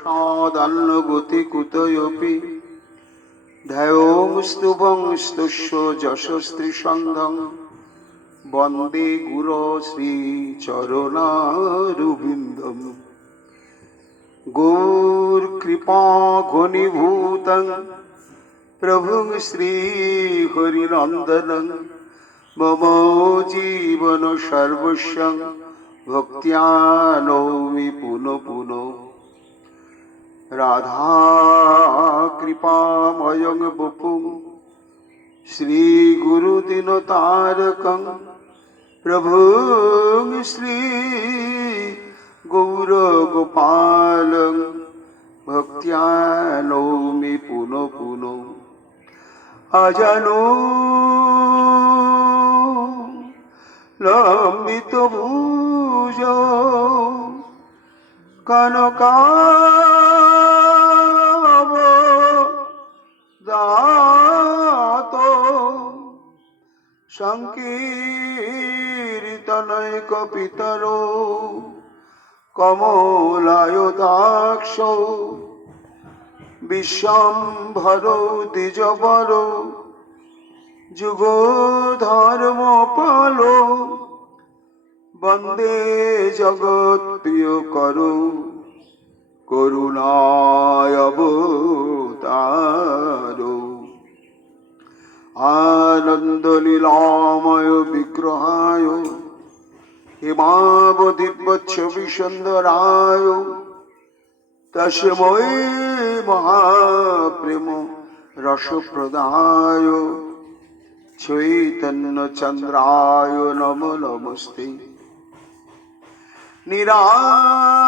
সাদান্নগতি কুতয়োপি ধ্যায়ং স্তুভং স্তুষ্য যশস্ত্রীসন্ধং বন্দে গুরো শ্রীচরণারবিন্দম গৌর কৃপা ঘনীভূতং প্রভুং শ্রীহরিনন্দনং মম জীবন সর্বস্বং ভক্ত্যা নৌমি পুনঃ পুনঃ রাধা কৃপাময়ং বপুং শ্রী গুরু দীনতারকং প্রভুং শ্রী গৌর গোপালং ভক্ত্যা নৌমি পুনঃ পুনঃ আজানো লম্বিত ভুজ কনকাব দাত সংকীর্তনৈক পিতর কমলায়তাক্ষ বিশ্বম্ভর দ্বিজবর যুগ ধর্ম পালো বন্দে জগৎ প্রিয় করো করুণায় অবতারো আনন্দ লীলাময় বিগ্রহায় হিমাবতীবচ্ছবি সুন্দরায় তস্मै মহাপ্রেম রসপ্রদায় চৈতন্য চন্দ্রায় নমো নমস্তে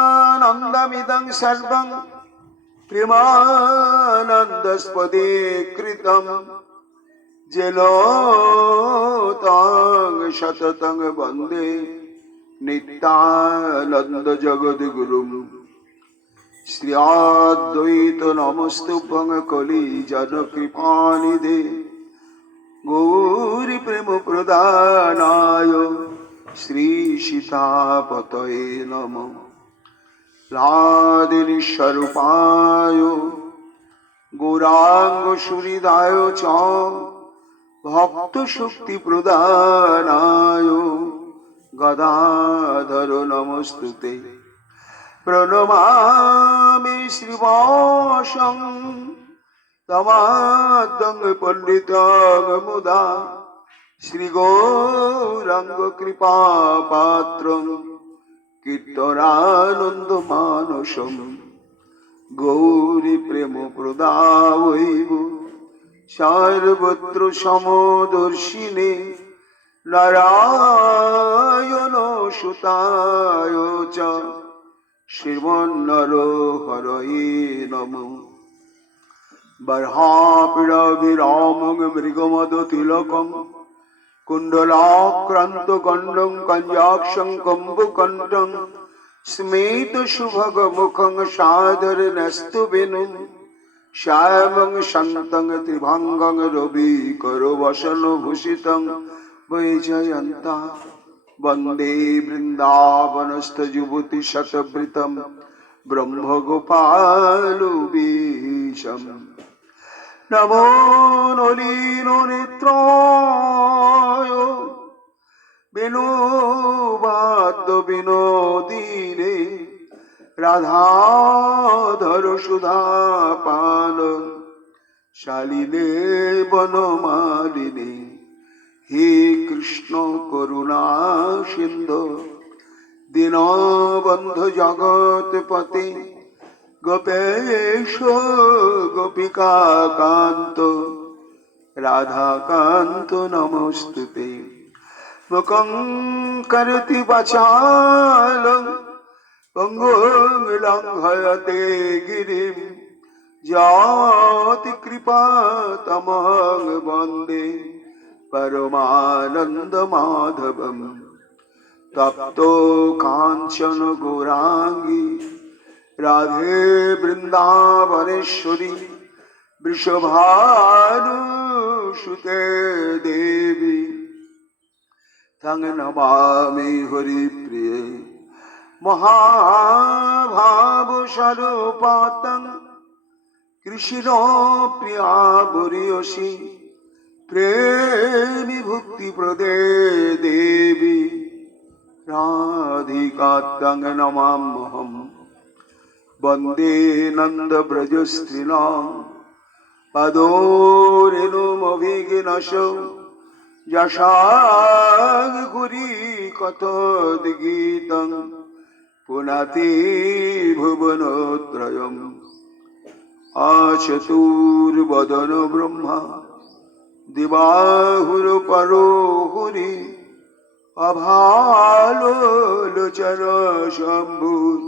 নিরানন্দমিদং সর্বং প্রেমানন্দস্পদে কৃতম জলোতং সততং বন্দে নিত্যানন্দ জগদ্গুরুম শ্রী অদ্বৈত নমস্তুভ্যং কলি জন কৃপানিধে গৌরী প্রেম প্রদানায় শ্রী সীতাপতয়ে নমঃ লাদিনী স্বরূপায় গৌরাঙ্গ সুহৃদায় চ ভক্ত শক্তি প্রদানায় গদাধর নমস্তুতে প্রণমামি শ্রীবাসং তমাদং পণ্ডিতং মুদা শ্রী গৌরাঙ্গ কৃপা পাত্রং কীর্তনানন্দ মানসম গৌরী প্রেম প্রদায়ৈব সর্বত্র সমদর্শিনে নারায়ণ সুতায় চ শ্রীমন্নরহরয়ে নমঃ বর্হাপিড়াভিরামং মৃগমদতিলকং কুণ্ডলাক্রান্ত গণ্ডং কঞ্জাক্ষং কম্বুকণ্ঠং স্মিত শুভগ মুখং সাদর নস্তু বেনুং শ্যামং শান্তং ত্রিভঙ্গং রবিকর বসন ভূষিতং বৈজয়ন্তা বন্দে বৃন্দাবনস্থ যুবতী শতবৃতম ব্রহ্ম গোপালবীশম নমো নলিন নেত্রায় বেণুবাদ্য বিনোদিনে রাধাধর সুধাপান শালিনে বনমালিনে হে কৃষ্ণ করুণা সিন্ধু দীনবন্ধু জগৎপতে গোপেশ গোপিকা কান্ত রাধাকান্ত নমস্তুতে মুখং করতি বাচালং পঙ্গুং লঙ্ঘয়তে গিরিম যাতি কৃপা তমং বন্দে পরমানন্দ মাধবম তপ্তো কাঞ্চন গৌরাঙ্গী রাধে বৃন্দাবনেশ্বরী বৃষভানুসুতে দেবী তং নমামি হরিপ্রিয়ে মহাভাব স্বরূপাতং কৃষ্ণ প্রিয়া বরিয়সী প্রেমী ভক্তি প্রদে দেবী রাধিকাত্তং নমাম্যহম বন্দে নন্দ ব্রজস্ত্রীণাং পদোরেণুমভিঘ্নশ যশাং গুরি কথোদ্গীতং পুনাতি ভুবনত্রয়ম আচতুর্বদন ব্রহ্মা দিবাহুর পরোহুরি অভালোচন শম্ভুর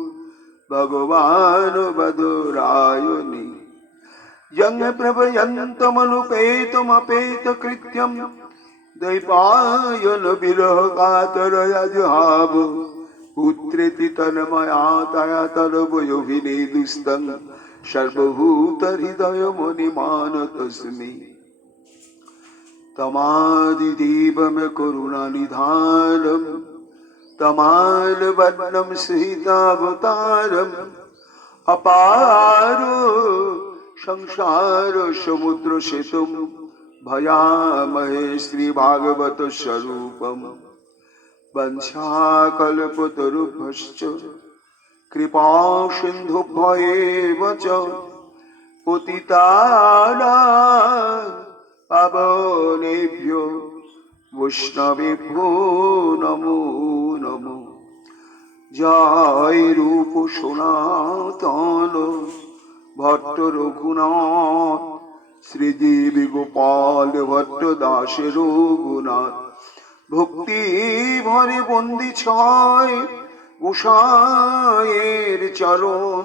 ভগবান বদরায়ণী यं प्रभयन्तमनुपेतमपेतकृत्यं द्वैपायन विरह कातरयजुहाव पुत्रेति तन्मया तया तर्वयोभिनेदुस्तं सर्वभूतहृदयमुनिमानतस्मि तमादिदेवं करुणानिधानं तमालवर्णं सीतावतारम् अपारो संसार समुद्र सेतुं भयामहे श्री भागवत स्वरूपम वंशाकल्पतरुभ्यश्च कृपा सिन्धुभ्येव च पतितानां पावनेभ्यो वैष्णवेभ्यो नमो नमो जय रूप सनातन भट्ट रघुनाथ श्रीजीवी गोपाल भट्ट दासे रघुनाथ भक्ति भरे बंदी छाय गोसाइर चरण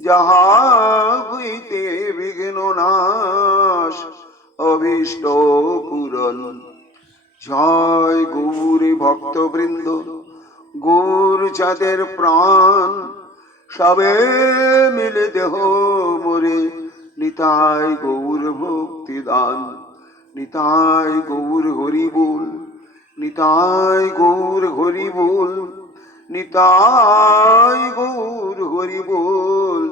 जहा हইতে বিঘ্ন নাশ অভীষ্ট পূরণ জয় গৌরী ভক্তবৃন্দ গৌর যাদের প্রাণ সবে মিলে দেহ মোরে নিতাই গৌর ভক্তি দান নিতাই গৌর হরি বল নিতাই গৌর হরি বল নিতাই গৌর হরি বল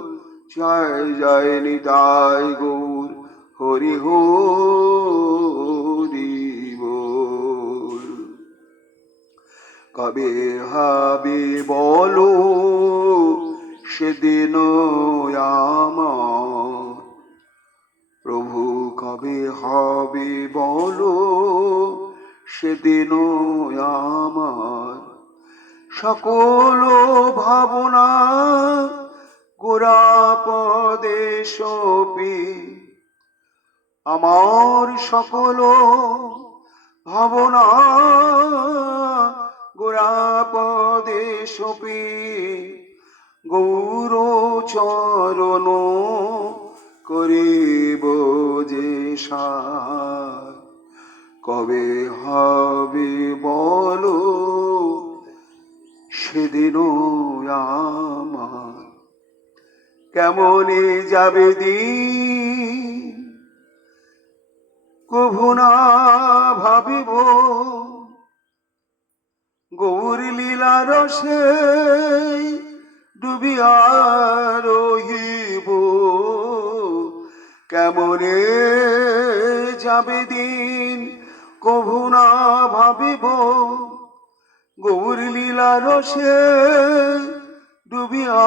জয় জয় নিতাই গৌর হরি হরি বল কবে হবে বলো সেদিন আমার প্রভু কবে হবে বলো সেদিন আমার সকল ভাবনা গোরাপদে সপি আমার সকল ভাবনা গোরাপদে সপি গৌর চরণ করিব যে সার কবে হবে বলো সেদিন আমার কেমনে যাবে দিন কভু না ভাবিব গৌর লীলা রসে ডুবিয়া রহিব কেমনে যাবে দিন কভু না ভাবিব গৌর লীলা রসে ডুবিয়া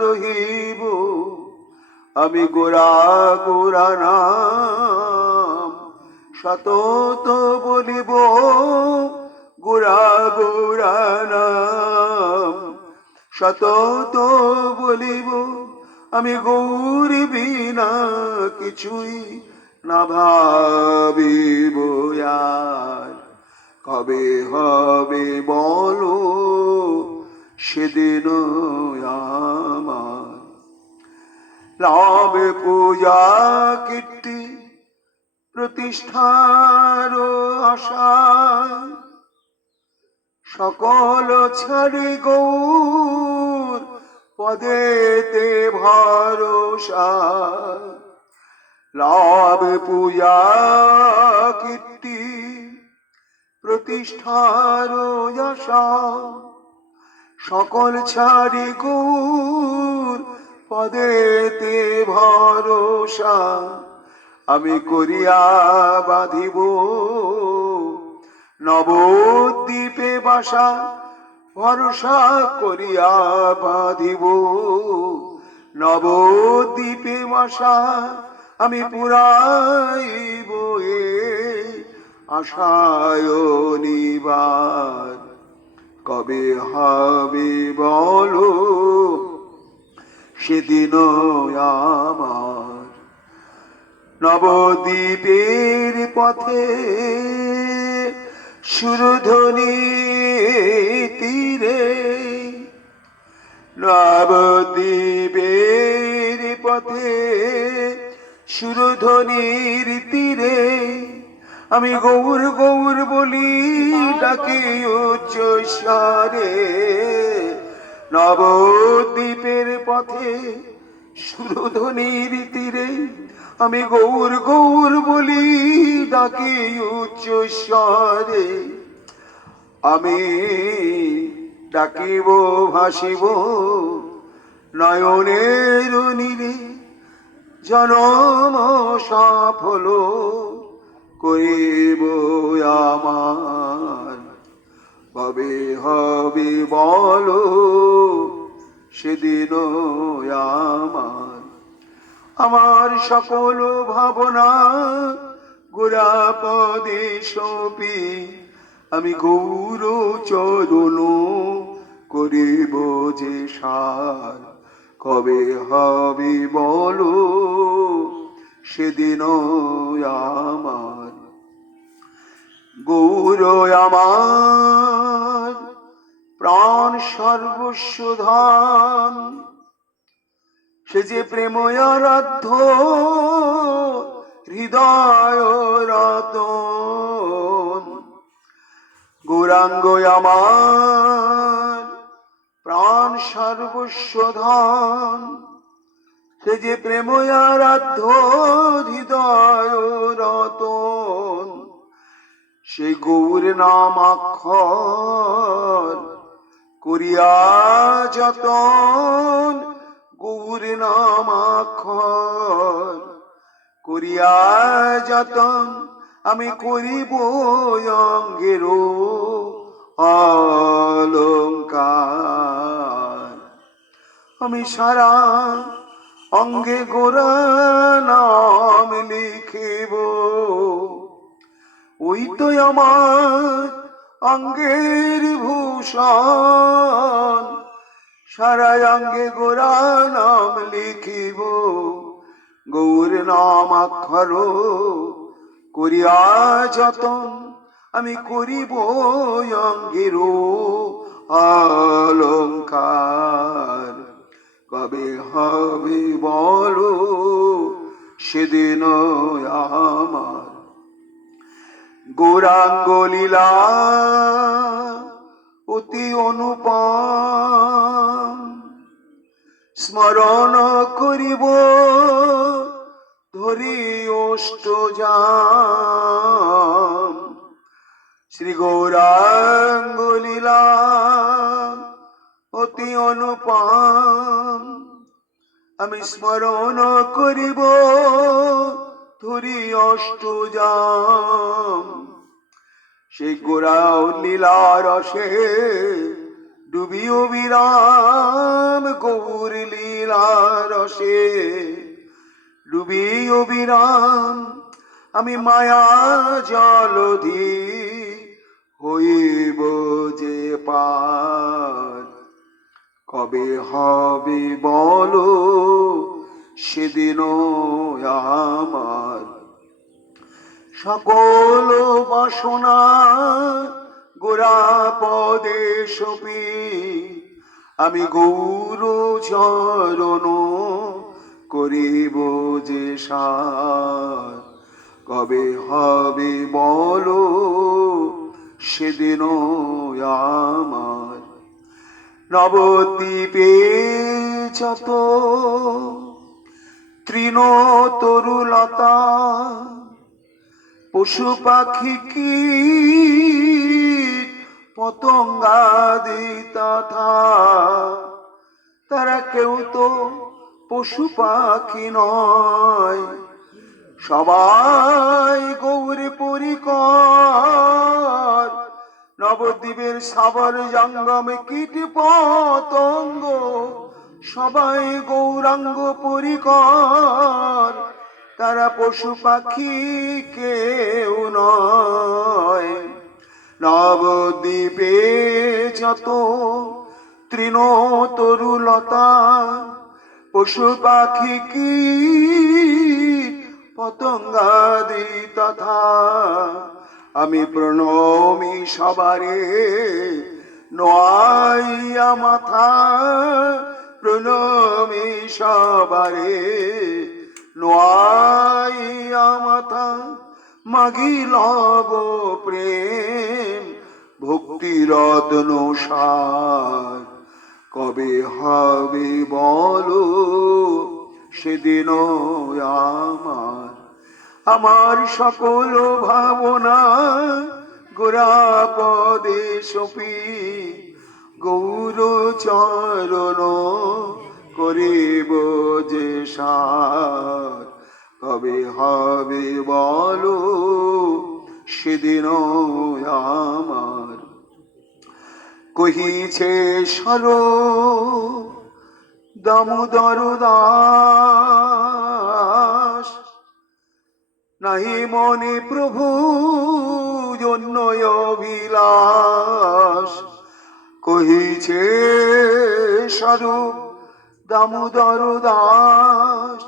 রহিব আমি গোরা গোরা নাম সতত বলিব গোরা গোরা নাম সতত বলিব আমি গৌর বিনা কিছুই না ভাবিব আর কবে হবে বলো সেদিন আমার লাভ পূজা কীর্তি প্রতিষ্ঠার আশা সকল ছাড়ি গৌর পদেতে ভরসা লাভ পূজা কীর্তি প্রতিষ্ঠার আশা সকল ছাড়ি গৌর পদেতে ভরসা, আমি করিয়া বাঁধিব নবদ্বীপে বাসা। ভরসা করিয়া বাঁধিব নবদ্বীপে বাসা, আমি পুরাইব এ আশায় নিবার। কবে হবে বলো সেদিন আমার, নবদ্বীপের পথে সুরধ্বনি তীরে, নবদ্বীপের পথে সুরধ্বনির তীরে, আমি গৌর গৌর বলি ডাকি উচ্চ স্বরে। নবদ্বীপের পথে সুরধ্বনির তীরে, আমি গৌর গৌর বলি ডাকি উচ্চ স্বরে। আমি ডাকিব ভাসিব নয়নের নীরে, জনম সফল করিব আমার। কবে হবে বলো সেদিন আমার, আমার সকল ভাবনা গোরা পদে সপি, আমি গৌর চরণ করিব যে সার। কবে হবে বলো সেদিন আমার, গৌর আমার প্রাণ সর্বস্ব ধন, সে যে প্রেম আরাধ্য হৃদয় রতন। গৌরাঙ্গ আমার প্রাণ সর্বস্ব ধন, সে যে প্রেম আরাধ্য হৃদয় রতন। সেই গৌর নামাক্ষর করিয়া যতন, গৌর নামাক্ষর করিয়া যতন, আমি করিব অঙ্গের অলঙ্কার। আমি সারা অঙ্গে গোরা নাম লিখিব, ওই তো আমার অঙ্গের ভূষণ। সারা অঙ্গে গোরা নাম লিখিব, গৌর নামাক্ষর করিয়া যতন, আমি করিব অঙ্গের অলঙ্কার। কবে হবে বলো সেদিন আমার, গৌরাঙ্গ লীলা অতি অনুপম, স্মরণ করিব ধরি অষ্টজাম। শ্রী গৌরাঙ্গ লীলা অতি অনুপম, আমি স্মরণ করিব ধরি অষ্টজাম। সেই গৌরাঙ্গ লীলা রসে ডুবিও বিরাম, গৌর লীলা রসে ডুবিও বিরাম। আমি মায়া জলধি হইব যে পার। কবে হবে বলো সেদিন আমার, সকল বাসনা গোরা পদে সপি, আমি গৌর চরণ করিব যে সার। কবে হবে বলো সেদিন আমার, নবদ্বীপে যত তৃণ তরুলতা, পশু পাখি কি পতঙ্গাদি তথা। তারা কেউ তো পশু পাখি নয়, সবাই গৌরী পরিকর। নবদ্বীপের সাবর জঙ্গমে কীট পতঙ্গ, সবাই গৌরাঙ্গ পরিকর। তারা পশু পাখি কেউ নয়। নবদ্বীপে যত তৃণ তরুলতা, পশু পাখি কি পতঙ্গাদি তথা। আমি প্রণমি সবারে নোয়াইয়া মাথা, প্রণমি সবারে নোয়াইয়া মাথা। মাগি লব প্রেম ভক্তি রত্ন সার। কবে হবে বলো সেদিন আমার, আমার সকল ভাবনা গোরা পদে সপি। গৌর চরণ করিব যে সার। কবে হবে বলো সেদিন আমার। কহিছে সর দামোদর দাস, নাহি মনে প্রভু জন্য অভিলাষ। কহিছে সাধু দামোদর দাস,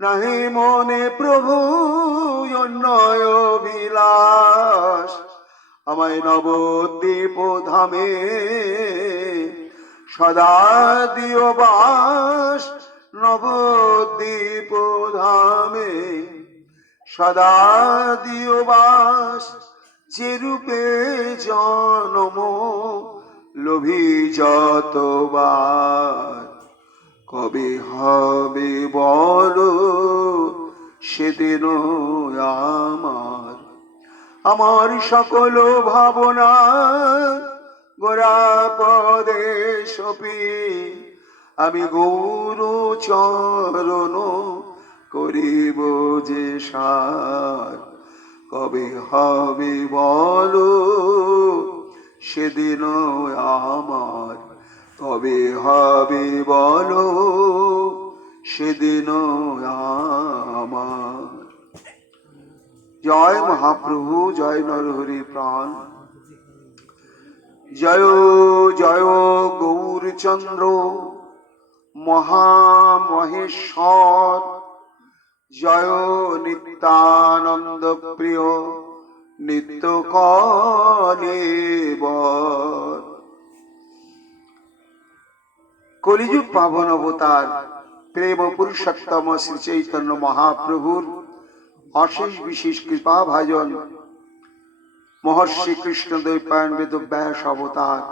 নাহি মনে প্রভু জন্য অভিলাষ। আমায় নবদ্বীপ ধামে সদা দিও বাস। নবদ্বীপ ধামে সদা দিও বাস। যে রূপে জন্ম লোভী যতবার। কবে হবে বলো সেদিন আমার, আমার সকল ভাবনা গোরা পদে সপি। আমি গৌর চরণ করিব যে সার। কবে হবে বলো সেদিন আমার, কবে হবে বলো সেদিন আমার। জয় মহাপ্রভু, জয় নরহরি প্রাণ। জয় জয় গৌরচন্দ্র মহামহেশ্বর। জয় নিত্যানন্দ প্রিয় নিত্য কলেবর। কলিযুগ পাবন অবতার প্রেম পুরুষোত্তম শ্রী চৈতন্য মহাপ্রভুর অশেষ বিশেষ কৃপা ভাজন মহর্ষি কৃষ্ণদ্বৈপায়ন বেদব্যাস অবতার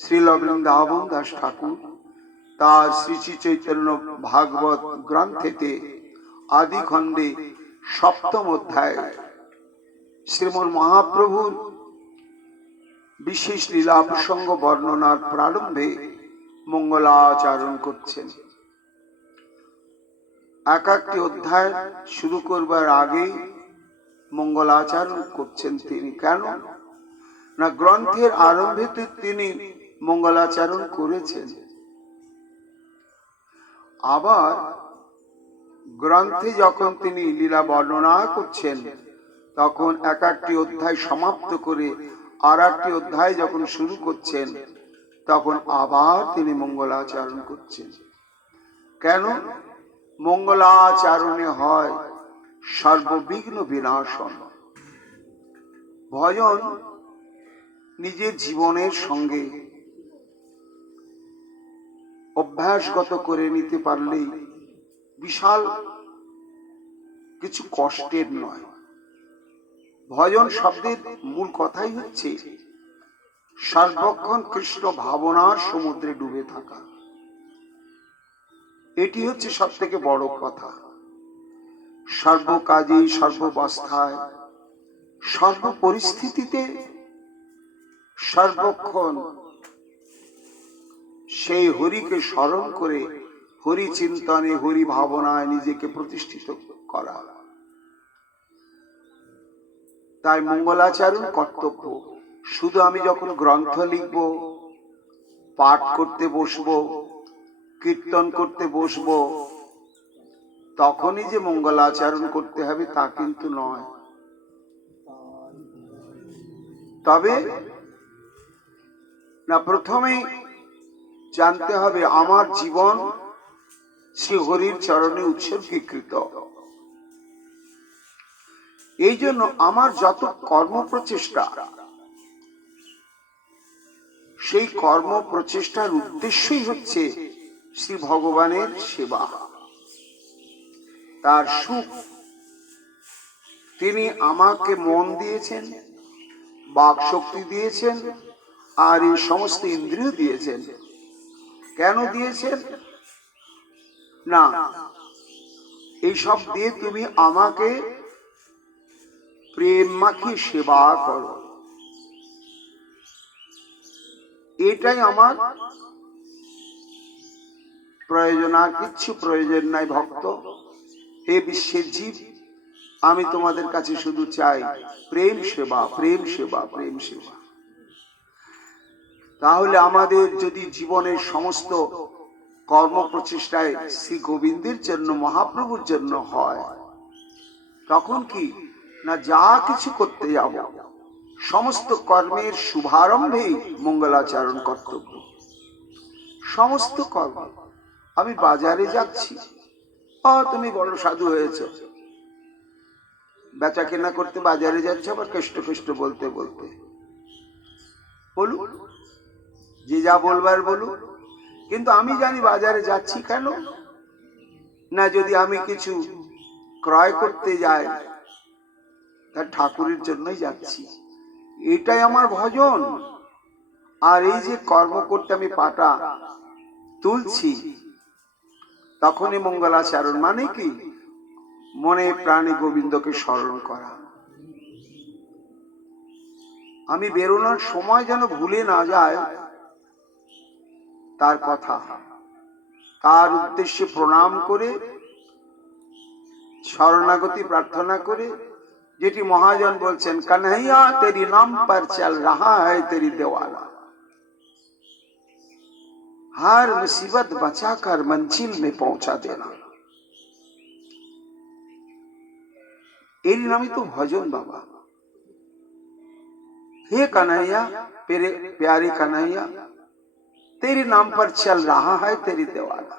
শ্রীল বৃন্দাবন দাস ঠাকুর তার শ্রী শ্রী চৈতন্য ভাগবত গ্রন্থেতে আদি খণ্ডে সপ্তম অধ্যায় শ্রীমন মহাপ্রভুর বিশেষ লীলা প্রসঙ্গ বর্ণনার প্রারম্ভে মঙ্গলাচরণ করছেন। এক একটি অধ্যায় শুরু করবার আগে মঙ্গলাচরণ করছেন তিনি। কেন না, গ্রন্থের আরম্ভেতে তিনি মঙ্গলাচরণ করেছেন। আবার গ্রন্থে যখন তিনি লীলা বর্ণনা করছেন তখন এক একটি অধ্যায় সমাপ্ত করে আর একটি অধ্যায় যখন শুরু করছেন তখন আবার তিনি মঙ্গলাচরণ করছেন। কেন? মঙ্গলাচরণে হয় সর্ববিঘ্ন বিনাশন। ভজন নিজের জীবনের সঙ্গে অভ্যাসগত করে নিতে পারলেই বিশাল কিছু কষ্টের নয়। ভজন শব্দের মূল কথাই হচ্ছে সর্বক্ষণ কৃষ্ণ ভাবনার সমুদ্রে ডুবে থাকা। এটি হচ্ছে সব থেকে বড় কথা। সর্বকাজে সর্বাবস্থায় সর্ব পরিস্থিতিতে সর্বক্ষণ সেই হরিকে স্মরণ করে হরি চিন্তনে হরি ভাবনায় নিজেকে প্রতিষ্ঠিত করা। তাই মঙ্গলাচরণ কর্তব্য। শুধু আমি যখন গ্রন্থ লিখব, পাঠ করতে বসবো, কীর্তন করতে বসবো, তখনই যে মঙ্গলাচরণ করতে হবে তা কিন্তু নয়। তবে না, প্রথমেই জানতে হবে আমার জীবন শ্রী হরির চরণে উৎসর্গীকৃত। এই জন্য আমার যত কর্ম প্রচেষ্টা, সেই কর্ম প্রচেষ্টার উদ্দেশ্যই হচ্ছে শ্রী ভগবানের সেবা, তার সুখ। তিনি আমাকে মন দিয়েছেন, বাক শক্তি দিয়েছেন, আর এই সমস্ত ইন্দ্রিয় দিয়েছেন। কেন দিয়েছেন? না, এই সব দিয়ে তুমি আমাকে প্রেম মাখিয়ে সেবা করো, এটাই আমার প্রয়োজন। আর কিচ্ছু প্রয়োজন নাই ভক্ত। হে বিশ্বের জীব, আমি তোমাদের কাছে শুধু চাই প্রেম সেবা, প্রেম সেবা, প্রেম সেবা। তাহলে আমাদের যদি জীবনের সমস্ত কর্ম প্রচেষ্টায় শ্রী গোবিন্দের জন্য, মহাপ্রভুর জন্য হয়, তখন কি না, যা কিছু করতে যাব সমস্ত কর্মের শুভারম্ভেই মঙ্গলাচরণ কর্তব্য। সমস্ত কর্ম। আমি বাজারে যাচ্ছি, তুমি বড় সাধু হয়েছ, বেচা কেনা করতে বাজারে যাচ্ছে, আবার কষ্ট কষ্ট বলতে বলতে বলুন, যে যা বলবার বলুন। কিন্তু আমি জানি বাজারে যাচ্ছি কেন না, যদি আমি কিছু ক্রয় করতে যাই, তার ঠাকুরের জন্যই যাচ্ছি, এটাই আমার ভজন। আর এই যে কর্ম করতে আমি পাটা তুলছি, তখনই মঙ্গলাচরণ মানে কি, মনে প্রাণে গোবিন্দকে স্মরণ করা। আমি বেরোনোর সময় যেন ভুলে না যায় তার কথা, তার উদ্দেশ্যে প্রণাম করে, শরণাগতি প্রার্থনা করে, যেটি মহাজন বলছেন, কানহাইয়া তেরি নাম পর চল রহা হ্যায় তেরি দেওয়ালা, हर मुसीबत बचाकर मंजिल में पहुंचा देना। एरी नामी तो भजन बाबा। हे कन्हैया, तेरे प्यारे कन्हैया, तेरे नाम पर चल रहा है तेरी देवाला।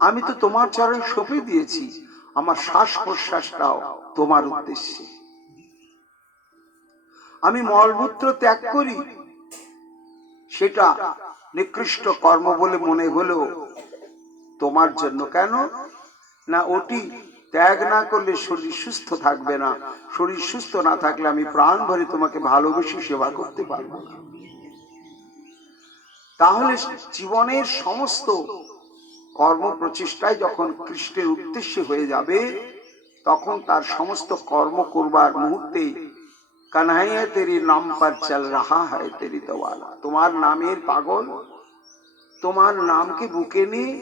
আমি তো তোমার চরণ সঁপে দিয়েছি, আমার শ্বাস প্রশ্বাসটাও তোমার উদ্দেশ্যে। আমি মলমূত্র ত্যাগ করি, সেটা নিকৃষ্ট কর্ম বলে মনে হলেও তোমার জন্য। কেন না, ওটি ত্যাগ না করলে শরীর সুস্থ থাকবে না। শরীর সুস্থ না থাকলে আমি প্রাণ ভরে তোমাকে ভালোবেসে সেবা করতে পারবো না। তাহলে জীবনের সমস্ত কর্ম প্রচেষ্টায় যখন কৃষ্ণের উদ্দেশ্যে হয়ে যাবে, তখন তার সমস্ত কর্ম করবার মুহূর্তে কানহাইয়া তেরি নাম পর চল রহা হ্যায় তেরি দেওয়ালা, তোমার নামের পাগল, তোমার নামকে বুকে নিয়ে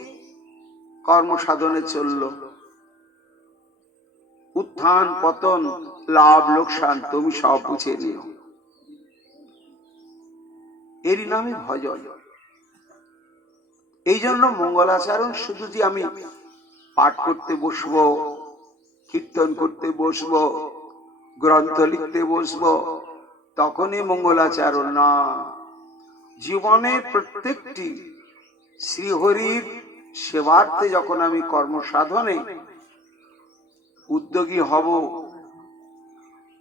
কর্ম সাধনে চলল। উত্থান পতন, লাভ লোকসান তুমি সব বুঝে নিও, এরই নামে ভজন। এই জন্য মঙ্গলাচরণ শুধু যে আমি পাঠ করতে বসবো, কীর্তন করতে বসবো, গ্রন্থ লিখতে বসবো, তখনই মঙ্গলাচরণ না। জীবনের প্রত্যেকটি শ্রীহরির সেবার্থে যখন আমি কর্ম সাধনে উদ্যোগী হব,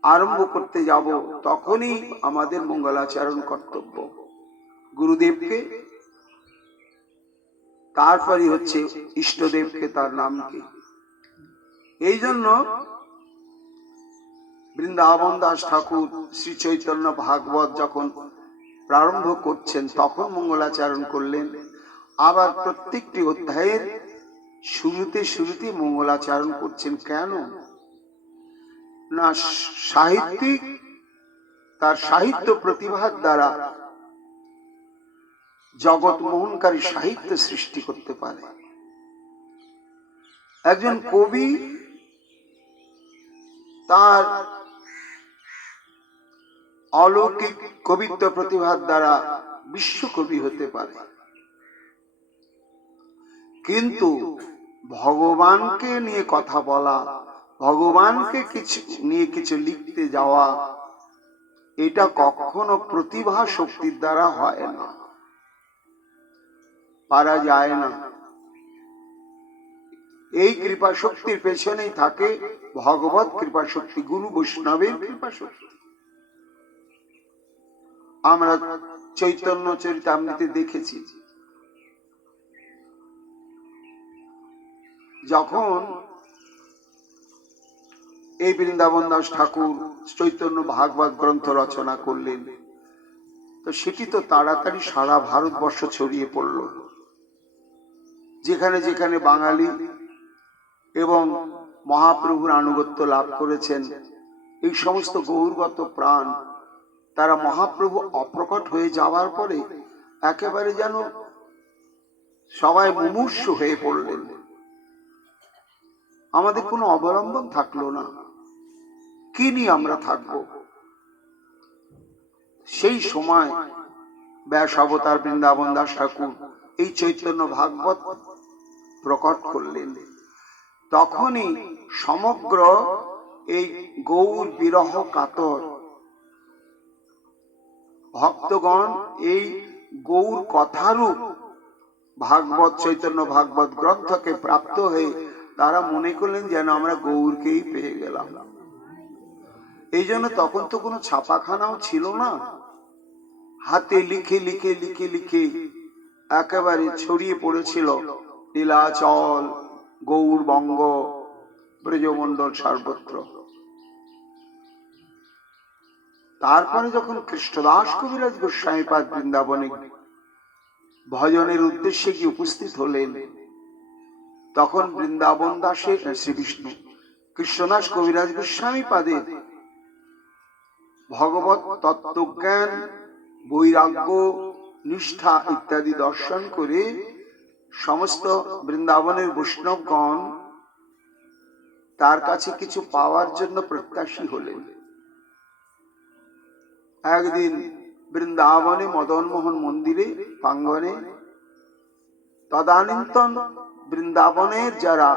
আরম্ভ করতে যাব, তখনই আমাদের মঙ্গলাচরণ কর্তব্য। গুরুদেবকে, তারপরই হচ্ছে ইষ্টদেবকে, তার নাম কি। এই জন্য বৃন্দাবন দাস ঠাকুর শ্রী চৈতন্য ভাগবত যখন প্রারম্ভ করছেন, তখন মঙ্গলাচরণ করলেন। আবার প্রত্যেকটি অধ্যায়ের শুরুতে মঙ্গলাচরণ করছেন। কেন না, সাহিত্যিক তার সাহিত্য প্রতিভার দ্বারা জগৎ মোহনকারী সাহিত্য সৃষ্টি করতে পারে। একজন কবি তার অলৌকিক কবিত্ব প্রতিভার দ্বারা বিশ্বকবি হতে পারে, কিন্তু ভগবানকে নিয়ে কথা বলা, ভগবানকে নিয়ে কিছু লিখতে যাওয়া, এটা কখনো প্রতিভা শক্তির দ্বারা হয় না, পারা যায় না। এই কৃপা শক্তির পেছনেই থাকে ভগবত কৃপা শক্তি, গুরু বৈষ্ণবের কৃপা শক্তি। আমরা চৈতন্য চরিতামৃতে দেখেছি, যখন এই বৃন্দাবন দাস ঠাকুর চৈতন্য ভাগবত গ্রন্থ রচনা করলেন, তো সেটি তো তাড়াতাড়ি সারা ভারতবর্ষ ছড়িয়ে পড়ল। যেখানে যেখানে বাঙালি এবং মহাপ্রভুর আনুগত্য লাভ করেছেন এই সমস্ত গৌরগত প্রাণ, তারা মহাপ্রভু অপ্রকট হয়ে যাওয়ার পরে একেবারে যেন সবাই মুমূর্ষু হয়ে পড়লেন। আমাদের কোনো অবলম্বন থাকলো না, কি নিয়ে আমরা থাকব? সেই সময় ব্যাস অবতার বৃন্দাবন দাস ঠাকুর এই চৈতন্য ভাগবত প্রকট করলেন। তখনই সমগ্র এই গৌর বিরহ কাতর ভক্তগণ এই গৌর কথারূপ ভাগবত চৈতন্য ভাগবত গ্রন্থকে প্রাপ্ত হয়ে তারা মনে করলেন যেন আমরা গৌরকেই পেয়ে গেলাম। এই জন্য তখন তো কোনো ছাপাখানাও ছিল না, হাতে লিখে লিখে লিখে লিখে একেবারে ছড়িয়ে পড়েছিল নীলাচল, গৌরবঙ্গ, ব্রজমণ্ডল সর্বত্র। তারপরে যখন কৃষ্ণদাস কবিরাজ গোস্বামীপাদ বৃন্দাবনে ভজনের উদ্দেশ্যে গিয়ে উপস্থিত হলেন, তখন বৃন্দাবন দাসের শ্রী বিষ্ণু কৃষ্ণদাস কবিরাজ গোস্বামীপাদের ভগবত তত্ত্বজ্ঞান, বৈরাগ্য, নিষ্ঠা ইত্যাদি দর্শন করে সমস্ত বৃন্দাবনের বৈষ্ণবগণ তার কাছে কিছু পাওয়ার জন্য প্রত্যাশী হলেন। একদিন বৃন্দাবনে মদনমোহন মন্দিরে প্রাঙ্গণে তদানীন্তন বৃন্দাবনের যারা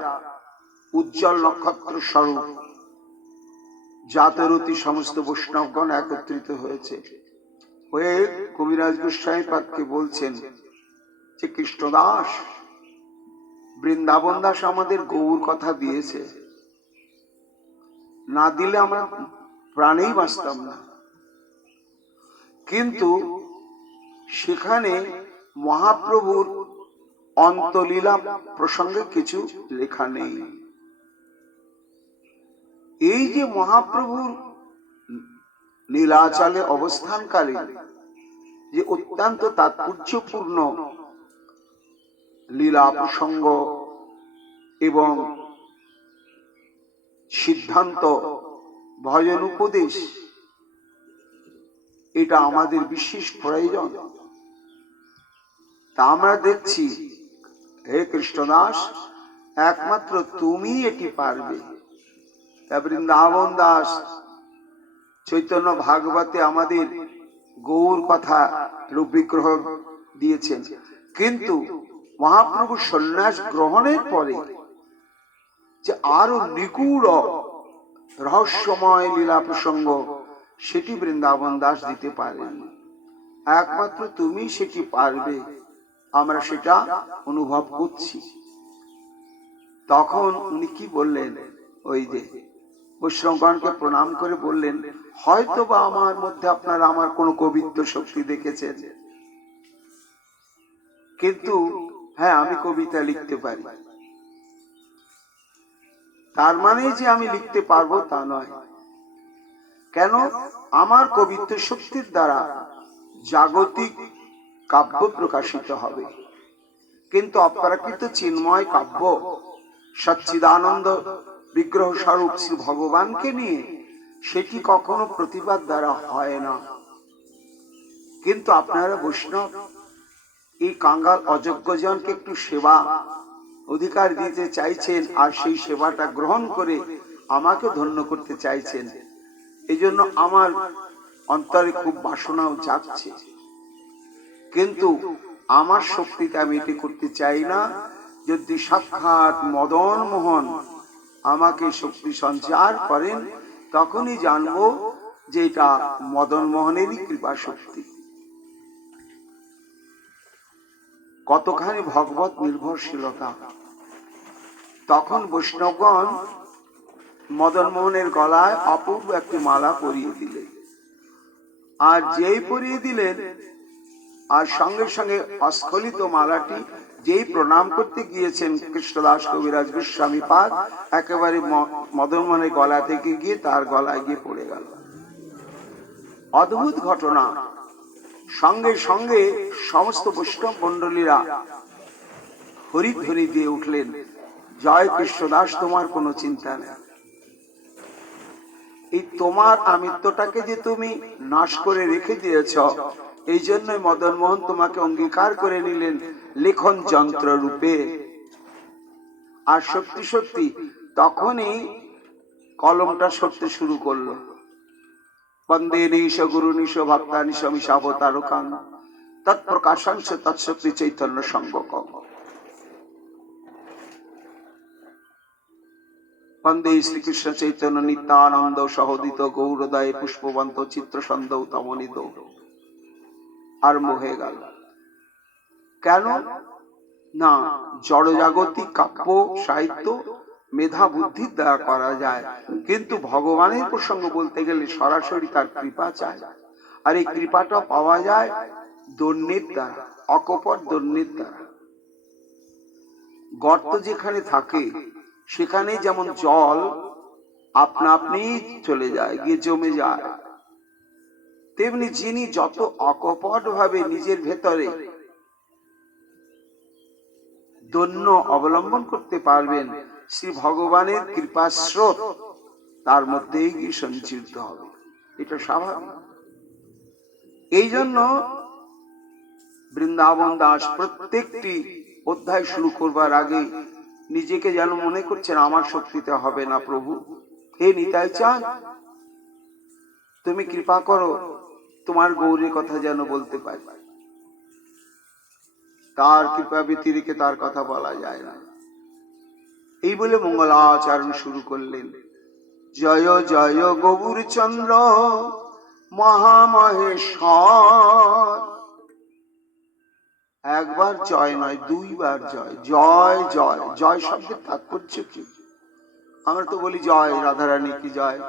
উজ্জ্বল নক্ষত্র স্বরূপ জাতরতী সমস্ত বৈষ্ণবগণ একত্রিত হয়েছে, হয়ে কবিরাজ গোস্বামীপাদকে বলছেন যে কৃষ্ণদাস, বৃন্দাবন দাস আমাদের গৌর কথা দিয়েছে, না দিলে আমরা প্রাণেই বাঁচতাম না, কিন্তু সেখানে মহাপ্রভুর অন্তলীলা প্রসঙ্গে কিছু লেখা নেই। এই যে মহাপ্রভুর নীলাচলে অবস্থানকালে যে অত্যন্ত তাৎপর্যপূর্ণ লীলা প্রসঙ্গ এবং সিদ্ধান্ত, ভজন উপদেশ, এটা আমাদের বিশেষ প্রয়োজন। তা আমরা দেখছি, হে কৃষ্ণদাস, একমাত্র তুমি এটি পারবে। তা বৃন্দাবন দাস চৈতন্য ভাগবতে আমাদের গৌর কথা রূপ বিগ্রহ দিয়েছেন, কিন্তু মহাপ্রভু সন্ন্যাস গ্রহণের পরে যে আরো নিগূঢ় রহস্যময় লীলা প্রসঙ্গ, সেটি বৃন্দাবন দাস দিতে পারেন। একমাত্র তুমি সেটি পারবে, আমরা সেটা অনুভব করছি। তখন উনি কি বললেন, ওই যে বৈষ্ণবগণকে প্রণাম করে বললেন, হয়তো বা আমার মধ্যে আপনারা আমার কোনো কবিত্ব শক্তি দেখেছেন, কিন্তু হ্যাঁ, আমি কবিতা লিখতে পারি। তার মানে যে আমি লিখতে পারবো তা নয়। কেন? আমার কবিত্ব শক্তির দ্বারা জাগতিক কাব্য প্রকাশিত হবে, কিন্তু অপ্রাকৃত চিন্ময় কাব্য সচ্চিদানন্দ বিগ্রহ স্বরূপ শ্রী ভগবানকে নিয়ে সেটি কখনো প্রতিবাদ দ্বারা হয় না। কিন্তু আপনারা বৈষ্ণব এই কাঙ্গাল অযোগ্যজনকে একটু সেবা অধিকার দিতে চাইছেন, আর সেই সেবাটা গ্রহণ করে আমাকে ধন্য করতে চাইছেন। এই জন্য আমার অন্তরে খুব বাসনাও জাগছে, কিন্তু আমার শক্তিতে আমি এটি করতে চাই না। যদি সাক্ষাৎ মদন মোহন আমাকে শক্তি সঞ্চার করেন, তখনই জানবো যে এটা মদন মোহনেরই কৃপা শক্তি। কতখানি ভগবত নির্ভরশীলতা। তখন বৈষ্ণবগণ মদন মোহনের গলায় অপূর্ব একটি মালা পরিয়ে দিলেন, আর যেই পরিয়ে দিলেন আর সঙ্গে সঙ্গে অস্খলিত মালাটি যেই প্রণাম করতে গিয়েছেন কৃষ্ণদাস কবিরাজ গোস্বামী পাদ, একেবারে মদন মোহনের গলা থেকে গিয়ে তার গলায় গিয়ে পড়ে গেল। অদ্ভুত ঘটনা। সঙ্গে সঙ্গে সমস্ত বৈষ্ণব মন্ডলীরা হরিধ্বনি দিয়ে উঠলেন, জয় কৃষ্ণদাস, তোমার কোনো চিন্তা নেই। এই তোমার আমিত্বটাকে যে তুমি নাশ করে রেখে দিয়েছ, এই জন্যই মদন মোহন তোমাকে অঙ্গীকার করে নিলেন লেখন যন্ত্র রূপে। আর সত্যি সত্যি তখনই কলমটা সরতে শুরু করলো। বন্দে নিশ গুরু নিশ ভক্তা নিশ মিশাবতারকান তৎপ্রকাশাংশ তৎশক্তি চৈতন্য সঙ্গকম। বন্দে শ্রীকৃষ্ণ চৈতন্য নিত্যানন্দ সহোদিত গৌরদয় পুষ্পবন্ত চিত্র সন্দৌ তমনিত। আরম্ভ হয়ে গেল। কেন না, জড়জাগতিক কাব্য সাহিত্য মেধা বুদ্ধির দ্বারা করা যায়, কিন্তু ভগবানের প্রসঙ্গ বলতে গেলে সরাসরি তার কৃপা চায়। আর এই কৃপাটা পাওয়া যায় দৈন্যের দ্বারা, অকপট দৈন্যের দ্বারা। গর্ত যেখানে থাকে সেখানে যেমন জল আপনা আপনি চলে যায়, গিয়ে জমে যায়, তেমনি যিনি যত অকপট ভাবে নিজের ভেতরে দৈন্য অবলম্বন করতে পারবেন, শ্রী ভগবানের কৃপা স্রোত তার মধ্যেই গিয়ে সঞ্চিত হবে। এটা স্বাভাবিক। এই জন্য বৃন্দাবন দাস প্রত্যেকটি অধ্যায় শুরু করবার আগে নিজেকে যেন মনে করছেন আমার শক্তিতে হবে না, প্রভু হে নিতাই চাঁদ, তুমি কৃপা করো, তোমার গৌরের কথা যেন বলতে পারি। তার কৃপা ব্যতিরেকে তার কথা বলা যায় না। এই বলে মঙ্গলাচরণ শুরু করলেন। জয় জয় গৌরচন্দ্র মহামহেশ্বর। একবার জয় নয়, দুইবার জয়। জয় জয়। জয় শব্দের তাৎপর্য কি? আমরা তো বলি জয় রাধারানী কি জয়,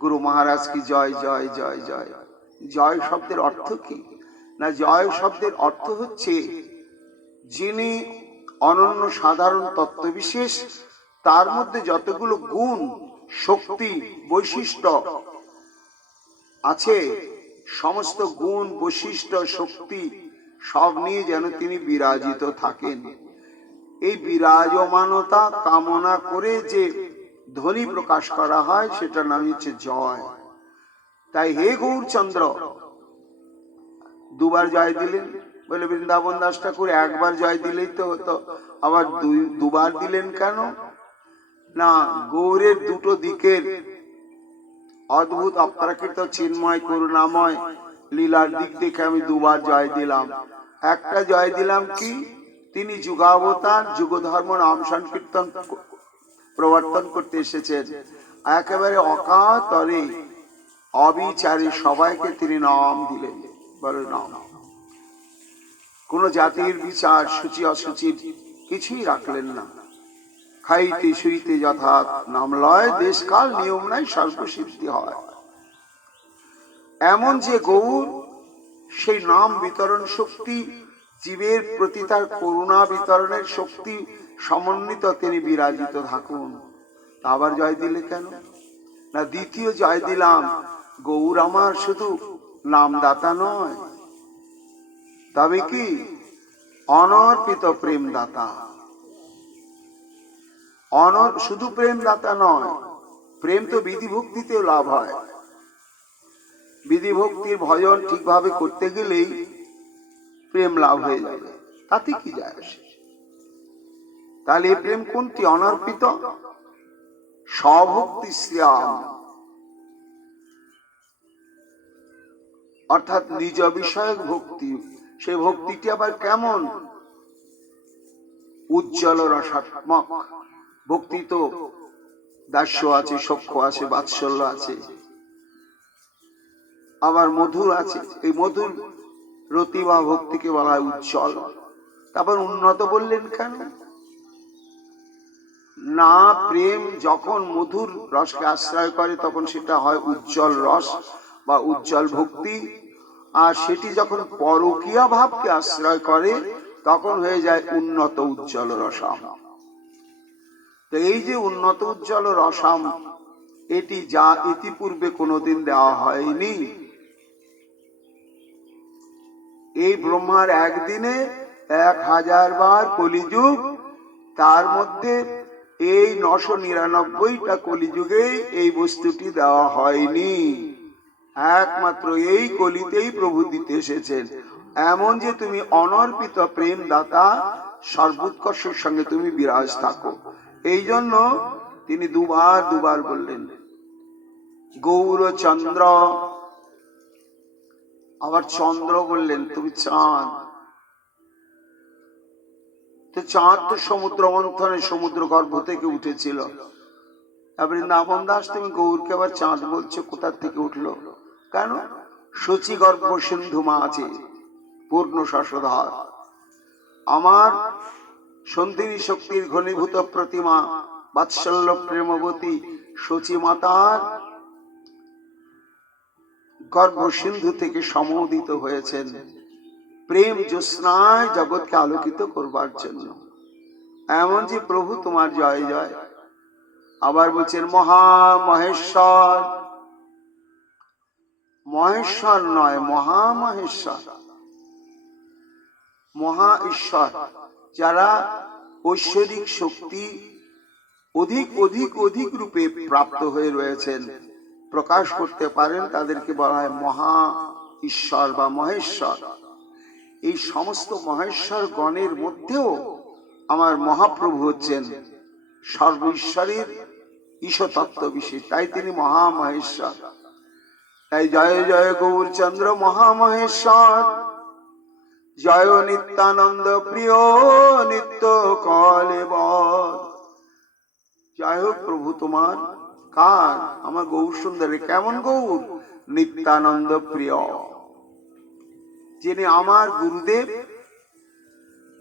গুরু মহারাজ কি জয়, জয় জয় জয়। জয় শব্দের অর্থ কি? না, জয় শব্দের অর্থ হচ্ছে যিনি অনন্য সাধারণ তত্ত্ববিশেষ, তার মধ্যে যতগুলো গুণ শক্তি বৈশিষ্ট্য আছে, সমস্ত গুণ বৈশিষ্ট্য শক্তি সব নিয়ে যেন তিনি বিরাজিত থাকেন। এই বিরাজমানতা কামনা করে যে ধ্বনি প্রকাশ করা হয় সেটার নাম হচ্ছে জয়। তাই হে গৌরচন্দ্র, দুবার জয় দিলেন। বলে বৃন্দাবন দাস ঠাকুর একবার জয় দিলেই তো হতো, আবার দুবার দিলেন কেন? না, গৌরের দুটো দিকের অদ্ভুত অপ্রাকৃত চিন্ময় করুণাময় লীলার দিক দেখে আমি দুবার জয় দিলাম। একটা জয় দিলাম কি, তিনি যুগাবতার যুগধর্ম নাম সংকীর্তন প্রবর্তন করতে এসেছেন। একেবারে অকাতরে অবিচারে সবাইকে তিনি নাম দিলেন। বলে নাম, কোন জাতির বিচার সূচি অসুচির কিছুই রাখলেন না। খাইতে শুইতে যথাৎ নাম লয়, দেশকাল নিয়ম নাই সর্বসিদ্ধি হয়। এমন যে গৌর, সেই নাম বিতরণ শক্তি, জীবের প্রতি তার করুণা বিতরণের শক্তি সমন্বিত তিনি বিরাজিত থাকুন। আবার জয় দিলে কেন? না, দ্বিতীয় জয় দিলাম, গৌর আমার শুধু নামদাতা নয়, তবে কি অনর্পিত প্রেমদাতা। শুধু প্রেমদাতা নয়, প্রেম তো বিধি ভক্তিতেও লাভ হয়। বিধি ভক্তির ভজন ঠিকভাবে করতে গেলেই প্রেম লাভ হয়ে যাবে, তাতে কি যায় আসে? তাহলে এই প্রেম কোনটি? অনর্পিত স্বভক্তি শ্যাম, অর্থাৎ নিজ বিষয়ক ভক্তি। সেই ভক্তিটি আবার কেমন? উজ্জ্বল রসাত্মক ভক্তি। তো দাস্য আছে, সখ্য আছে, বাৎসল্য আছে, আবার মধুর আছে। এই মধুর রতি বা ভক্তিকে বলা হয় উজ্জ্বল। তারপর উন্নত বললেন কেন না? প্রেম যখন মধুর রসকে আশ্রয় করে তখন সেটা হয় উজ্জ্বল রস বা উজ্জ্বল ভক্তি। আর সেটি যখন পরকীয়া ভাবকে আশ্রয় করে তখন হয়ে যায় উন্নত উজ্জ্বল রসাম। তো এই যে উন্নত উজ্জ্বল রসাম, এটি যা ইতিপূর্বে কোনোদিন দেওয়া হয়নি। এই ব্রহ্মার একদিনে 1000 বার কলিযুগ, তার মধ্যে এই 999টা কলিযুগে এই বস্তুটি দেওয়া হয়নি। একমাত্র এই কলিতেই প্রভু দিতে এসেছেন। এমন যে তুমি অনর্পিত প্রেম দাতা, সর্বোৎকর্ষের সঙ্গে তুমি বিরাজ থাকো। এই জন্য তিনি দুবার বললেন গৌর চন্দ্র। আবার চন্দ্র বললেন, তুমি চাঁদ। তো চাঁদ তো সমুদ্র মন্থনে সমুদ্র গর্ভ থেকে উঠেছিল। বৃন্দাবন দাস, তুমি গৌরকে আবার চাঁদ বলছো, কোথা থেকে উঠলো? কেন? সচি গর্ভ সিন্ধু মা আছে, পূর্ণ শশধর। আমার সন্ধিনী শক্তির ঘনীভূত প্রতিমা বাৎসল্য প্রেমবতী সচি মাতার গর্ভ সিন্ধু থেকে সমুদিত হয়েছেন প্রেম জ্যোৎস্নায় জগৎকে আলোকিত করবার জন্য। এমন যে প্রভু তোমার জয় জয়। আবার বলছেন মহা মহেশ্বর। মহেশ্বর নয়, মহা মহেশ্বর, মহা ঈশ্বর। যারা ঐশ্বরিক শক্তি অধিক অধিক অধিক রূপে প্রাপ্ত হয়ে রয়েছেন, প্রকাশ করতে পারেন, তাদেরকে বলা হয় মহা ঈশ্বর বা মহেশ্বর। এই সমস্ত মহেশ্বর গণের মধ্যেও আমার মহাপ্রভু হচ্ছেন সর্ব ঈশ্বরের ঈশ্বরতত্ত্ব বিশেষ, তাই তিনি মহা মহেশ্বর। তাই জয় জয় গৌরচন্দ্র মহামহেশ্বর, জয় নিত্যানন্দ প্রিয় নিত্য কলেবর। জয় হোক প্রভু তোমার। কার? আমার গৌর সুন্দরী। কেমন গৌর? নিত্যানন্দ প্রিয়, যিনি আমার গুরুদেব,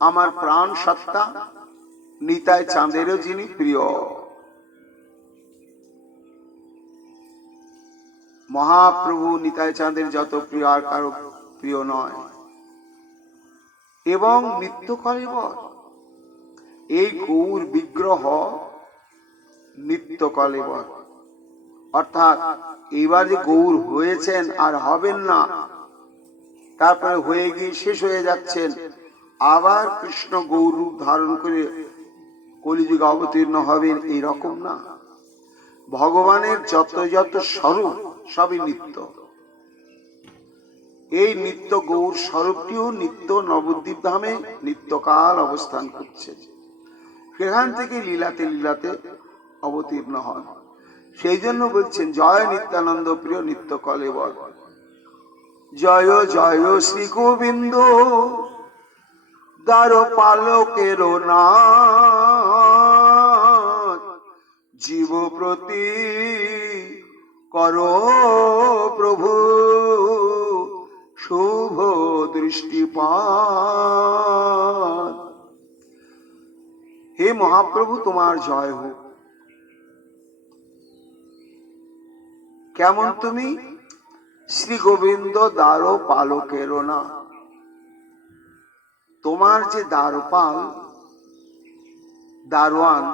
আমার প্রাণ সত্তা, নিতাই চাঁদেরও যিনি প্রিয়। মহাপ্রভু নিতাই চাঁদের যত প্রিয় আর কারো প্রিয় নয়। এবং নিত্য কলেবর, এই গৌর বিগ্রহ নিত্য কলেবর, অর্থাৎ এইবার যে গৌর হয়েছেন আর হবেন না, তারপরে হয়ে গিয়ে শেষ হয়ে যাচ্ছেন, আবার কৃষ্ণ গৌর রূপ ধারণ করে কলিযুগে অবতীর্ণ হবেন, এই রকম না। ভগবানের যত যত স্বরূপ সবই নিত্য। এই নিত্য গৌর স্বরূপটিও নিত্য নবদ্বীপ ধামে নিত্যকাল অবস্থান করছে। সেখান থেকে লীলাতে লীলাতে অবতীর্ণ হন। সেই জন্য বলছেন জয় নিত্যানন্দ প্রিয় নিত্য কলেবর। জয় জয় শ্রী গোবিন্দ দ্বার পালকের নাথ, জীব প্রতি করো প্রভু শুভ দৃষ্টিপাত। হে মহাপ্রভু, তোমার জয় হোক। কেমন তুমি? শ্রী গোবিন্দ দ্বার পালকের না। তোমার যে দ্বারপাল, দারোয়ান,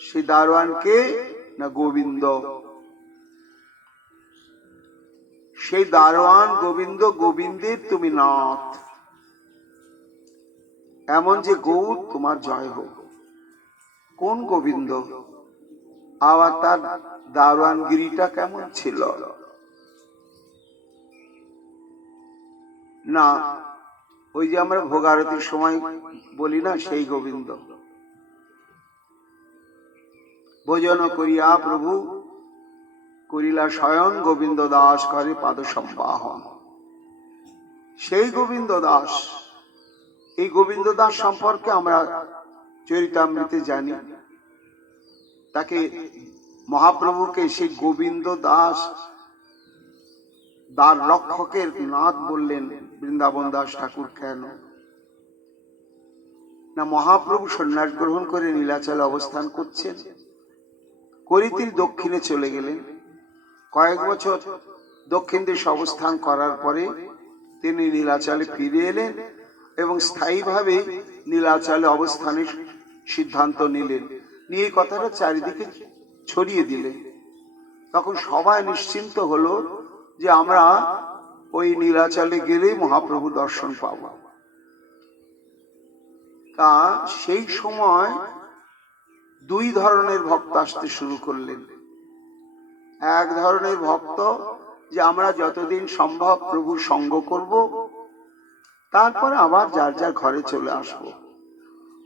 সে দারোয়ান কে? না গোবিন্দ। সেই দারোয়ান গোবিন্দ, গোবিন্দের তুমি নাথ। এমন যে গৌর তোমার জয় হোক। কোন গোবিন্দ? আবার তার দারোয়ানগিরিটা কেমন ছিল? না, ওই যে আমরা ভোগারতির সময় বলি না, সেই গোবিন্দ। ভোজন করিয়া প্রভু করিলা শয়ন, গোবিন্দ দাস করে পাদ সম্বাহন। সেই গোবিন্দ দাস। এই গোবিন্দ দাস সম্পর্কে আমরা চরিতামৃতে জানি। তাকে মহাপ্রভুকে সেই গোবিন্দ দাস দ্বার রক্ষকের নাথ বললেন বৃন্দাবন দাস ঠাকুর। কেন না, মহাপ্রভু সন্ন্যাস গ্রহণ করে নীলাচলে অবস্থান করছেন, করে তিনি দক্ষিণে চলে গেলেন। কয়েক বছর দক্ষিণ দেশে অবস্থান করার পরে তিনি নীলাচলে ফিরে এলেন এবং স্থায়ীভাবে নীলাচলে অবস্থানের সিদ্ধান্ত নিলেন। নিয়ে এই কথাটা চারিদিকে ছড়িয়ে দিলেন। তখন সবাই নিশ্চিন্ত হলো যে আমরা ওই নীলাচলে গেলেই মহাপ্রভু দর্শন পাব। তা সেই সময় দুই ধরনের ভক্ত আসতে শুরু করলেন। এক ধরনের ভক্ত যে আমরা যতদিন সম্ভব প্রভুর সঙ্গ করব, তারপরে আবার যার যার ঘরে চলে আসব,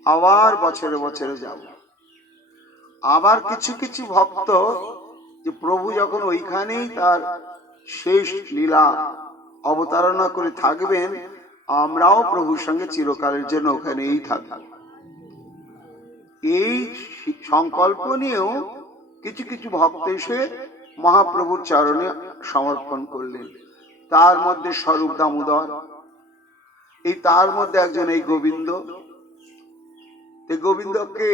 আবার বছরে বছরে যাব। আবার কিছু কিছু ভক্ত যে প্রভু যখন ওইখানেই তার শেষ লীলা অবতারণা করে থাকবেন, আমরাও প্রভুর সঙ্গে চিরকালের জন্য ওখানেই থাকব, এই সংকল্প নিয়েও কিছু কিছু ভক্ত এসে মহাপ্রভুর চরণে সমর্পণ করলেন। তার মধ্যে স্বরূপ দামোদর, এই তার মধ্যে একজন এই গোবিন্দ। এই গোবিন্দকে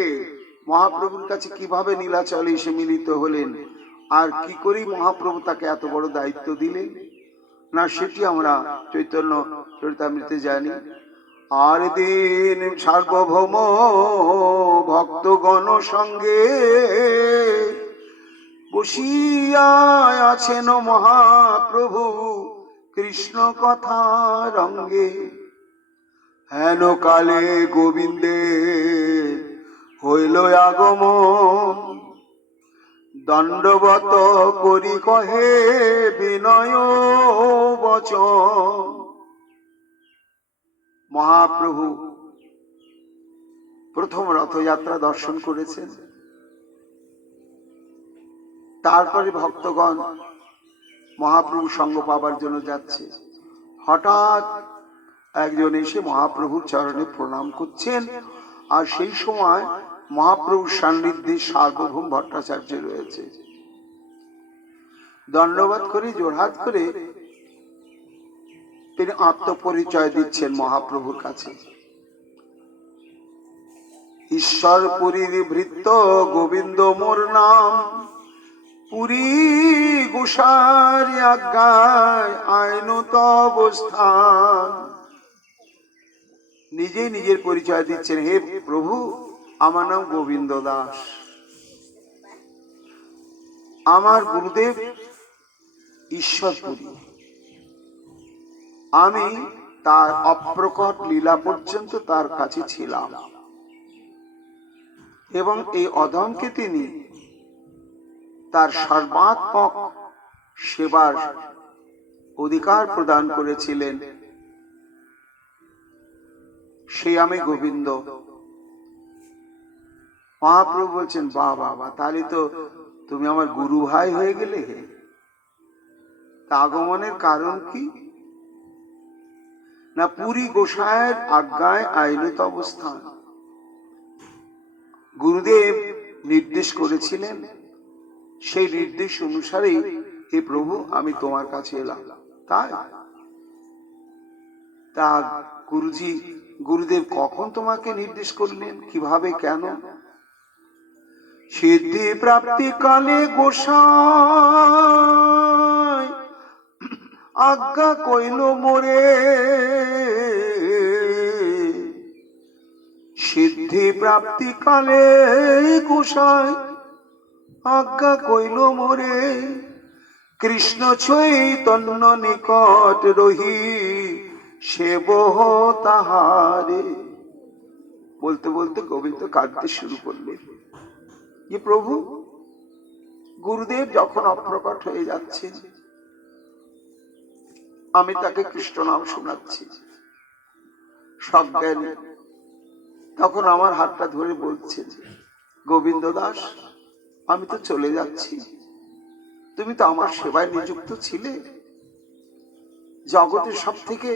মহাপ্রভুর কাছে কিভাবে নীলাচলে এসে মিলিত হলেন, আর কি করে মহাপ্রভু তাকে এত বড় দায়িত্ব দিলেন, না সেটি আমরা চৈতন্য চরিতামৃতে জানি। আর দিন সার্বভৌম ভক্তগণ সঙ্গে বসিয়া আছেন মহাপ্রভু কৃষ্ণ কথা রঙ্গে। হেন কালে গোবিন্দে হইল আগমন, দণ্ডবত করি কহে বিনয় বচন। মহাপ্রভু প্রথম রথযাত্রা দর্শন করেছেন। তারপরে ভক্তগণ মহাপ্রভু সঙ্গ পাবার জন্য যাচ্ছে। হঠাৎ একজন এসে মহাপ্রভুর চরণে প্রণাম করছেন, আর সেই সময় মহাপ্রভুর সান্নিধ্যে সার্বভৌম ভট্টাচার্য রয়েছে। দণ্ডবাদ করে জোড়হাত করে তিনি আত্মপরিচয় দিচ্ছেন মহাপ্রভুর কাছে। ঈশ্বর পুরীর ভৃত্য গোবিন্দ মোর নাম, পুরী গোসার আজ্ঞায় আইনত অবস্থান। নিজে নিজের পরিচয় দিচ্ছেন, হে প্রভু আমার নাম গোবিন্দ দাস, আমার গুরুদেব ঈশ্বরপুরী, আমি তার অপ্রকট লীলা পর্যন্ত তার কাছে ছিলাম এবং এই অধমকে তিনি তার সর্বাত্মক সেবার অধিকার প্রদান করেছিলেন। সে আমি গোবিন্দ। মহাপ্রভু বলছেন, বাহ বাবা, তাহলে তো তুমি আমার গুরু ভাই হয়ে গেলে। আগমনের কারণ কি না, পুরী গোসাইয়ের আজ্ঞায় আইনত অবস্থান। গুরুদেব নির্দেশ করেছিলেন, সেই নির্দেশ অনুসারে হে প্রভু আমি তোমার কাছে এলাম। তাই তা গুরুদেব কখন তোমাকে নির্দেশ করলেন, কিভাবে, কেন? সিদ্ধি প্রাপ্তি কালে গোসাই আজ্ঞা কইল মোরে, সিদ্ধি প্রাপ্তি কালে গোসাই আজ্ঞা কইল মোরে, কৃষ্ণ চৈতন্য নিকট রহি সেবহ তাহারে। বলতে বলতে গোবিন্দ কাঁদতে শুরু করলেন যে প্রভু, গুরুদেব যখন অপ্রকট হয়ে যাচ্ছেন, আমি তাকে কৃষ্ণ নাম শোনাচ্ছি সজ্ঞানী, তখন আমার হাতটা ধরে বলছেন, গোবিন্দ দাস, আমি তো চলে যাচ্ছি, তুমি তো আমার সেবায় নিযুক্ত ছিলে। জগতের সব থেকে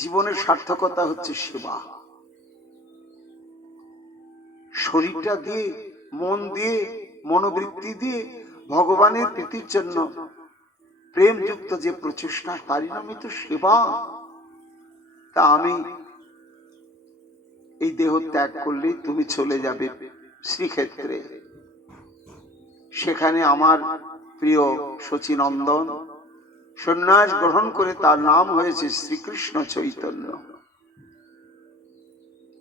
জীবনের সার্থকতা হচ্ছে সেবা। শরীরটা দিয়ে, মন দিয়ে, মনোবৃত্তি দিয়ে ভগবানের প্রীতির জন্য প্রেমযুক্ত যে প্রচেষ্টা, তারই নামই তো সেবা। তা আমি এই দেহ ত্যাগ করলে তুমি চলে যাবে শ্রীক্ষেত্রে, সেখানে আমার প্রিয় শচীনন্দন সন্ন্যাস গ্রহণ করে তার নাম হয়েছে শ্রীকৃষ্ণ চৈতন্য।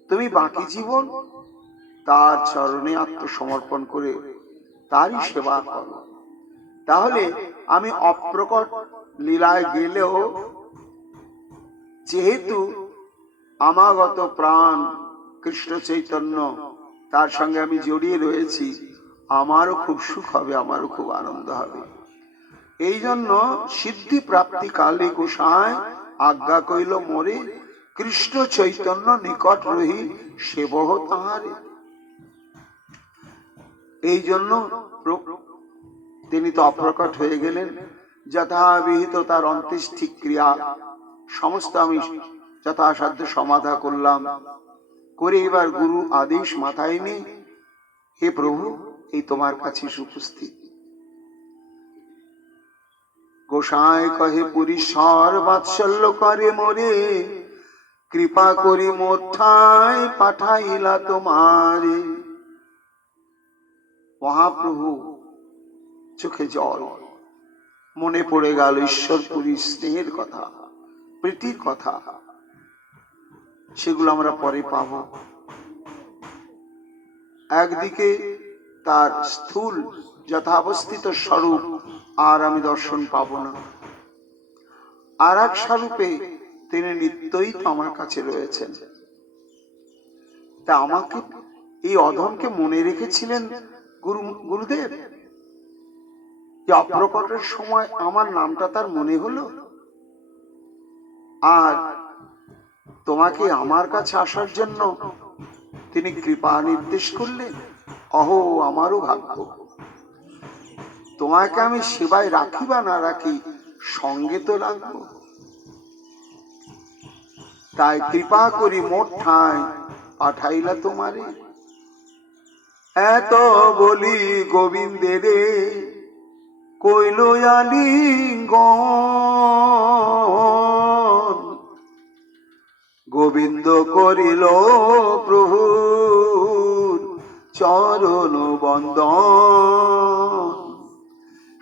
তুমি বাকি জীবন তার চরণে আত্মসমর্পণ করে তারই সেবা করো। তাহলে আমি অপ্রকট লীলায় গেলেও, যেহেতু আমাগত প্রাণ কৃষ্ণ চৈতন্য, তার সঙ্গে আমি জড়িয়ে রয়েছি, আমারও খুব সুখ হবে, আমারও খুব আনন্দ হবে। এই জন্য সিদ্ধি প্রাপ্তি কালে গোসাই আজ্ঞা কইল মোরে, কৃষ্ণ চৈতন্য নিকট রহি সেবহ তাহারে। এই জন্য তিনি তো অপ্রকট হয়ে গেলেন। যথাবিহিত তার অন্ত্যেষ্টি ক্রিয়া সমস্ত আমি যথাসাধ্য সমাধা করলাম, করে এবার গুরু আদেশ মাথায় নিয়ে, হে প্রভু, এই তোমার কাছে উপস্থিত। গোসাই কহে, পুরীশ্বর বাৎসল্য করে মোরে, কৃপা করি মোর ঠায় পাঠাইলা তোমারে। মহাপ্রভু চোখে জল, মনে পড়ে গেল ঈশ্বরপুরী স্নেহের কথা, প্রীতির কথা। সেগুলো আমরা পরে পাব। একদিকে তার স্থূল যথাবস্থিত স্বরূপ আর আমি দর্শন পাব না, আর এক স্বরূপে তিনি নিত্যই তো আমার কাছে রয়েছেন। তা আমাকে, এই অধমকে মনে রেখেছিলেন গুরুদেব, যে অপ্রকটের সময় আমার নামটা তার মনে হলো, আর তোমাকে আমার কাছে আসার জন্য তিনি কৃপা নির্দেশ করলেন। অহো, আমারও ভাগ্য। তোমাকে আমি সেবায় রাখি বা না রাখি, সঙ্গে তো লাগবো। তাই কৃপা করি মোর ঠায় পাঠাইলা তোমারে। এত বলি গোবিন্দের কইল আলিঙ্গন, গোবিন্দ করিল প্রভুর চরণ বন্দন।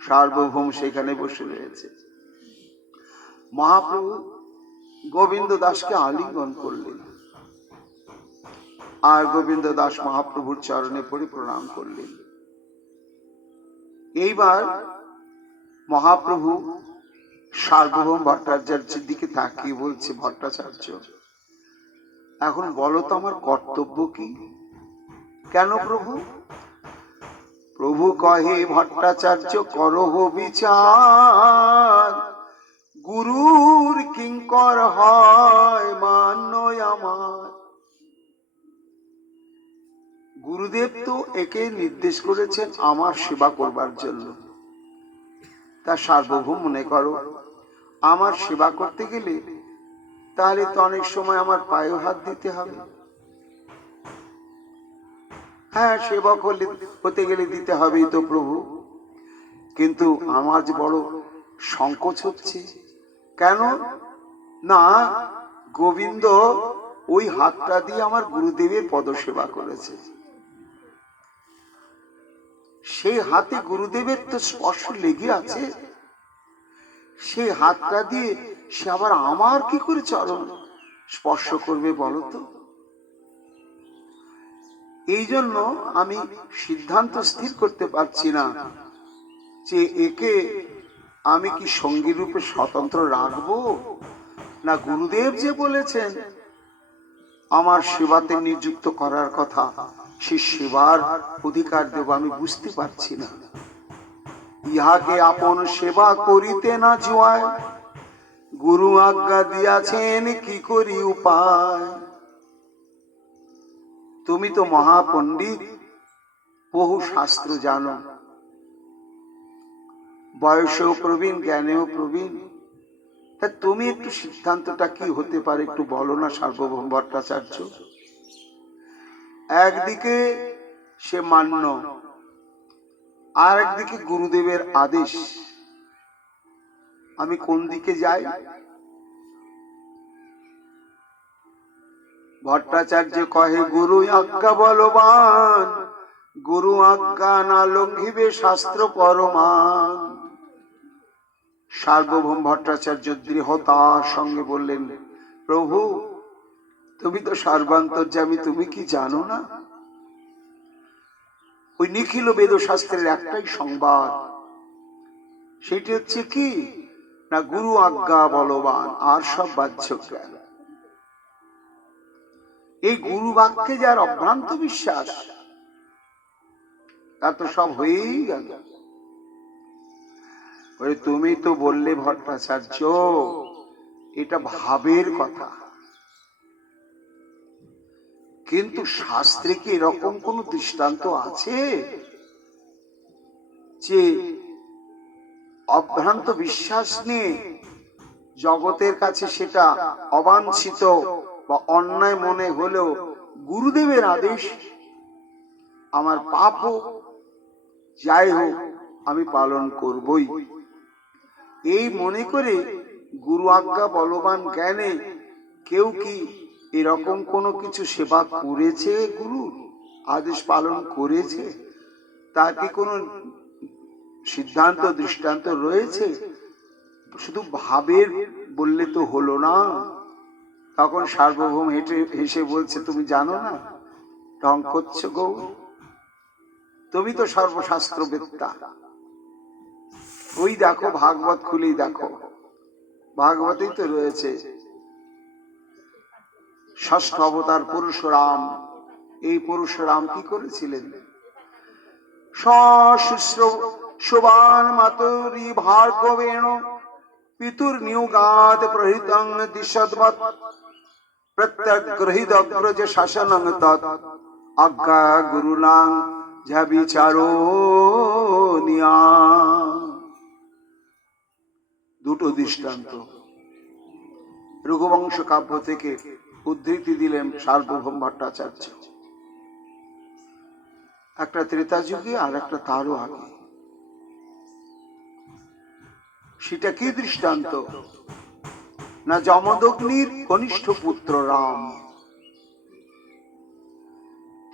সার্বভৌম সেখানে বসে রয়েছে। মহাপ্রভু গোবিন্দ দাসকে আলিঙ্গন করলেন, আর গোবিন্দ দাস মহাপ্রভুর চরণে পড়ে প্রণাম করলেন। এইবার মহাপ্রভু সার্বভৌম ভট্টাচার্যের দিকে তাকিয়ে বলছে, ভট্টাচার্য, এখন বলো তো আমার কর্তব্য কি? কেন প্রভু? প্রভু কহে, ভট্টাচার্য করহ বিচার, গুরুর কিঙ্কর হয় মান্য আমার। গুরুদেব তো একে নির্দেশ করেছেন আমার সেবা করবার জন্য। তা সার্বভৌম মনে করো, আমার সেবা করতে গেলে তাহলে তো অনেক সময় আমার পায়ে হাত দিতে হবে। হ্যাঁ, সেবক হতে গেলে দিতে হবেই তো প্রভু, কিন্তু আমার যে বড় সংকোচ হচ্ছে। কেন না, গোবিন্দ ওই হাতটা দিয়ে আমার গুরুদেবের পদসেবা করেছে, সেই হাতে গুরুদেবের তো স্পর্শ লেগে আছে। সেই হাতটা দিয়ে সে আবার আমার কি করে চরণ স্পর্শ করবে বলো তো? এই জন্য আমি সিদ্ধান্ত স্থির করতে পারছি না যে একে আমি কি সঙ্গী রূপে স্বতন্ত্র রাখবো, না গুরুদেব যে বলেছেন আমার সেবাতে নিযুক্ত করার কথা, সে সেবার অধিকার দেব আমি বুঝতে পারছি না। ইহাকে আপন সেবা করিতে না জুয়ায়, গুরু আজ্ঞা দিয়াছেন কি করি উপায়। তুমি তো মহাপণ্ডিত, বহু শাস্ত্র জানো, বয়সেও প্রবীণ, জ্ঞানেও প্রবীণ, তা তুমি একটু সিদ্ধান্তটা কি হতে পারে একটু বলো না সার্বভৌম ভট্টাচার্য। একদিকে সে মান্য, আর একদিকে গুরুদেবের আদেশ, আমি কোন দিকে যাই? ভট্টাচার্য কহে, গুরু আজ্ঞা বলবান, গুরু আজ্ঞা না লঙ্ঘিবে শাস্ত্র পরমান। সার্বভৌম ভট্টাচার্য দৃঢ়তার সঙ্গে বললেন, প্রভু তুমি তো সর্বান্তর্যামী, তুমি কি জানো না? ওই নিখিল বেদ শাস্ত্রের একটাই সংবাদ, সেটি হচ্ছে কি না গুরু আজ্ঞা বলবান, আর সব বাহ্য জ্ঞান। এই গুরু বাক্যে যার অভ্রান্ত বিশ্বাস, তা তো সব হয়েই গেল। তুমি তো বললে ভট্টাচার্য এটা ভাবের কথা, কিন্তু শাস্ত্রে কি এরকম কোন দৃষ্টান্ত আছে যে অভ্রান্ত বিশ্বাস নিয়ে জগতের কাছে সেটা অবাঞ্ছিত বা অন্যায় মনে হলেও গুরুদেবের আদেশ, আমার পাপ হোক যাই হোক আমি পালন করবই, এই মনে করে গুরু আজ্ঞা বলবান জ্ঞানে কেউ কি এরকম কোনো কিছু সেবা করেছে, গুরু আদেশ পালন করেছে? তার কি কোনো সিদ্ধান্ত দৃষ্টান্ত রয়েছে? শুধু ভাবের বললে তো হলো না। তখন সার্বভৌম হেসে বলছে, তুমি জানো না, ঢং করছো গো, তুমি তো সর্বশাস্ত্র বেত্তা। ওই দেখো ভাগবত খুলেই দেখো, ভাগবতেই তো রয়েছে ষষ্ঠ অবতার পরশুরাম। এই পরশুরাম কি করেছিলেন? শুশ্রূষবান মাতুরি ভার্গবেণ পিতুর নিয়োগাদ প্রহিতং দিশদ্বৎ প্রত্যগ্রহিত অগ্রজ শাসনং তৎ আজ্ঞা গুরুণাং যা বিচারো নিয়া। দুটো দৃষ্টান্ত রঘুবংশ কাব্য থেকে উদ্ধৃতি দিলেন সার্বভৌম ভট্টাচার্য। একটা ত্রেতা যুগে আর একটা তারও আগে। সেটা কি দৃষ্টান্ত না যমদগ্নির কনিষ্ঠ পুত্র রাম,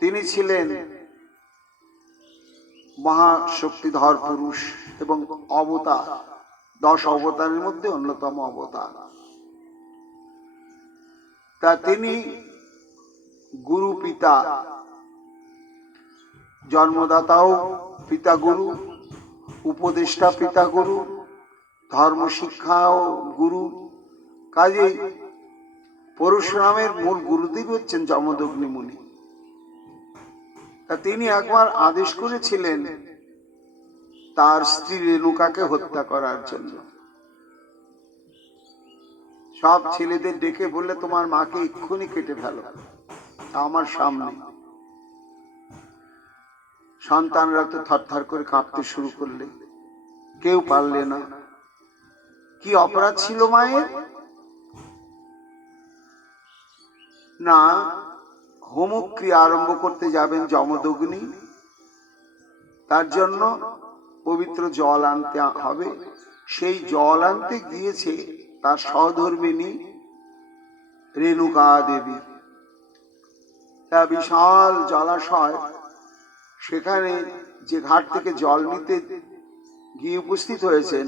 তিনি ছিলেন মহাশক্তিধর পুরুষ এবং অবতার, 10 অবতারের মধ্যে অন্যতম অবতার। তা তিনি গুরু পিতা, জন্মদাতাও পিতা গুরু, উপদেষ্টা পিতা গুরু, ধর্ম শিক্ষাও গুরু। কাজেই পরশুরামের মূল গুরুদেব হচ্ছেন যমদগ্নি মুনি। তা তিনি একবার আদেশ করেছিলেন তার স্ত্রী রেণুকাকে হত্যা করার জন্য। সব ছেলেদের ডেকে বললে, তোমার মাকে এক্ষুনি কেটে ফেলো আমার সামনে। সন্তানরা তো থরথর করে কাঁপতে শুরু করলে, কেউ পারলে না। কি অপরাধ ছিল মায়ের? না, হোমক্রিয়া আরম্ভ করতে যাবেন যমদগ্নি, তার জন্য পবিত্র জল আনতে হবে। সেই জল আনতে গিয়েছে তার সহধর্মিণী রেণুকা দেবী। তা বিশাল জলাশয়, সেখানে যে ঘাট থেকে জল নিতে গিয়ে উপস্থিত হয়েছেন,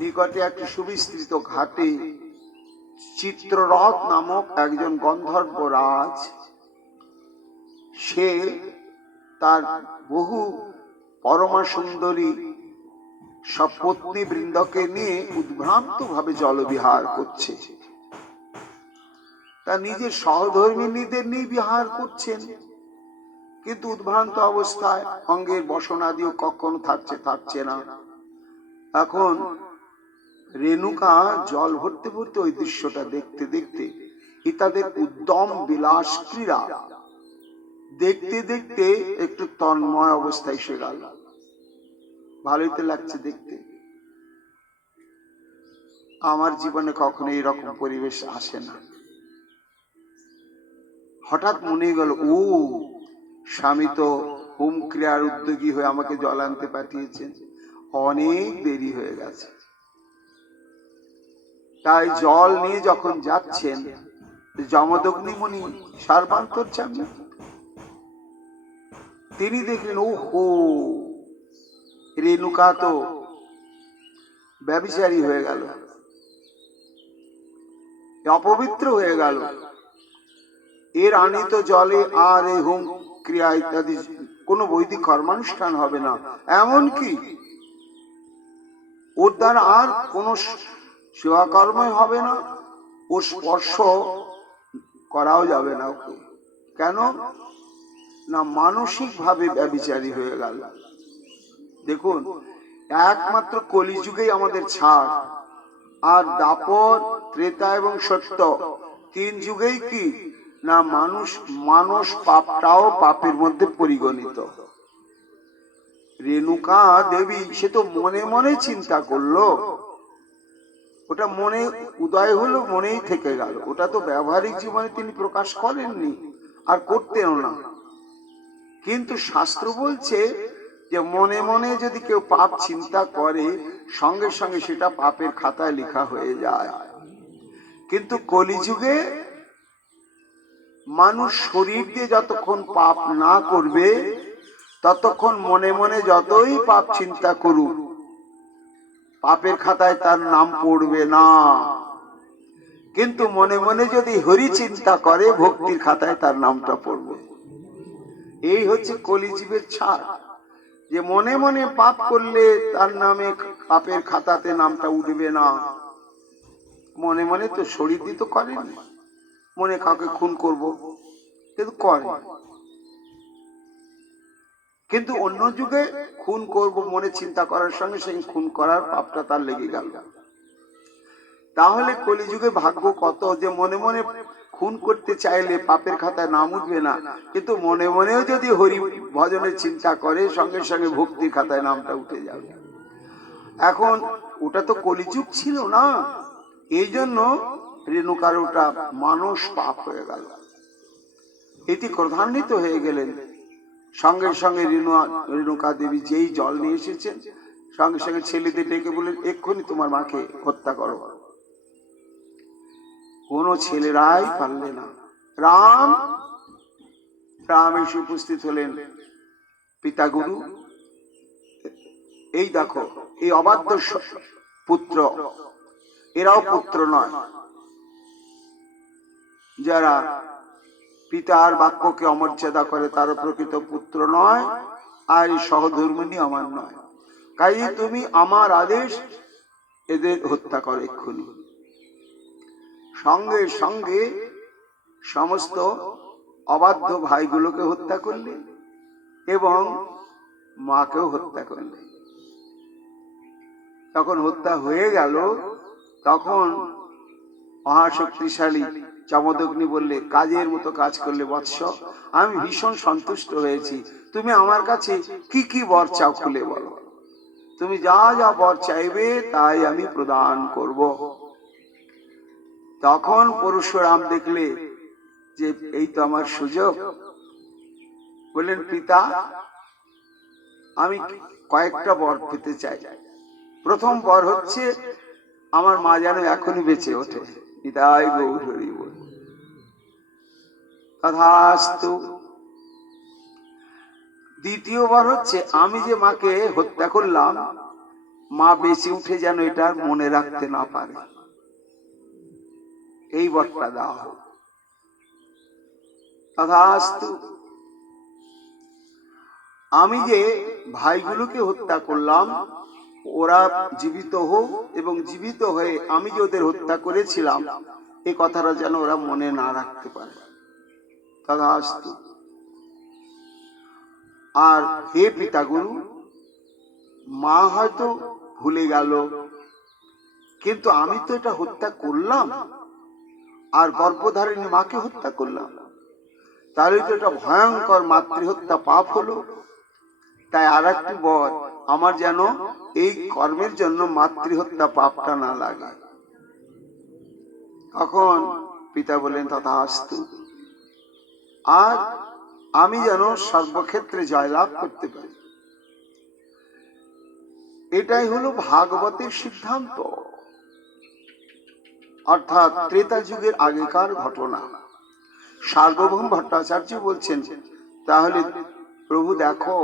নিকটে একটি সুবিস্তৃত ঘাটে চিত্ররথ নামক একজন গন্ধর্ব রাজ, সে তার বহু পরমা সুন্দরী সব পত্নী বৃন্দকে নিয়ে উদ্ভ্রান্ত ভাবে জলবিহার করছে। তা নিজের সহধর্মিনীদের নিয়ে বিহার করছেন, কিন্তু উদ্ভ্রান্ত অবস্থায়, অঙ্গের বসনাদিও কখনো থাকছে না। এখন রেণুকা জল ভরতে ভরতে ওই দৃশ্যটা দেখতে দেখতে তাদের উদ্যম বিলাস ক্রীড়া দেখতে দেখতে একটু তন্ময় অবস্থায় এসে গেল। ভালোই তো লাগছে দেখতে। আমার জীবনে কখনো এরকম পরিবেশ আসে না। হঠাৎ মনে গেল, ও স্বামী তো হোম ক্রিয়ার উদ্যোগী হয়ে আমাকে জল আনতে পাঠিয়েছেন, অনেক দেরি হয়ে গেছে। তাই জল নিয়ে যখন যাচ্ছেন, যমদগ্নিমণি সর্বান্তর্যামী, তিনি দেখলেন, ও হো, রেণুকা তো ব্যভিচারী হয়ে গেল, অপবিত্র হয়ে গেল। এর আনিত জলে আর এই হোম ক্রিয়া ইত্যাদি কোন বৈদিক কর্মানুষ্ঠান হবে না, এমনকি ওর দ্বারা আর কোন সেবা কর্মই হবে না, ও স্পর্শ করাও যাবে না ওকে। কেন না, মানসিক ভাবে ব্যভিচারী হয়ে গেল। দেখুন, একমাত্র কলিযুগেই আমাদের ছাড়, আর দাপর, ত্রেতা এবং সত্য, তিন যুগেই কি না মানুষ পাপটাও পাপের মধ্যে পরিগণিত। রেণুকা দেবী সে তো মনে মনে চিন্তা করলো, ওটা মনে উদয় হলো, মনেই থেকে গেল। ওটা তো ব্যবহারিক জীবনে তিনি প্রকাশ করেননি, আর করতেও না। কিন্তু শাস্ত্র বলছে যে মনে মনে যদি কেউ পাপ চিন্তা করে, সঙ্গে সঙ্গে সেটা পাপের খাতায় লেখা হয়ে যায়। কিন্তু কলিযুগে মানুষ শরীর দিয়ে যতক্ষণ পাপ না করবে, ততক্ষণ মনে মনে যতই পাপ চিন্তা করুক, পাপের খাতায় তার নাম পড়বে না। কিন্তু মনে মনে যদি হরি চিন্তা করে, ভক্তির খাতায় তার নামটা পড়বে। এই হচ্ছে কলিযুগের ছাড়, যে মনে মনে পাপ করলে তার নামে পাপের খাতাতে নামটা উঠবে না। মনে মনে তো শরীর দিয়ে তো করেন, মনে কাউকে খুন করব, কিন্তু করে। কিন্তু অন্য যুগে খুন করব মনে চিন্তা করার সঙ্গে সেই খুন করার পাপটা তার লেগে গেল। তাহলে কলিযুগে ভাগ্য কত, যে মনে মনে খুন করতে চাইলে পাপের খাতায় নাম উঠবে না, কিন্তু মনে মনেও যদি হরি ভজনের চিন্তা করে, সঙ্গে সঙ্গে ভক্তির খাতায় নামটা উঠে যাবে। এখন ওটা তো কলিযুগ ছিল না, এই জন্য রেণুকার ওটা মানস পাপ হয়ে গেল। এটি ক্রোধান্বিত হয়ে গেলেন। সঙ্গে সঙ্গে রেণুকা দেবী যেই জল নিয়ে এসেছেন, সঙ্গে সঙ্গে ছেলেদের ডেকে বললেন, এক্ষুনি তোমার মাকে হত্যা করো। কোন ছেলেরাই পারলে না। রাম এসে উপস্থিত হলেন। পিতা গুরু, এই দেখো, এই অবাধ্য পুত্র, এরাও পুত্র নয়, যারা পিতার বাক্যকে অমর্যাদা করে তারা প্রকৃত পুত্র নয়, আর এই সহধর্মিণী আমার নয়। কাজে তুমি আমার আদেশ, এদের হত্যা করো এক্ষুনি। সঙ্গে সঙ্গে সমস্ত অবাধ্য ভাইগুলোকে হত্যা করলে এবং মাকেও হত্যা করলে। তখন হত্যা হয়ে গেল, তখন মহাশক্তিশালী যমদগ্নি বললে, কাজের মতো কাজ করলে বৎস, আমি ভীষণ সন্তুষ্ট হয়েছি। তুমি আমার কাছে কি কি বর চাও খুলে বলো। তুমি যা যা বর চাইবে তাই আমি প্রদান করব। তখন পরশুরাম দেখলে যে এই তো আমার সুযোগ। বললেন, পিতা, আমি কয়েকটা বর পেতে চাই। প্রথম বর হচ্ছে, আমার মা যেন এখনই বেঁচে ওঠে। নিতাই গৌর হরি বল। তথাস্তু। দ্বিতীয় বর হচ্ছে, আমি যে মাকে হত্যা করলাম, মা বেঁচে উঠে যেন এটা মনে রাখতে না পারে, এই বরটা দাও। তথাস্তু। আমি যে ভাইগুলোকে হত্যা করলাম, ওরা জীবিত হোক, এবং জীবিত হয়ে আমি যে ওদের হত্যা করেছিলাম এই কথাটা যেন ওরা মনে না রাখতে পারে। তথাস্তু। আর হে পিতাগুরু, মা হয়তো ভুলে গেল, কিন্তু আমি তো এটা হত্যা করলাম, আর গর্ভধারিণী মাকে হত্যা করলাম, তাহলে তো এটা ভয়ঙ্কর মাতৃহত্যা পাপ হলো। তাই আর একটি বর, আমার যেন এই কর্মের জন্য মাতৃহত্যা পাপটা না লাগে। তখন পিতা বলেন তথাস্তু। আর আমি যেন সর্বক্ষেত্রে জয়লাভ করতে পারি। এটাই হলো ভাগবতের সিদ্ধান্ত, অর্থাৎ ত্রেতা যুগের আগেকার ঘটনা। সার্বভৌম ভট্টাচার্য বলছেন, তাহলে প্রভু দেখো,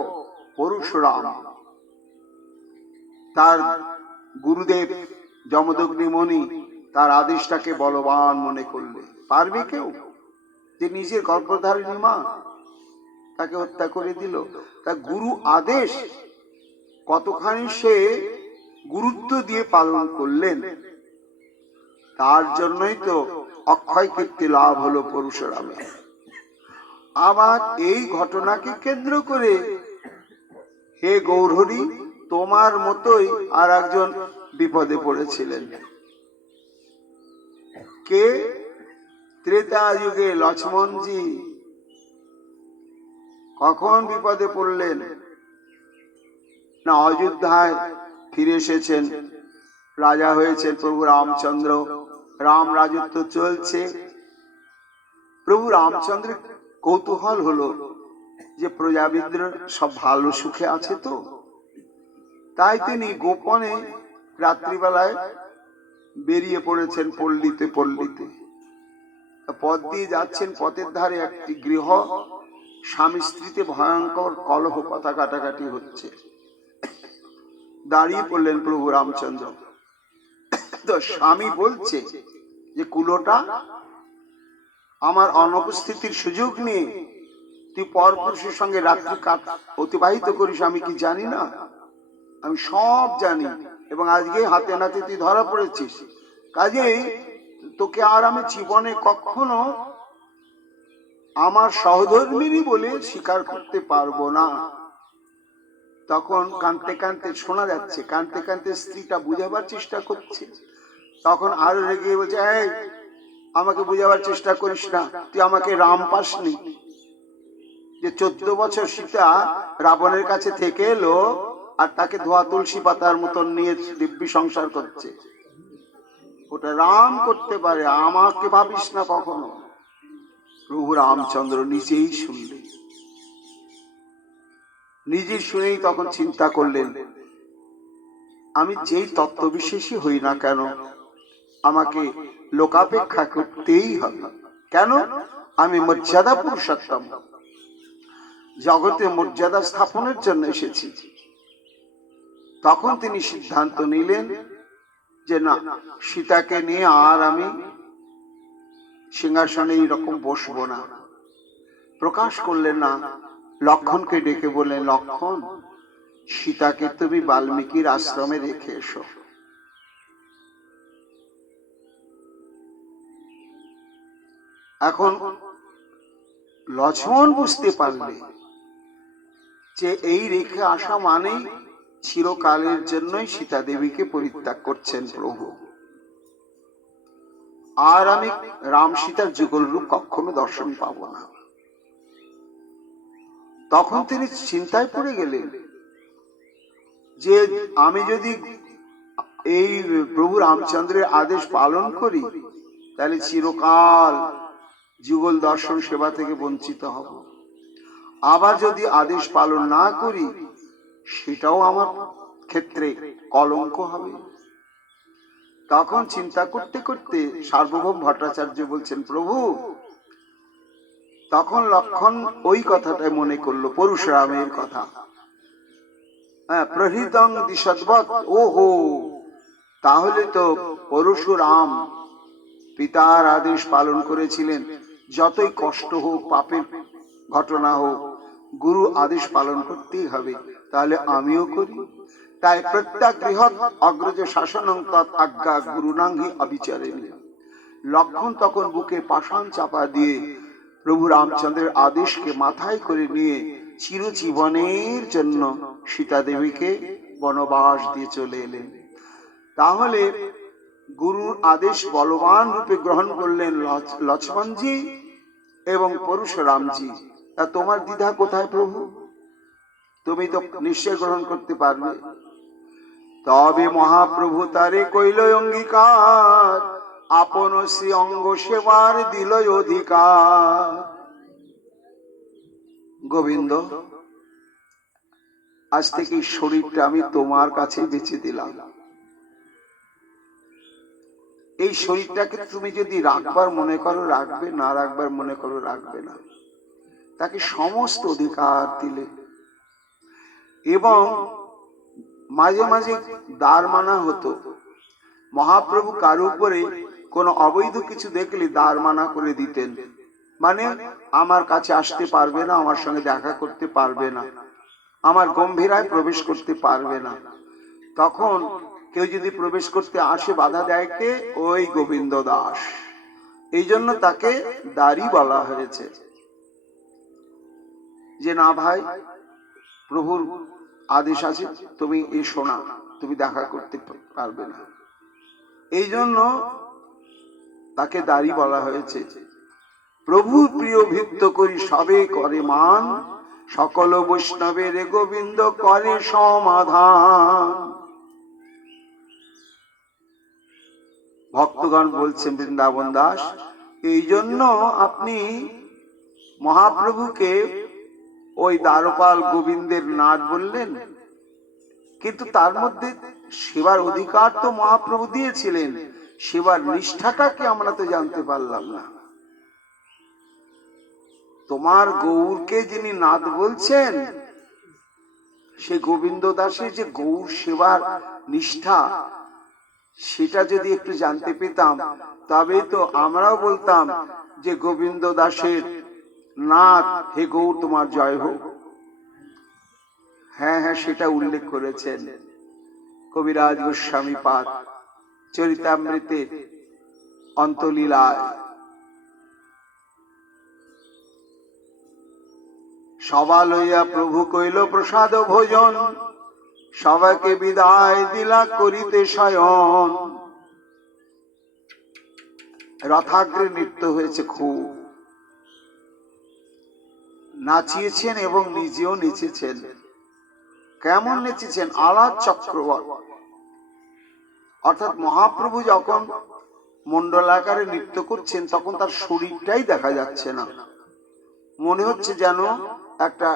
পরশুরাম তার গুরুদেব যমদগ্নি মুনি তার আদেশটাকে বলবান মনে করলে পারবে কেউ? যে নিজের গর্ভধারিণী মা, তাকে হত্যা করে দিল। তা গুরু আদেশ কতখানি সে গুরুত্ব দিয়ে পালন করলেন, তার জন্যই তো অক্ষয় কীর্তি লাভ হলো পরশুরামের। আবার এই ঘটনাকে কেন্দ্র করে হে গৌরহরি, তোমার মতোই আর একজন বিপদে পড়েছিলেন। কে? ত্রেতা যুগে লক্ষ্মণজি। কখন বিপদে পড়লেন? না, অযোধ্যায় ফিরে এসেছেন, রাজা হয়েছেন প্রভু রামচন্দ্র, রাম রাজত্ব চলছে। প্রভু রামচন্দ্রের কৌতূহল হলো যে প্রজাবিদ্র সব ভালো সুখে আছে তো, তাই তিনি গোপনে রাত্রিবেলায় বেরিয়ে পড়েছেন পল্লীতে পল্লীতে। পথ দিয়ে যাচ্ছেন, পথের ধারে একটি গৃহ, স্বামী স্ত্রীতে ভয়ঙ্কর কলহ, কথা কাটাকাটি হচ্ছে। দাঁড়িয়ে পড়লেন প্রভু রামচন্দ্র। তো স্বামী বলছে যে কুলোটা, আমার অনুপস্থিতির সুযোগ নিয়ে তুই পরপুরুষের সঙ্গে রাত্রি অতিবাহিত করিস, আমি কি জানি না? আমি সব জানি, এবং আজকে হাতে নাতে তুই ধরা পড়েছিস, কাজেই তোকে আর আমি জীবনে কখনো আমার সহধর্মিনী বলে স্বীকার করতে পারবো না। তখন কাঁদতে কাঁদতে শোনা যাচ্ছে, কাঁদতে কাঁদতে স্ত্রীটা বুঝাবার চেষ্টা করছে। তখন আরো রেগে বলছে, এই আমাকে বুঝাবার চেষ্টা করিস না, তুই আমাকে রাম পাসনি? যে 14 বছর সীতা রাবণের কাছে থেকে এলো, আর তাকে ধোয়া তুলসী পাতার মতন নিয়ে দিব্যি সংসার করছে, ওটা রাম করতে পারে, আমাকে ভাবিস না কখনো। প্রভু রামচন্দ্র নিজেই শুনলেন, নিজে শুনেই তখন চিন্তা করলেন, আমি যেই তত্ত্ববিশেষী হই না কেন, আমাকে লোকাপেক্ষা করতেই হবে। কেন? আমি মর্যাদা পুরুষোত্তম, জগতে মর্যাদা স্থাপনের জন্য এসেছি। তখন তিনি সিদ্ধান্ত নিলেন যে না, সীতাকে নিয়ে আর আমি সিংহাসনে এইরকম বসবো না। প্রকাশ করলেন না, লক্ষণকে ডেকে বললেন, লক্ষণ, সীতাকে তুমি বাল্মীকির আশ্রমে রেখে এসো। এখন লক্ষ্মণ বুঝতে পারলে যে এই রেখে আসা মানেই চিরকালের জন্যই সীতা দেবীকে পরিত্যাগ করছেন প্রভু, আর আমি রাম সীতার যুগল রূপ কখনো দর্শন পাবো না। তখন তিনি চিন্তায় পড়ে গেলেন যে আমি যদি এই প্রভু রামচন্দ্রের আদেশ পালন করি, তাহলে চিরকাল যুগল দর্শন সেবা থেকে বঞ্চিত হব। আবার যদি আদেশ পালন না করি, সেটাও আমার ক্ষেত্রে কলঙ্ক হবে। তখন চিন্তা করতে করতে সার্বভৌম ভট্টাচার্য বলছেন, প্রভু, তখন লক্ষণ ওই কথাটাই মনে করলো, পরশুরামের কথা। হ্যাঁ, প্রহৃতং দিশদ্বৎ, ওহো, তাহলে তো পরশুরাম পিতার আদেশ পালন করেছিলেন। যতই কষ্ট হোক, পাপের ঘটনা হোক, গুরু আদেশ পালন করতেই হবে, তাহলে আমিও করি। তাই প্রত্যেক গৃহৎ অগ্রজ শাসনং তৎ আজ্ঞা গুরুণাং হি অবিচারেণী। লক্ষ্মণ তখন বুকে পাষাণ চাপা দিয়ে প্রভু রামচন্দ্রের আদেশকে মাথায় করে নিয়ে চিরজীবনের জন্য সীতা দেবীকে বনবাস দিয়ে চলে এলেন। তাহলে গুরুর আদেশ বলবান রূপে গ্রহণ করলেন লক্ষ্মণজি এবং পরশুরামজি। তা তোমার দ্বিধা কোথায় প্রভু? তুমি তো নিশ্চয় গ্রহণ করতে পারবে। তবে মহাপ্রভু তারে কইল অঙ্গীকার, আপন শ্রী অঙ্গ সেবার দিল অধিকার। গোবিন্দ, আজ থেকে এই শরীরটা আমি তোমার কাছে বেঁচে দিলাম। এই শরীরটাকে তুমি যদি রাখবার মনে করো রাখবে, না রাখবার মনে করো রাখবে না। তাকে সমস্ত অধিকার দিলে এবং মাঝে মাঝে দ্বার মানা হতো। মহাপ্রভু কারো উপরে কোন অবৈধ কিছু দেখলে দ্বার মানা করে দিতেন, মানে আমার কাছে আসতে পারবে না, আমার সঙ্গে দেখা করতে পারবে না, আমার গম্ভীরায় প্রবেশ করতে পারবে না। তখন কেউ যদি প্রবেশ করতে আসে বাধা দেয় কে? ওই গোবিন্দ দাস। এই জন্য তাকে দ্বারী বলা হয়েছে, যে না ভাই, প্রভুর আদেশ আছে, তুমি এসো না, তুমি দেখা করতে পারবে না। এই জন্য তাকে দ্বারী বলা হয়েছে। প্রভু প্রিয় ভিত্ত করি সবে করে মান, সকল বৈষ্ণবের গোবিন্দ করে সমাধান। ভক্তগণ বলছেন বৃন্দাবন দাস, এই জন্য আপনি মহাপ্রভুকে ওই দ্বারপাল গোবিন্দের নাথ বললেন, কিন্তু তার মধ্যে সেবার অধিকার তো মহাপ্রভু দিয়েছিলেন, সেবার নিষ্ঠাটাকে আমরা তো জানতে পারলাম না। তোমার গৌরকে যিনি নাথ বলছেন, সে গোবিন্দ দাসের যে গৌর সেবার নিষ্ঠা, সেটা যদি একটু জানতে পেতাম, তবে তো আমরাও বলতাম যে গোবিন্দ দাসের নাথ, হে গৌর তোমার জয় হোক। হ্যাঁ হ্যাঁ, সেটা উল্লেখ করেছেন কবিরাজ গোস্বামী পাদ চরিতামৃতের অন্তলীলায়। সভা লইয়া প্রভু কইল প্রসাদ ভোজন, সবাইকে বিদায় দিলা করিতে শয়ন। রথাগ্রে নৃত্য হয়েছে, খুব নাচিয়েছেন এবং নিজেও নেচেছেন। কেমন নেচেছেন? আলাদ চক্রবর্তী। অর্থাৎ মহাপ্রভু যখন মন্ডলাকারে নৃত্য করছেন তখন তার শরীরটাই দেখা যাচ্ছে না, মনে হচ্ছে যেন একটা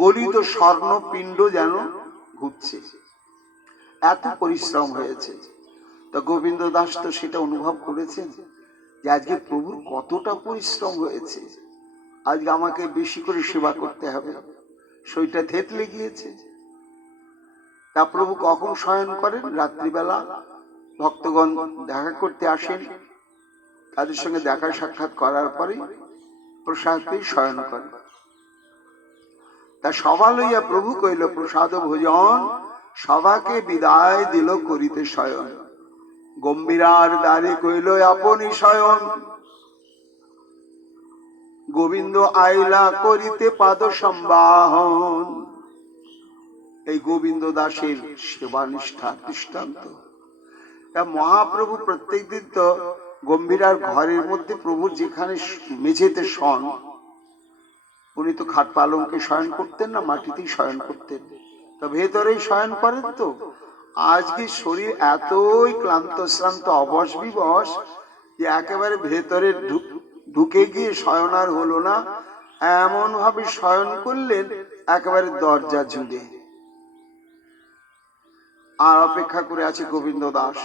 গলিত স্বর্ণ পিণ্ড যেন ঘুরছে, এত পরিশ্রম হয়েছে। তো গোবিন্দ দাস তো সেটা অনুভব করেছেন যে আজকে প্রভুর কতটা পরিশ্রম হয়েছে, আজকে আমাকে বেশি করে সেবা করতে হবে, শরীরটা থেতলে গিয়েছে। তা প্রভু কখন শয়ন করেন? রাত্রিবেলা ভক্তগণ দেখা করতে আসেন, তাদের সঙ্গে দেখা সাক্ষাৎ করার পরে প্রসাদকেই শয়ন করেন। তা সভা লইয়া প্রভু কইল প্রসাদ ভোজন, সভাকে বিদায় দিল করিতে শয়ন। গম্ভীরার দ্বারে কইল আপনি শয়ন, গোবিন্দ আইলা করিতে পাদ সম্বাহন। এই গোবিন্দ দাসের সেবা নিষ্ঠা দৃষ্টান্ত। মহাপ্রভু প্রত্যেক দিন তো গম্ভীরার ঘরের মধ্যে প্রভুর যেখানে মেঝেতে শন, উনি তো খাট পালঙ্কে শয়ন করতেন না, মাটিতেই শয়ন করতেন। তো ভেতরেই শয়ন করেন। তো আজকে শরীর এতই ক্লান্ত শ্রান্ত অবশ বিবশ যে একেবারে ভেতরে ঢুকে গিয়ে শয়ন আর হলো না, এমন ভাবে শয়ন করলেন একেবারে দরজা ঝুলে। আর অপেক্ষা করে আছে গোবিন্দ দাস।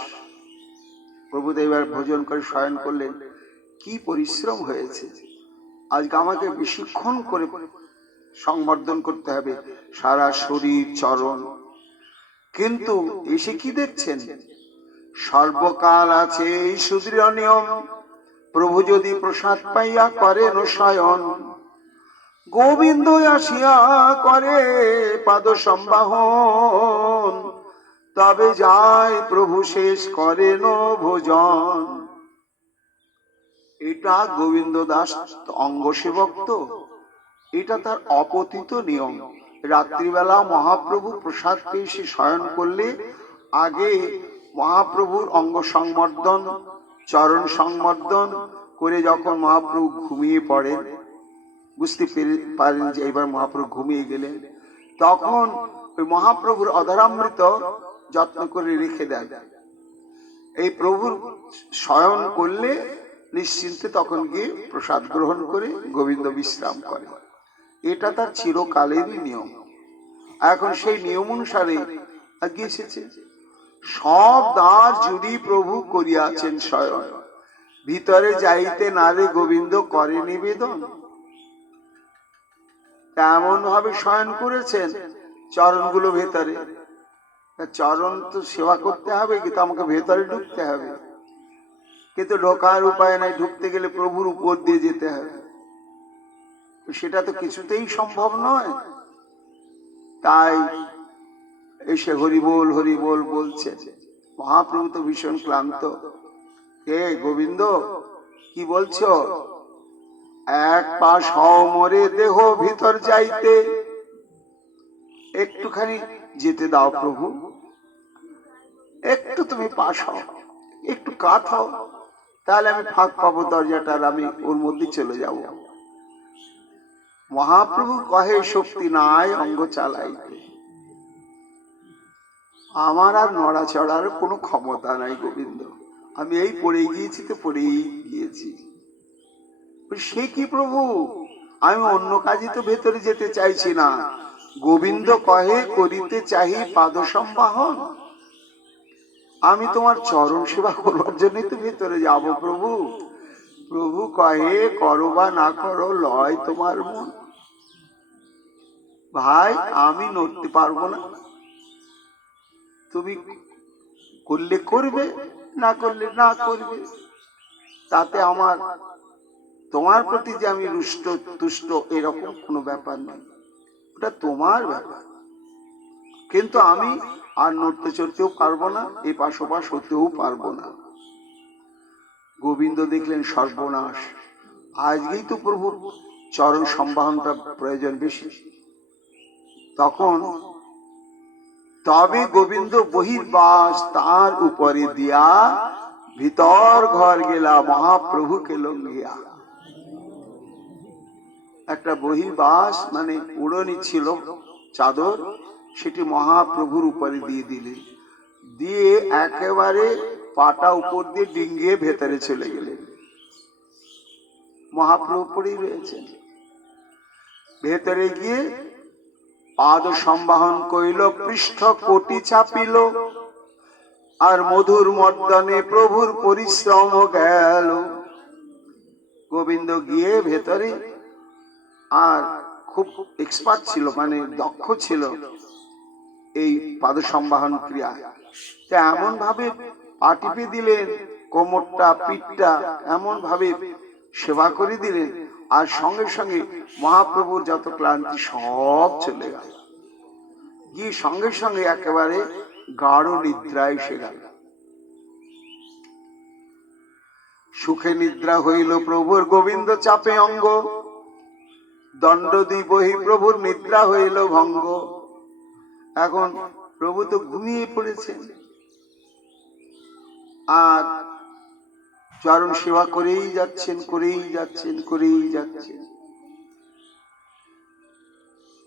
প্রভুদেব ভোজন করে শয়ন করলেন। কি পরিশ্রম হয়েছে, আজকে আমাকে বেশিক্ষণ করে সংবর্ধন করতে হবে, সারা শরীর চরণ। কিন্তু এসে কি দেখছেন? সর্বকাল আছে এই সুদৃঢ় নিয়ম, প্রভু যদি প্রসাদ পাইয়া করেন শয়ন, গোবিন্দ আসিয়া করে পাদ সম্বাহন, তবে যায় প্রভু শেষ করেন ভোজন। এটা গোবিন্দ দাস অঙ্গ সেবক, তো এটা তার অপতিত নিয়ম। রাত্রিবেলা মহাপ্রভু প্রসাদ পেয়ে সে শয়ন করলে আগে মহাপ্রভুর অঙ্গ সংবর্ধন, চরণ সংবর্ধন করে যখন মহাপ্রভু ঘুমিয়ে পড়েন, বুঝতে পারেন যে এবার মহাপ্রভু ঘুমিয়ে গেলেন, তখন ওই মহাপ্রভুর অধরামৃত যত্ন করে রেখে দেন। এই প্রভুর শয়ন করলে নিশ্চিন্তে তখন গিয়ে প্রসাদ গ্রহণ করে গোবিন্দ বিশ্রাম করে। এটা তার চিরকালেরই নিয়ম। এখন সেই নিয়ম অনুসারে আগে এসেছে, সব দ্বার জুড়ি প্রভু করিয়াছেন শয়ন, ভিতরে যাইতে নারে গোবিন্দ করে নিবেদন। এমন ভাবে শয়ন করেছেন, চরণগুলো ভেতরে। চরণ তো সেবা করতে হবে, কিন্তু আমাকে ভেতরে ঢুকতে হবে, কিন্তু ঢোকার উপায় নাই। ঢুকতে গেলে প্রভুর উপর দিয়ে যেতে হবে, সেটা তো কিছুতেই সম্ভব নয়। তাই এসে হরিবোল হরিবোল বলছে। মহাপ্রভু তো ভীষণ ক্লান্ত। কে গোবিন্দ, কি বলছো? এক পাশ হও মোরে দেহ ভিতর যাইতে, একটুখানি যেতে দাও প্রভু, একটু তুমি পাশ হও, একটু কাত হও, তাহলে আমি ফাঁক পাবো দরজাটার, আমি ওর মধ্যে চলে যাব। মহাপ্রভু কহে শক্তি নাই অঙ্গ চালাইতে, আমার আর নড়াচড়ার কোনো ক্ষমতা নাই গোবিন্দ, আমি এই পড়ে গিয়েছি তো পড়েই গিয়েছি। সে কি প্রভু, আমি অন্য কাজে তো ভেতরে যেতে চাইছি না। গোবিন্দ কহে করিতে চাহি পাদ সম্বাহন, আমি তোমার চরণ সেবা করবার জন্যই তো ভেতরে যাব প্রভু। প্রভু কহে করো বা না করো লয় তোমার মন। ভাই আমি নড়তে পারবো না, তুমি করলে করবে, না করলে না করবে, তাতে আমার তোমার প্রতি যে আমি রুষ্ট তুষ্ট এরকম কোনো ব্যাপার নেই, ওটা তোমার ব্যাপার। কিন্তু আমি আর নড়তে চড়তেও পারবো না, এ পাশ ওপাশ হতেও পারবো না। গোবিন্দ দেখলেন সর্বনাশ, আজকেই তো প্রভুর চরণ সম্বাহনটা প্রয়োজন বেশি। তখন তবে গোবিন্দ বহির্বাস তার উপরে দিয়া, ভিতর ঘর গেলা মহাপ্রভুকে লঙ্ঘিয়া। একটা বহির্বাস মানে উড়নি ছিল চাদর, সেটি মহাপ্রভুর উপরে দিয়ে দিলেন, দিয়ে একেবারে পাটা উপর দিয়ে ডিঙ্গিয়ে ভেতরে চলে গেলেন। মহাপ্রভু পড়েই রয়েছেন। ভেতরে গিয়ে পাদ সম্বাহন করিল, পৃষ্ঠ কোটি চাপিল, আর মধুর মর্দনে প্রভুর পরিশ্রম গেল। গোবিন্দ গিয়ে ভেতরে, আর খুব এক্সপার্ট ছিল, মানে দক্ষ ছিল এই পাদ সম্বাহন ক্রিয়া। এমন ভাবে পা টিপে দিলেন, কোমরটা পিঠটা এমন ভাবে সেবা করে দিলেন, আর সঙ্গে সঙ্গে মহাপ্রভুর যত ক্লান্তি সব চলে গেল, গিয়ে সঙ্গে সঙ্গে একেবারে গাঢ় নিদ্রা এসে গেল। সুখে নিদ্রা হইল প্রভুর, গোবিন্দ চাপে অঙ্গ, দণ্ড দি বহি প্রভুর নিদ্রা হইল ভঙ্গ। এখন প্রভু তো ঘুমিয়ে পড়েছেন, আর চরণ সেবা করেই যাচ্ছেন, করেই যাচ্ছেন, করেই যাচ্ছেন।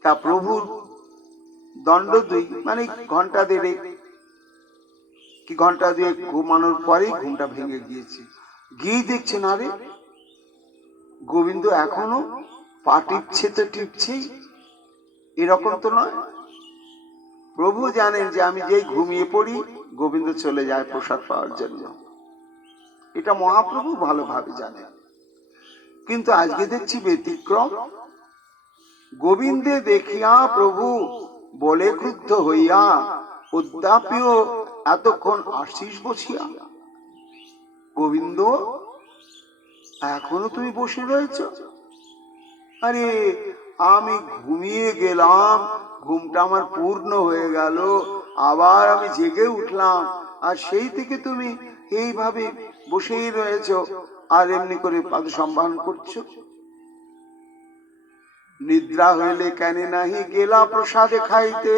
তা প্রভুর দণ্ড দুই মানে ঘন্টা দেড়েক কি ঘন্টা দুয়েক ঘুমানোর পরেই ঘুমটা ভেঙে গিয়েছে। গিয়ে দেখছেন আরে গোবিন্দ এখনো পা টিপছে তো টিপছেই, এরকম তো নয়। প্রভু জানেন যে আমি যেই ঘুমিয়ে পড়ি গোবিন্দ চলে যায় প্রসাদ পাওয়ার জন্য, এটা মহাপ্রভু ভালোভাবে জানেন। কিন্তু আজকে দেখছি ব্যতিক্রম। গোবিন্দে দেখিয়া প্রভু বলে ক্রুদ্ধ হইয়া, অদ্যাপিও এতক্ষণ আশিস বসিয়া। গোবিন্দ এখনো তুমি বসে রয়েছ? আরে আমি ঘুমিয়ে গেলাম, ঘুমটা আমার পূর্ণ হয়ে গেল, আবার আমি জেগে উঠলাম, আর সেই থেকে তুমি এইভাবে বসেই রয়েছো আর এমনি করে পাদ সম্মান করছো। নিদ্রা হইলে কেন নাহি গেলা প্রসাদে খাইতে?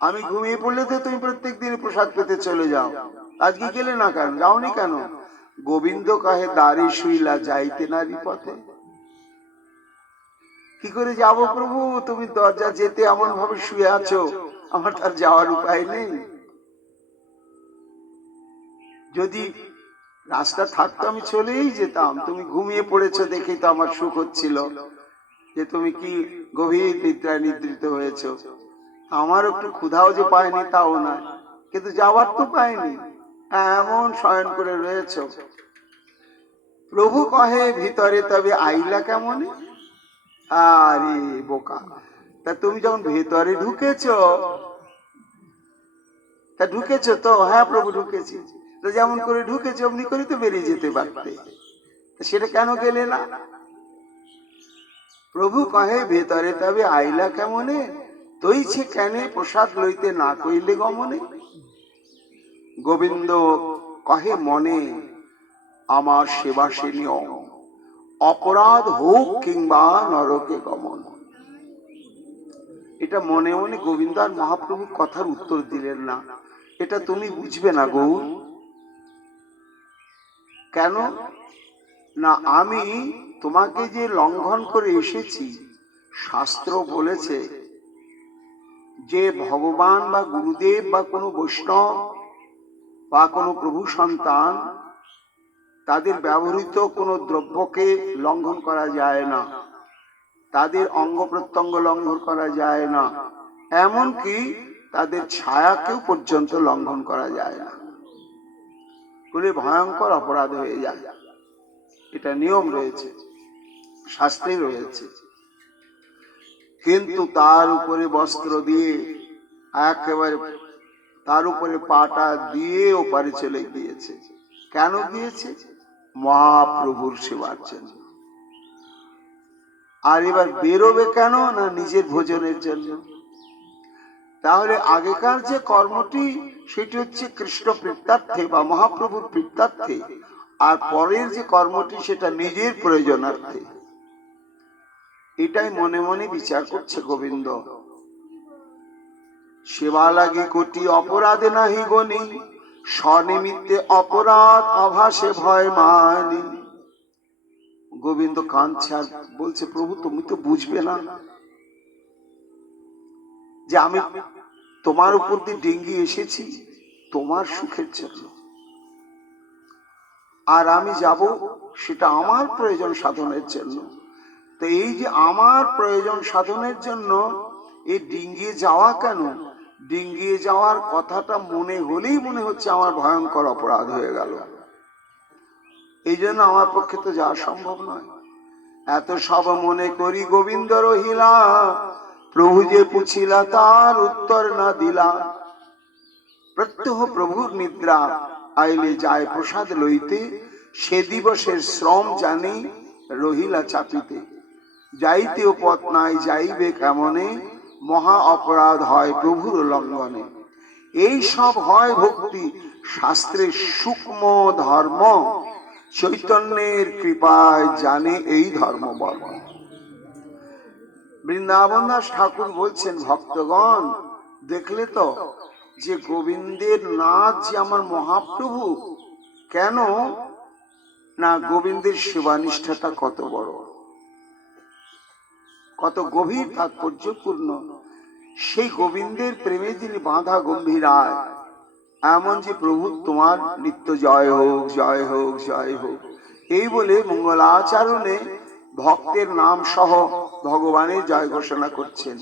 আমি ঘুমিয়ে পড়লে তো তুমি প্রত্যেক দিন প্রসাদ পেতে চলে যাও, আজকে গেলে না কেন, যাওনি কেন? গোবিন্দ কহে দ্বারে শুইলা যাইতে নারী পথে। কি করে যাব প্রভু, তুমি দরজা যেতে এমন ভাবে শুয়ে আছো, আমার তার যাওয়ার উপায় নেই। যদি রাস্তা থাকতো আমি চলেই যেতাম, তুমি ঘুমিয়ে পড়েছো দেখেই তো আমার সুখ হচ্ছিল, যে তুমি কি গভীর নিদ্রায় নিদ্রিত হয়েছো। আমার একটু ক্ষুধাও যে পায়নি তাও না, কিন্তু যাওয়ার তো পাইনি, এমন শয়ন করে রয়েছো। প্রভু কহে ভিতরে তবে আইলা কেমন? আরে বোকা, তা তুমি যখন ভেতরে ঢুকেছো, তা ঢুকেছো তো? হ্যাঁ প্রভু ঢুকেছি। তো যেমন করে ঢুকেছো অমনি করে তো বেরিয়ে যেতে পারতে, সেটা কেন গেলে না? প্রভু কহে ভেতরে তবে আইলা কেমনে? তৈছে কেনে প্রসাদ লইতে না কইলে গমনে? গোবিন্দ কহে মনে আমার সেবা সে নিয়ম, অপরাধ হোক কিংবা নরকে গমন। এটা মনে মনে গোবিন্দ আর মহাপ্রভু কথার উত্তর দিলেন না। এটা তুমি বুঝবে না গৌর। কেন না, আমি তোমাকে যে লঙ্ঘন করে এসেছি, শাস্ত্র বলেছে যে ভগবান বা গুরুদেব বা কোনো বৈষ্ণব বা কোনো প্রভু সন্তান, তাদের ব্যবহৃত কোনো দ্রব্যকে লঙ্ঘন করা যায় না, তাদের অঙ্গ প্রত্যঙ্গ লঙ্ঘন করা যায় না, এমনকি তাদের ছায়াকেও পর্যন্ত লঙ্ঘন করা যায় না, বলে ভয়ঙ্কর অপরাধ হয়ে যায়। এটা নিয়ম রয়েছে, শাস্ত্রে রয়েছে। কিন্তু তার উপরে বস্ত্র দিয়ে একেবারে তার উপরে পাটা দিয়ে ওপারে চলে গিয়েছে। কেন গিয়েছে? মহাপ্রভুর সেবার জন্য। আর এবার বেরোবে কেন না, নিজের ভোজনের জন্য। তাহলে আগেকার যে কর্মটি সেটি হচ্ছে কৃষ্ণ প্রীত্যার্থে বা মহাপ্রভুর প্রীত্যার্থে, আর পরের যে কর্মটি সেটা নিজের প্রয়োজনার্থে। এটাই মনে মনে বিচার করছে গোবিন্দ। সেবা লাগি কোটি অপরাধে নাহি গনি, স্বনিমিত্তে অপরাধ অভাসে ভয় মানি। গোবিন্দ কাঁদছে আর বলছে প্রভু তুমি তো বুঝবে না যে আমি তোমার উপর দিয়ে ডিঙ্গি এসেছি তোমার সুখের জন্য, আর আমি যাব সেটা আমার প্রয়োজন সাধনের জন্য। তো এই যে আমার প্রয়োজন সাধনের জন্য এই ডিঙ্গিয়ে যাওয়া কেন? ডিঙ্গিয়ে যাওয়ার কথাটা মনে হলেই মনে হচ্ছে আমার ভয়ঙ্কর অপরাধ হয়ে গেল, এই জন্য আমার পক্ষে তো যাওয়া সম্ভব নয়। এত সব মনে করি গোবিন্দ রহিলা, প্রভু যে পুছিলা তার উত্তর না দিলা। প্রত্যহ প্রভুর নিদ্রা আইলে যায় প্রসাদ লইতে, সে দিবসের শ্রম জানি রহিলা চাপিতে। যাইতেও পথ নাই যাইবে কেমনে, মহা অপরাধ হয় প্রভুর লঙ্ঘনে। এই সব হয় ভক্তি শাস্ত্রের সূক্ষ্ম ধর্ম, চৈতন্যের কৃপায় জানে এই ধর্ম বর্ম। বৃন্দাবন দাস ঠাকুর বলছেন ভক্তগণ দেখলে তো যে গোবিন্দের নাথ যে আমার মহাপ্রভু, কেন না গোবিন্দের সেবানিষ্ঠাটা কত বড়, কত গভীর তাৎপর্যপূর্ণ। সেই গোবিন্দের প্রেমে যিনি বাঁধা গম্ভীরায়, এমন যে প্রভু তোমার নিত্য জয় হোক জয় হোক জয় হোক এই বলে মঙ্গলাচরণে ভক্তের নাম সহ ভগবানের জয় ঘোষণা করছেন।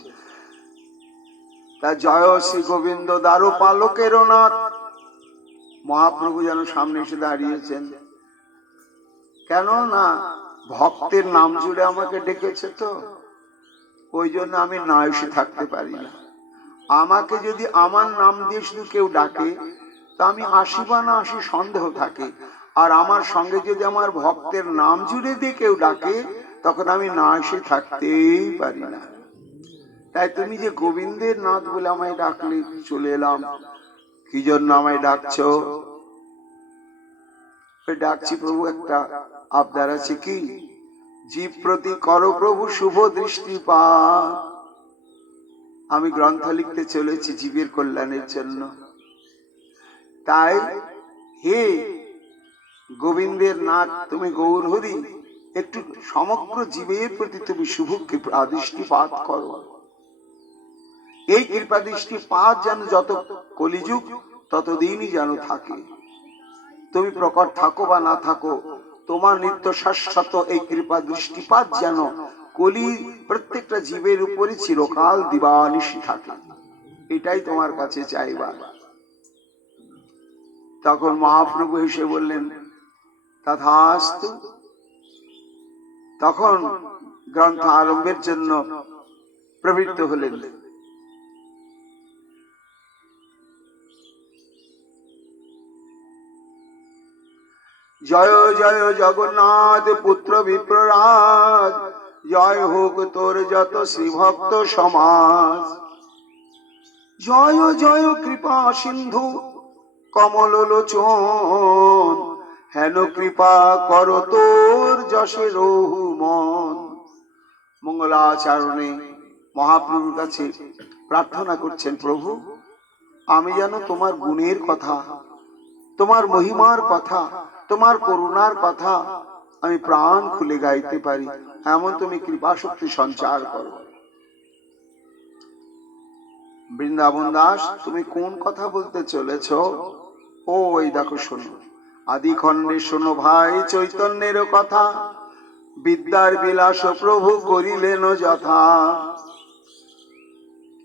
তা জয় শ্রী গোবিন্দ দ্বারো পালকের নাথ। মহাপ্রভু যেন সামনে এসে দাঁড়িয়েছেন, কেন না ভক্তের নাম জুড়ে আমাকে ডেকেছে, তো ওই জন্য আমি না এসে থাকতে পারি না। আমাকে যদি আমার নাম দিয়ে শুধু কেউ ডাকে তা আমি আসি বা না আসি সন্দেহ থাকে, আর আমার সঙ্গে যদি আমার ভক্তের নাম জুড়ে দিয়ে কেউ ডাকে তখন আমি না এসে থাকতেই পারি না। তাই তুমি যে গোবিন্দের নাথ বলে আমায় ডাকলে, চলে এলাম। কি জন্য আমায় ডাকছো? ডাকছি প্রভু, একটা আবদার আছে। কি? জীব প্রতি করো প্রভু শুভ দৃষ্টিপাত। আমি গ্রন্থ লিখতে চলেছি জীবের কল্যাণের জন্য। তাই হে গোবিন্দের নাথ, তুমি গৌর হরি, একটু সমগ্র জীবের প্রতি তুমি শুভ কৃপা দৃষ্টিপাত করো। এই কৃপা দৃষ্টিপাত যেন যত কলিযুগ ততদিনই যেন থাকে। তুমি প্রকট থাকো বা না থাকো, তোমার নিত্য শাশ্বত এই কৃপা দৃষ্টিপাত যেন কলি প্রত্যেকটা জীবের উপরে চিরকাল দিবানিশি থাকে। এটাই তোমার কাছে চাইবার। তখন মহাপ্রভু এসে বললেন, তথাস্তু। তখন গ্রন্থ আরম্ভের জন্য প্রবৃত্ত হলেন। জয় জয় জগন্নাথ পুত্র বিপ্ররাজ, জয় হোক তোর যত শ্রীভক্ত সমাজ। জয় জয় কৃপা সিন্ধু কমল লোচন, হেন কৃপা কর তোর যশে রহু মন। মঙ্গলাচরণে মহাপ্রভুর কাছে প্রার্থনা করছেন, প্রভু আমি যেন তোমার গুণের কথা, তোমার মহিমার কথা, তোমার করুণার কথা আমি প্রাণ খুলে গাইতে পারি, এমন তুমি কৃপা শক্তি সঞ্চার করো। বৃন্দাবন দাস, তুমি কোন কথা বলতে চলেছ? ওই দেখো শোনো, আদি খণ্ডে শোনো ভাই চৈতন্যের কথা, বিদ্যার বিলাস প্রভু করিলেন যথা।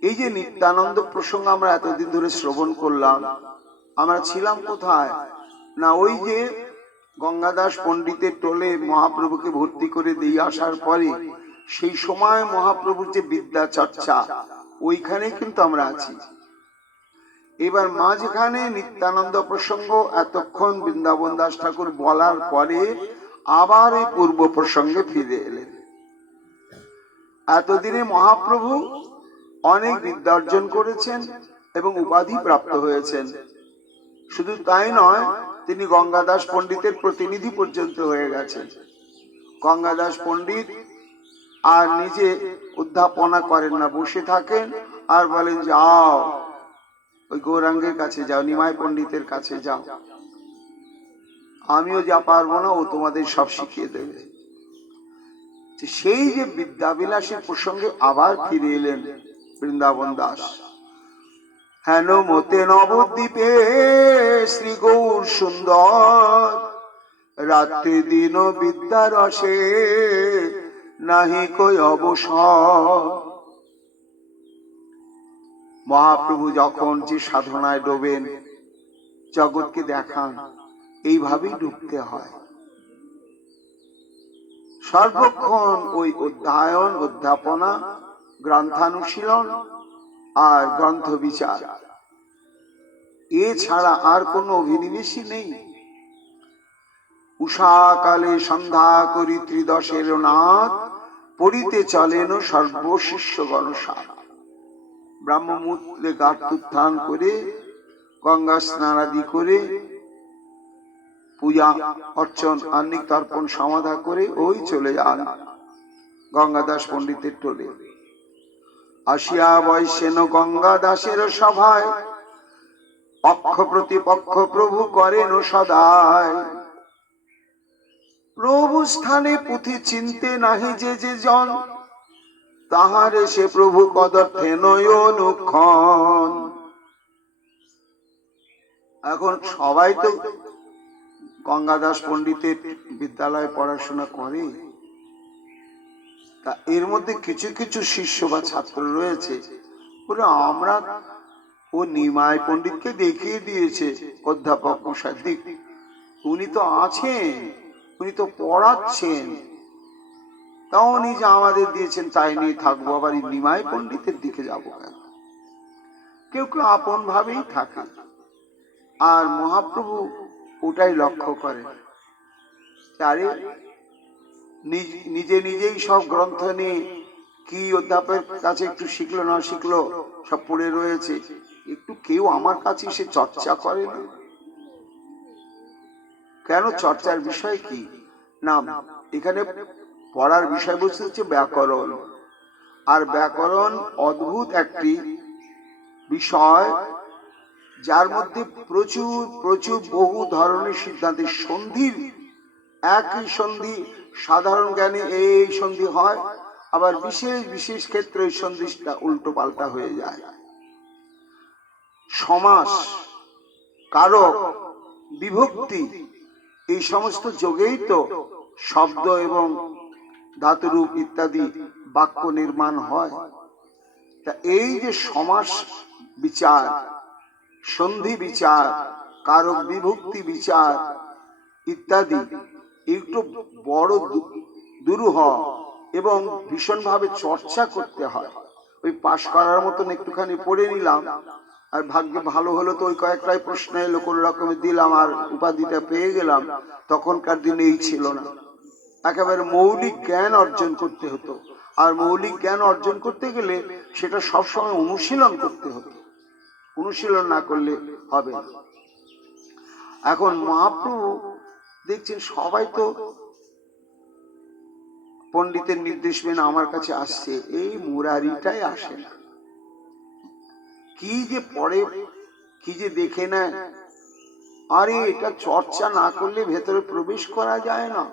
এই যে নিত্যানন্দ প্রসঙ্গ আমরা এতদিন ধরে শ্রবণ করলাম, আমরা ছিলাম কোথায়? না, ওই যে গঙ্গাদাস পণ্ডিতের টোলে মহাপ্রভুকে ভর্তি করে দিয়ে আসার পরে সেই সময় মহাপ্রভুর যে বিদ্যা চর্চা, ওইখানে কিন্তু আমরা আছি। এবার মাঝখানে নিত্যানন্দ প্রসঙ্গ এতক্ষণ বৃন্দাবন দাস ঠাকুর বলার পরে আবার এই পূর্ব প্রসঙ্গে ফিরে এলেন। এতদিনে মহাপ্রভু অনেক বিদ্যা অর্জন করেছেন এবং উপাধি প্রাপ্ত হয়েছেন। শুধু তাই নয়, তিনি গঙ্গাদাস পণ্ডিতের প্রতিনিধি পর্যন্ত হয়ে গেছেন। গঙ্গাদাস পণ্ডিত আর নিজে উদ্যাপনা করেন না, বসে থাকেন আর বলেন, যাও ওই গৌরাঙ্গের কাছে যাও, নিমাই পণ্ডিতের কাছে যাও, আমিও যা পারবো না ও তোমাদের সব শিখিয়ে দেবে। সেই যে বিদ্যাবিলাসের প্রসঙ্গে আবার ফিরে এলেন বৃন্দাবন দাস। হেন মতে নবদ্বীপে শ্রী গৌর সুন্দর, রাত্রি দিন বিদ্যা রসে নাহি কই অবসর। মহাপ্রভু যখন যে সাধনায় ডোবেন, জগৎকে দেখান এইভাবেই ডুবতে হয়। সর্বক্ষণ ওই অধ্যয়ন, অধ্যাপনা, গ্রন্থানুশীলন আর গ্রন্থ বিচার, এছাড়া আর কোনো অভিনিবেশই নেই। উষাকালে সন্ধ্যা করি ত্রিদশের নাথ, পড়িতে চলেন সর্বশিষ্য গণসার। ব্রাহ্মমূর্তে গাত্রোত্থান করে গঙ্গা স্নানাদি করে পূজা অর্চন আহ্নিক তর্পণ সমাধা করে ওই চলে যান গঙ্গাদাস পণ্ডিতের টোলে। আসিয়া বৈশেন গঙ্গা দাসের সভায়, পক্ষ প্রতিপক্ষ প্রভু করেন সদায়। প্রভু স্থানে পুঁথি চিনতে নাহি যে যে জন, তাহারে সে প্রভু কদর্থে নয়নুক্ষণ। এখন সবাই তো গঙ্গাদাস পণ্ডিতের বিদ্যালয়ে পড়াশোনা করে, তা এর মধ্যে কিছু কিছু শিষ্য বা ছাত্র রয়েছে, আমরা ও নিমাই পণ্ডিতকে দেখিয়ে দিয়েছে অধ্যাপক মশাই, উনি তো আছেন, উনি তো পড়াচ্ছেন, তাও উনি যে আমাদের দিয়েছেন তাই নিয়ে থাকবো, আবার এই নিমাই পণ্ডিতের দিকে যাবো কেন? কেউ কেউ আপন ভাবেই থাকে। আর মহাপ্রভু ওটাই লক্ষ্য করেন, আরে নিজে নিজেই সব গ্রন্থ নিয়ে কি অধ্যাপকের কাছে একটু শিখলো না শিখলো সব পড়ে রয়েছে, একটু কেউ আমার কাছে সে চর্চা করে না কেন? চর্চার বিষয় কি না, এখানে পড়ার বিষয়বস্তু হচ্ছে ব্যাকরণ। আর ব্যাকরণ অদ্ভুত একটি বিষয়, যার মধ্যে প্রচুর প্রচুর বহু ধরনের সিদ্ধান্তের সন্ধির, একই সন্ধি সাধারণ জ্ঞানে এই সন্ধি হয়, আবার বিশেষ বিশেষ ক্ষেত্রে এই সন্ধিটা উল্টো পাল্টা হয়ে যায়। সমাস, কারক, বিভক্তি, এই সমস্ত যোগেই তো শব্দ এবং ধাতুরূপ ইত্যাদি বাক্য নির্মাণ হয়। তা এই যে সমাস বিচার, সন্ধি বিচার, কারক বিভক্তি বিচার ইত্যাদি একটু বড় দুরূহ এবং ভীষণভাবে চর্চা করতে হয়। ওই পাশ করার মতন একটুখানি পড়ে নিলাম, আর ভাগ্যে ভালো হলো তো ওই কয়েকটাই প্রশ্ন এলো, কোন রকমের দিলাম আর উপাধিটা পেয়ে গেলাম। তখনকার দিনে এই ছিল না, একেবারে মৌলিক জ্ঞান অর্জন করতে হতো। আর মৌলিক জ্ঞান অর্জন করতে গেলে সেটা সবসময় অনুশীলন করতে হতো, অনুশীলন না করলে হবে না। এখন মহাপ্রভু দেখছেন সবাই তো পণ্ডিতের নির্দেশ মেনে আমার কাছে আসছে, এই মুরারিটাই আসে না। কি যে পড়ে, কি যে দেখে নেয়, আরে এটা চর্চা না করলে ভেতরে প্রবেশ করা যায় না।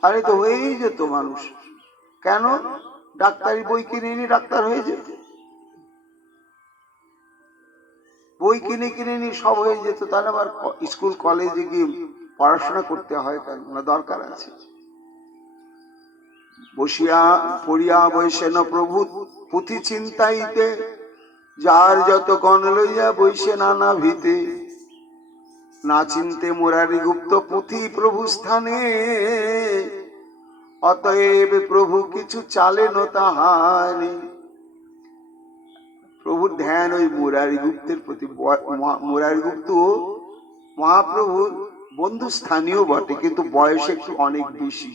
তাহলে তো হয়েই যেত মানুষ, কেন? ডাক্তারি বই কিনে নি ডাক্তার হয়ে যেত, বই কিনে কিনে নি সব হয়ে যেত। তাহলে আবার স্কুল কলেজে গিয়ে পড়াশোনা করতে হয় কেন? না, দরকার আছে। বসিয়া পড়িয়া বৈশেন প্রভু পুঁথি চিন্তাইতে, যার যত গণ লইয়া বৈশে নানা ভিতে, না চিনতে মুরারি গুপ্ত পুঁথি প্রভু স্থানে, অতএব প্রভু কিছু চালেন তাহারে। প্রভুর ধ্যান ওই মুরারি গুপ্তের প্রতি। মুরারি গুপ্ত মহাপ্রভুর বন্ধু স্থানীয় বটে, কিন্তু বয়সে একটু অনেক বেশি,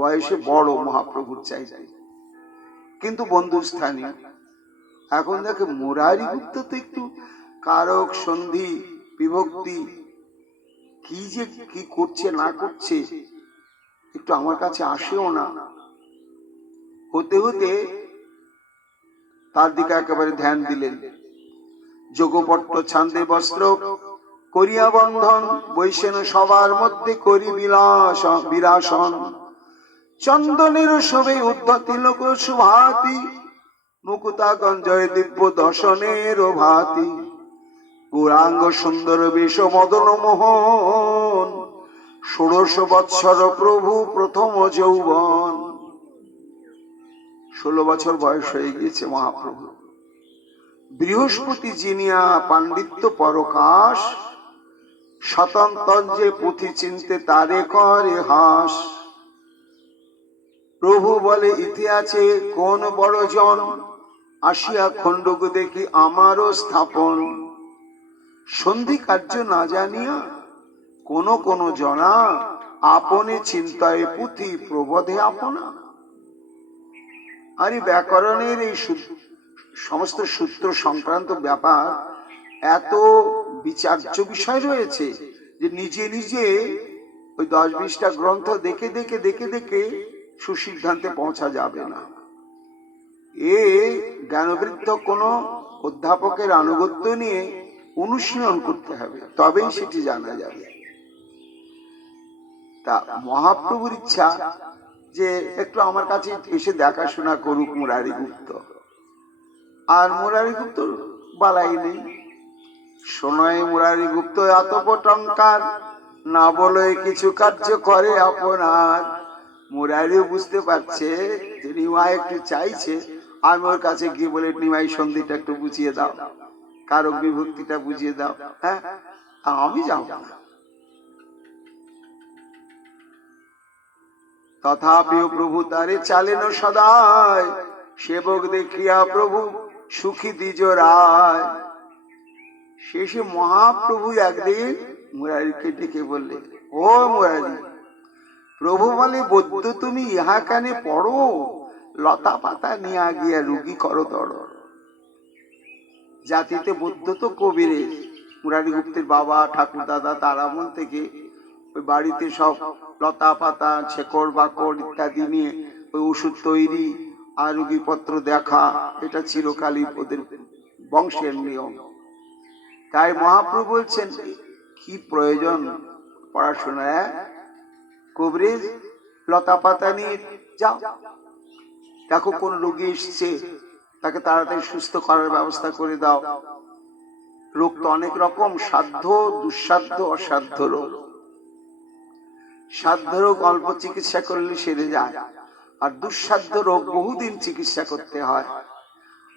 বয়সে বড় মহাপ্রভুর চাইতে, কিন্তু বন্ধু স্থানীয়। এখন দেখে মুরারি গুপ্ত তো একটু কারক সন্ধি বিভক্তি কি যে কি করছে না করছে একটু আমার কাছে আসেও না। হতে হতে তার দিকে একেবারে ধ্যান দিলেন। যোগপট্ট ছান্দে বস্ত্র করিয়া বন্ধন, বৈশেন সবার মধ্যে করি বিরাসন, চন্দনের শোভে উদ্ধতি লোক সুভাতি, মুকুতা গঞ্জয় দিব্য দর্শনের ভাতি, গৌরাঙ্গ সুন্দর বেশ মদন মোহন, 16 বৎসর প্রভু প্রথম যৌবন। 16 বছর বয়স হয়ে গিয়েছে মহাপ্রভু। বৃহস্পতি জিনিয়া পাণ্ডিত্য পরকাশ, স্বতন্ত্র যে পুঁথি চিনতে তারে করে হাস। প্রভু বলে ইতিহাসে কোন বড় জন, আসিয়া খণ্ডক দেখি আমারও স্থাপন, সন্ধি কার্য না জানিয়া কোন কোন জনা, আপনে চিন্তায় পুঁথি প্রবোধে আপনা। আর এই ব্যাকরণের এই সমস্ত সূত্র সংক্রান্ত ব্যাপার এত বিচার্য বিষয় রয়েছে যে নিজে নিজে ওই 10-20টা গ্রন্থ দেখে দেখে দেখে দেখে সুসিদ্ধান্তে পৌঁছা যাবে না। এ জ্ঞানবৃদ্ধ কোন অধ্যাপকের আনুগত্য নিয়ে অনুশীলন করতে হবে, তবেই সেটি জানা যাবে। তা মহাপ্রভুর ইচ্ছা যে একটু আমার কাছে এসে দেখাশোনা করুক মুরারি গুপ্ত। আর মুরারি গুপ্ত বালাই নেই, শোনায় মুরারি গুপ্ত এত পটঙ্কার, না বলে কিছু কার্য করে আপনার। মুরারিও বুঝতে পারছে যে নিমা একটু চাইছে, আমি ওর কাছে গিয়ে বলে নিমাই সন্ধিটা একটু বুঝিয়ে দাও, কারক বিভক্তিটা বুঝিয়ে দাও। হ্যাঁ, আমি যাব না। তথাপিও প্রভু তারে চালেন সদায়, সেবক দেখিয়া প্রভু সুখী দ্বিজ রায়। শেষে মহাপ্রভু একদিন মুরারিকে ডেকে বললেন, ও মুরারি, প্রভু বলে, বৈদ্য তুমি ইহা কানে পড়ো, লতা পাতা নিয়ে গিয়া রুগী করো দর। জাতিতে বৌদ্ধ তো কবিরেজ। মুরারি গুপ্তের বাবা ঠাকুর দাদা তারামল থেকে ওই বাড়িতে সব লতা পাতা শেকড় বাকড় ইত্যাদি নিয়ে ওই ওষুধ তৈরি আর রুগীপত্র দেখা, এটা চিরকালই ওদের বংশের নিয়ম। তাই মহাপ্রভু বলছেন, কি প্রয়োজন পড়াশোনা? কবিরেজ লতা পাতা নিয়ে যাও, দেখো কোন রোগী এসছে, তাকে তাড়াতাড়ি সুস্থ করার ব্যবস্থা করে দাও। রোগ তো অনেক রকম, সাধ্য, দুঃসাধ্য, অসাধ্য রোগ। সাধ্য রোগ অল্প চিকিৎসা করলে সেরে যায়, আর দুঃসাধ্য রোগ বহুদিন চিকিৎসা করতে হয়।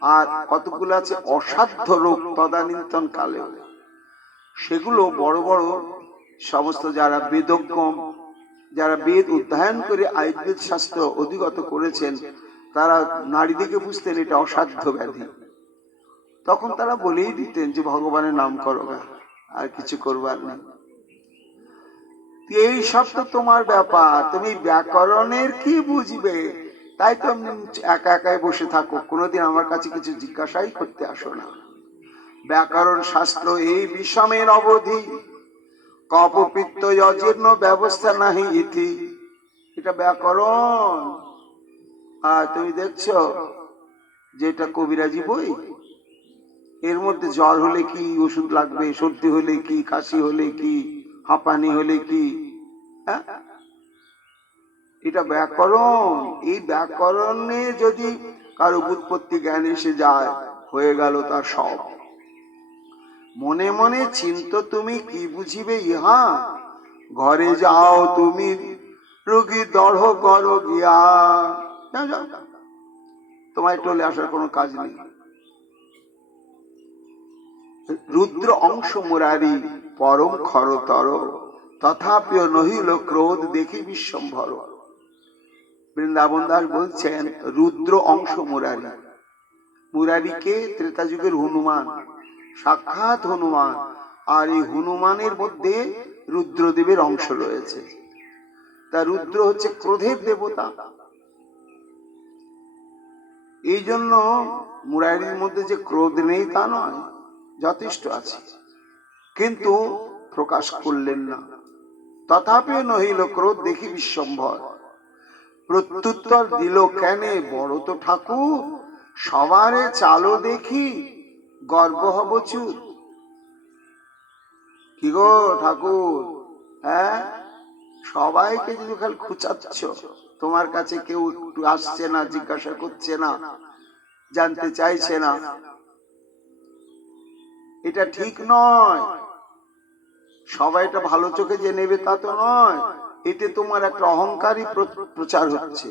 আর কতগুলো আছে অসাধ্য রোগ, তদানীন্তন কালে, সেগুলো বড় বড় সমস্ত যারা বেদজ্ঞ, যারা বেদ অধ্যয়ন করে আয়ুর্বেদ শাস্ত্র অধিগত করেছেন, তারা নারী দিকে বুঝতেন এটা অসাধ্য ব্যাধি। তখন তারা বলেই দিতেন যে ভগবানের নাম করো, আর কিছু করবার নেই। এই সব তো তোমার ব্যাপার, তুমি ব্যাকরণের কি বুঝবে? তাই তো একা একাই বসে থাকো, কোনোদিন আমার কাছে কিছু জিজ্ঞাসাই করতে আসো না। ব্যাকরণ শাস্ত্র এই বিষমের অবধি, কপপিত্ত অজীর্ণ ব্যবস্থা নাহি ইতি। এটা ব্যাকরণ। আর তুমি দেখছো যে এটা কবিরাজি বই, এর মধ্যে জ্বর হলে কি ওষুধ লাগবে, সর্দি হলে কি, কাশি হলে কি, হাঁপানি হলে কি, এটা ব্যাকরণ। এই ব্যাকরণে যদি কারো উৎপত্তি জ্ঞান এসে যায়, হয়ে গেল তার সব। মনে মনে চিন্ত তুমি কি বুঝিবে ইহা, ঘরে যাও তুমি রোগী দঢ় করো গিয়া। তোমায় টলে আসার কোনো কাজ নেই। রুদ্র অংশ মুরারি পরম খরতর, তথাপিও নহিল ক্রোধ দেখি বিশ্বম্ভর। বৃন্দাবন দাস বলছেন, রুদ্র অংশ মুরারি। মুরারিকে ত্রেতা যুগের হনুমান, সাক্ষাৎ হনুমান। আর এই হনুমানের মধ্যে রুদ্রদেবের অংশ রয়েছে। তা রুদ্র হচ্ছে ক্রোধের দেবতা। এই জন্য মুরারির মধ্যে যে ক্রোধ নেই তা নয়, যথেষ্ট আছে, কিন্তু প্রকাশ করলেন না। তথাপি নহিল ক্রোধ দেখি বিশ্বম্ভর। প্রত্যুত্তর দিল কেনে, বড় তো ঠাকুর, সবারে চালো দেখি গর্ব হব চুর। কি গো ঠাকুর, সবাইকে যদি খালি খুঁচাচ্ছ, তোমার কাছে কেউ একটু আসছে না, জিজ্ঞাসা করছে না, জানতে চাইছে না, এটা ঠিক নয়। সবাই এটা ভালো চোখে যে নেবে তা তো নয়। এতে তোমার একটা অহংকারী প্রচার হচ্ছে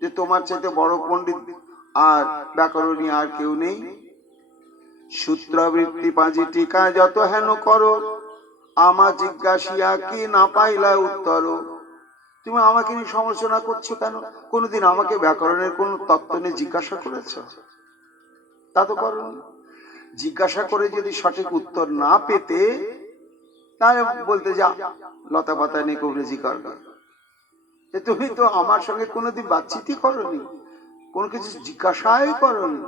যে তোমার চাইতে বড় পণ্ডিত আর ব্যাকরণী আর কেউ নেই। সূত্রবৃত্তি পাঁজি টিকা যত হেন করো, আমা জিজ্ঞাসিয়া কি না পাইলা উত্তর। তুমি আমাকে নিয়ে সমালোচনা করছো কেন? কোনদিন আমাকে ব্যাকরণের কোন তত্ত্ব নিয়ে জিজ্ঞাসা করেছ? তা তো করোনি। জিজ্ঞাসা করে যদি সঠিক উত্তর না পেতে, তাহলে বলতে যা লতা পাতা নিয়ে কবিরাজি করবে। তুমি তো আমার সঙ্গে কোনোদিন বাতচিতই করনি, কোনো কিছু জিজ্ঞাসাই করনি।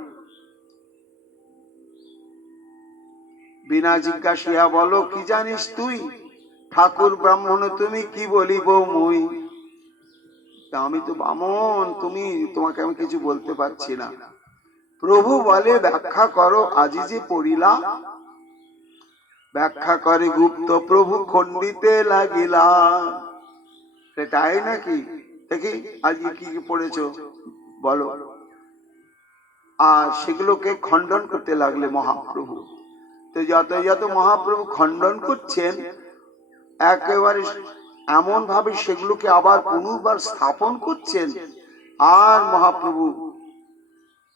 বিনা জিজ্ঞাসিয়া বলো কি জানিস তুই, ঠাকুর ব্রাহ্মণ তুমি কি বলিব মুই। আমি তো বামন, তোমাকে আমি কিছু বলতে পারছি না। প্রভু বলে ব্যাখ্যা করো, আজি যে পড়িলা। ব্যাখ্যা করে গুপ্ত প্রভু খণ্ডিতে লাগিলা। তাই নাকি? দেখি আজকে কি কি পড়েছ বলো। আর সেগুলোকে খণ্ডন করতে লাগলে মহাপ্রভু। তো যত যত মহাপ্রভু খণ্ডন করছেন, একেবারে এমন ভাবে সেগুলোকে আবার পুনর্বার স্থাপন করছেন, আর মহাপ্রভু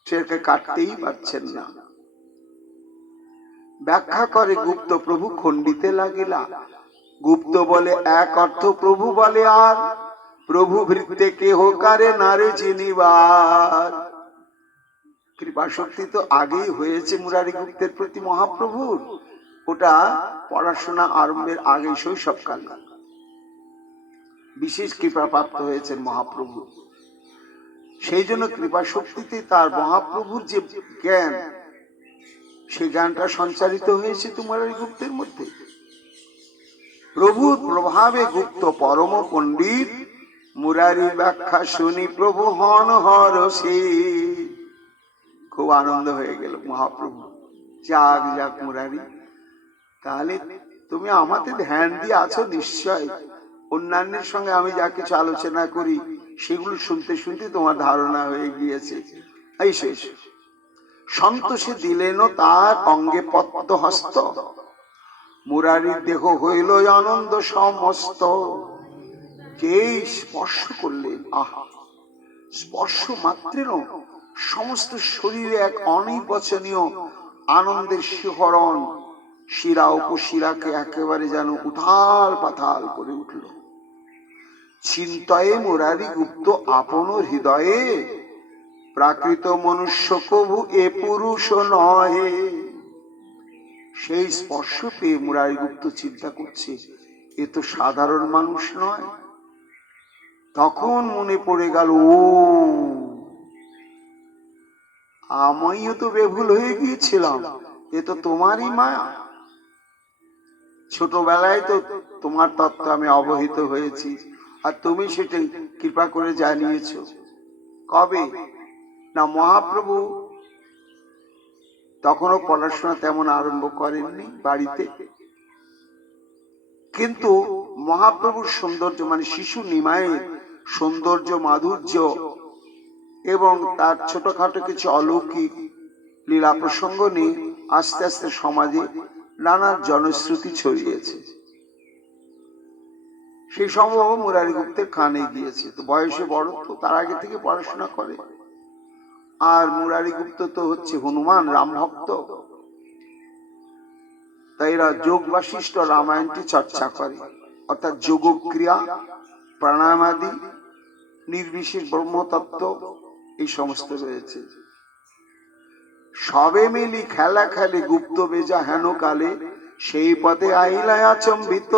সেটাকে কাটতেই পারছেন না। ব্যাখ্যা করে গুপ্ত প্রভু খণ্ডিতে লাগিলা। গুপ্ত বলে এক অর্থ, প্রভু বলে আর। প্রভু ভৃত্যে কেহ কারে নারে চিনিবার। কৃপা শক্তি তো আগেই হয়েছে মুরারি গুপ্তের প্রতি মহাপ্রভুর, ওটা পড়াশোনা আরম্ভের আগে শৈশবকাল। বিশেষ কৃপা প্রাপ্ত হয়েছেন মহাপ্রভু। সেই জন্য কৃপা শক্তিতে তার মহাপ্রভুর যে জ্ঞান, সেই জ্ঞানটা সঞ্চারিত হয়েছে তোমার এই গুপ্তের মধ্যে। প্রভুর প্রভাবে গুপ্ত পরম পণ্ডিত, মুরারির ব্যাখ্যা শুনি প্রভু হন হরষে। খুব আনন্দ হয়ে গেল মহাপ্রভু, যাক যাক মুরারি, তাহলে তুমি আমাদের ধ্যান দিয়ে আছো নিশ্চয়। অন্যান্যের সঙ্গে আমি যা কিছু আলোচনা করি সেগুলো শুনতে শুনতে তোমার ধারণা হয়ে গিয়েছে। এই শেষ সন্তোষে দিলেন তার অঙ্গে পদ্ম হস্ত, মুরারির দেহ হইল আনন্দ সমস্ত। যেই স্পর্শ করলেন, আহা, স্পর্শ মাত্রের সমস্ত শরীরে এক অনির্বচনীয় আনন্দের শিহরণ শিরা উপশিরাকে একেবারে যেন উথাল পাথাল করে উঠল। চিন্তায় মুরারি গুপ্ত আপন হৃদয়ে, প্রাকৃত মনুষ্য কবু এ পুরুষ নয়। সেই স্পর্শ পেয়ে মুরারি গুপ্ত চিন্তা করছে, এ তো সাধারণ মানুষ নয়। তখন মনে পড়ে গেল, ও আমিও তো বেভুল হয়ে গিয়েছিলাম, এ তো তোমারই মায়া। ছোটবেলায় তো তোমার তত্ত্ব আমি অবহিত হয়েছি, আর তুমি সেটা কৃপা করে জানিয়েছ। কবে না, মহাপ্রভু তখনও পড়াশোনা তেমন আরম্ভ করেননি বাড়িতে, কিন্তু মহাপ্রভুর সৌন্দর্য মানে শিশু নিমায়ের সৌন্দর্য মাধুর্য এবং তার ছোটখাটো কিছু অলৌকিক লীলা প্রসঙ্গ নিয়ে আস্তে আস্তে সমাজে নানা জনশ্রুতি ছড়িয়েছে। সেই সম্ভব মুরারি গুপ্তের কানে গিয়েছে। তো বয়সে বড়, তো তার আগে থেকে পড়াশোনা করে। আর মুরারি গুপ্ত তো হচ্ছে হনুমান রাম ভক্ত, তাই এরা যোগ বাশিষ্ঠ রামায়ণটি চর্চা করে, অর্থাৎ যোগক্রিয়া, প্রাণায়ামাদি, নির্বিশেষ ব্রহ্মতত্ত্ব এই সমস্ত রয়েছে। সবে মিলি খেলা খেলে গুপ্ত বেজা হেন কালে, সেই পথে আইলায় আচম্বিত।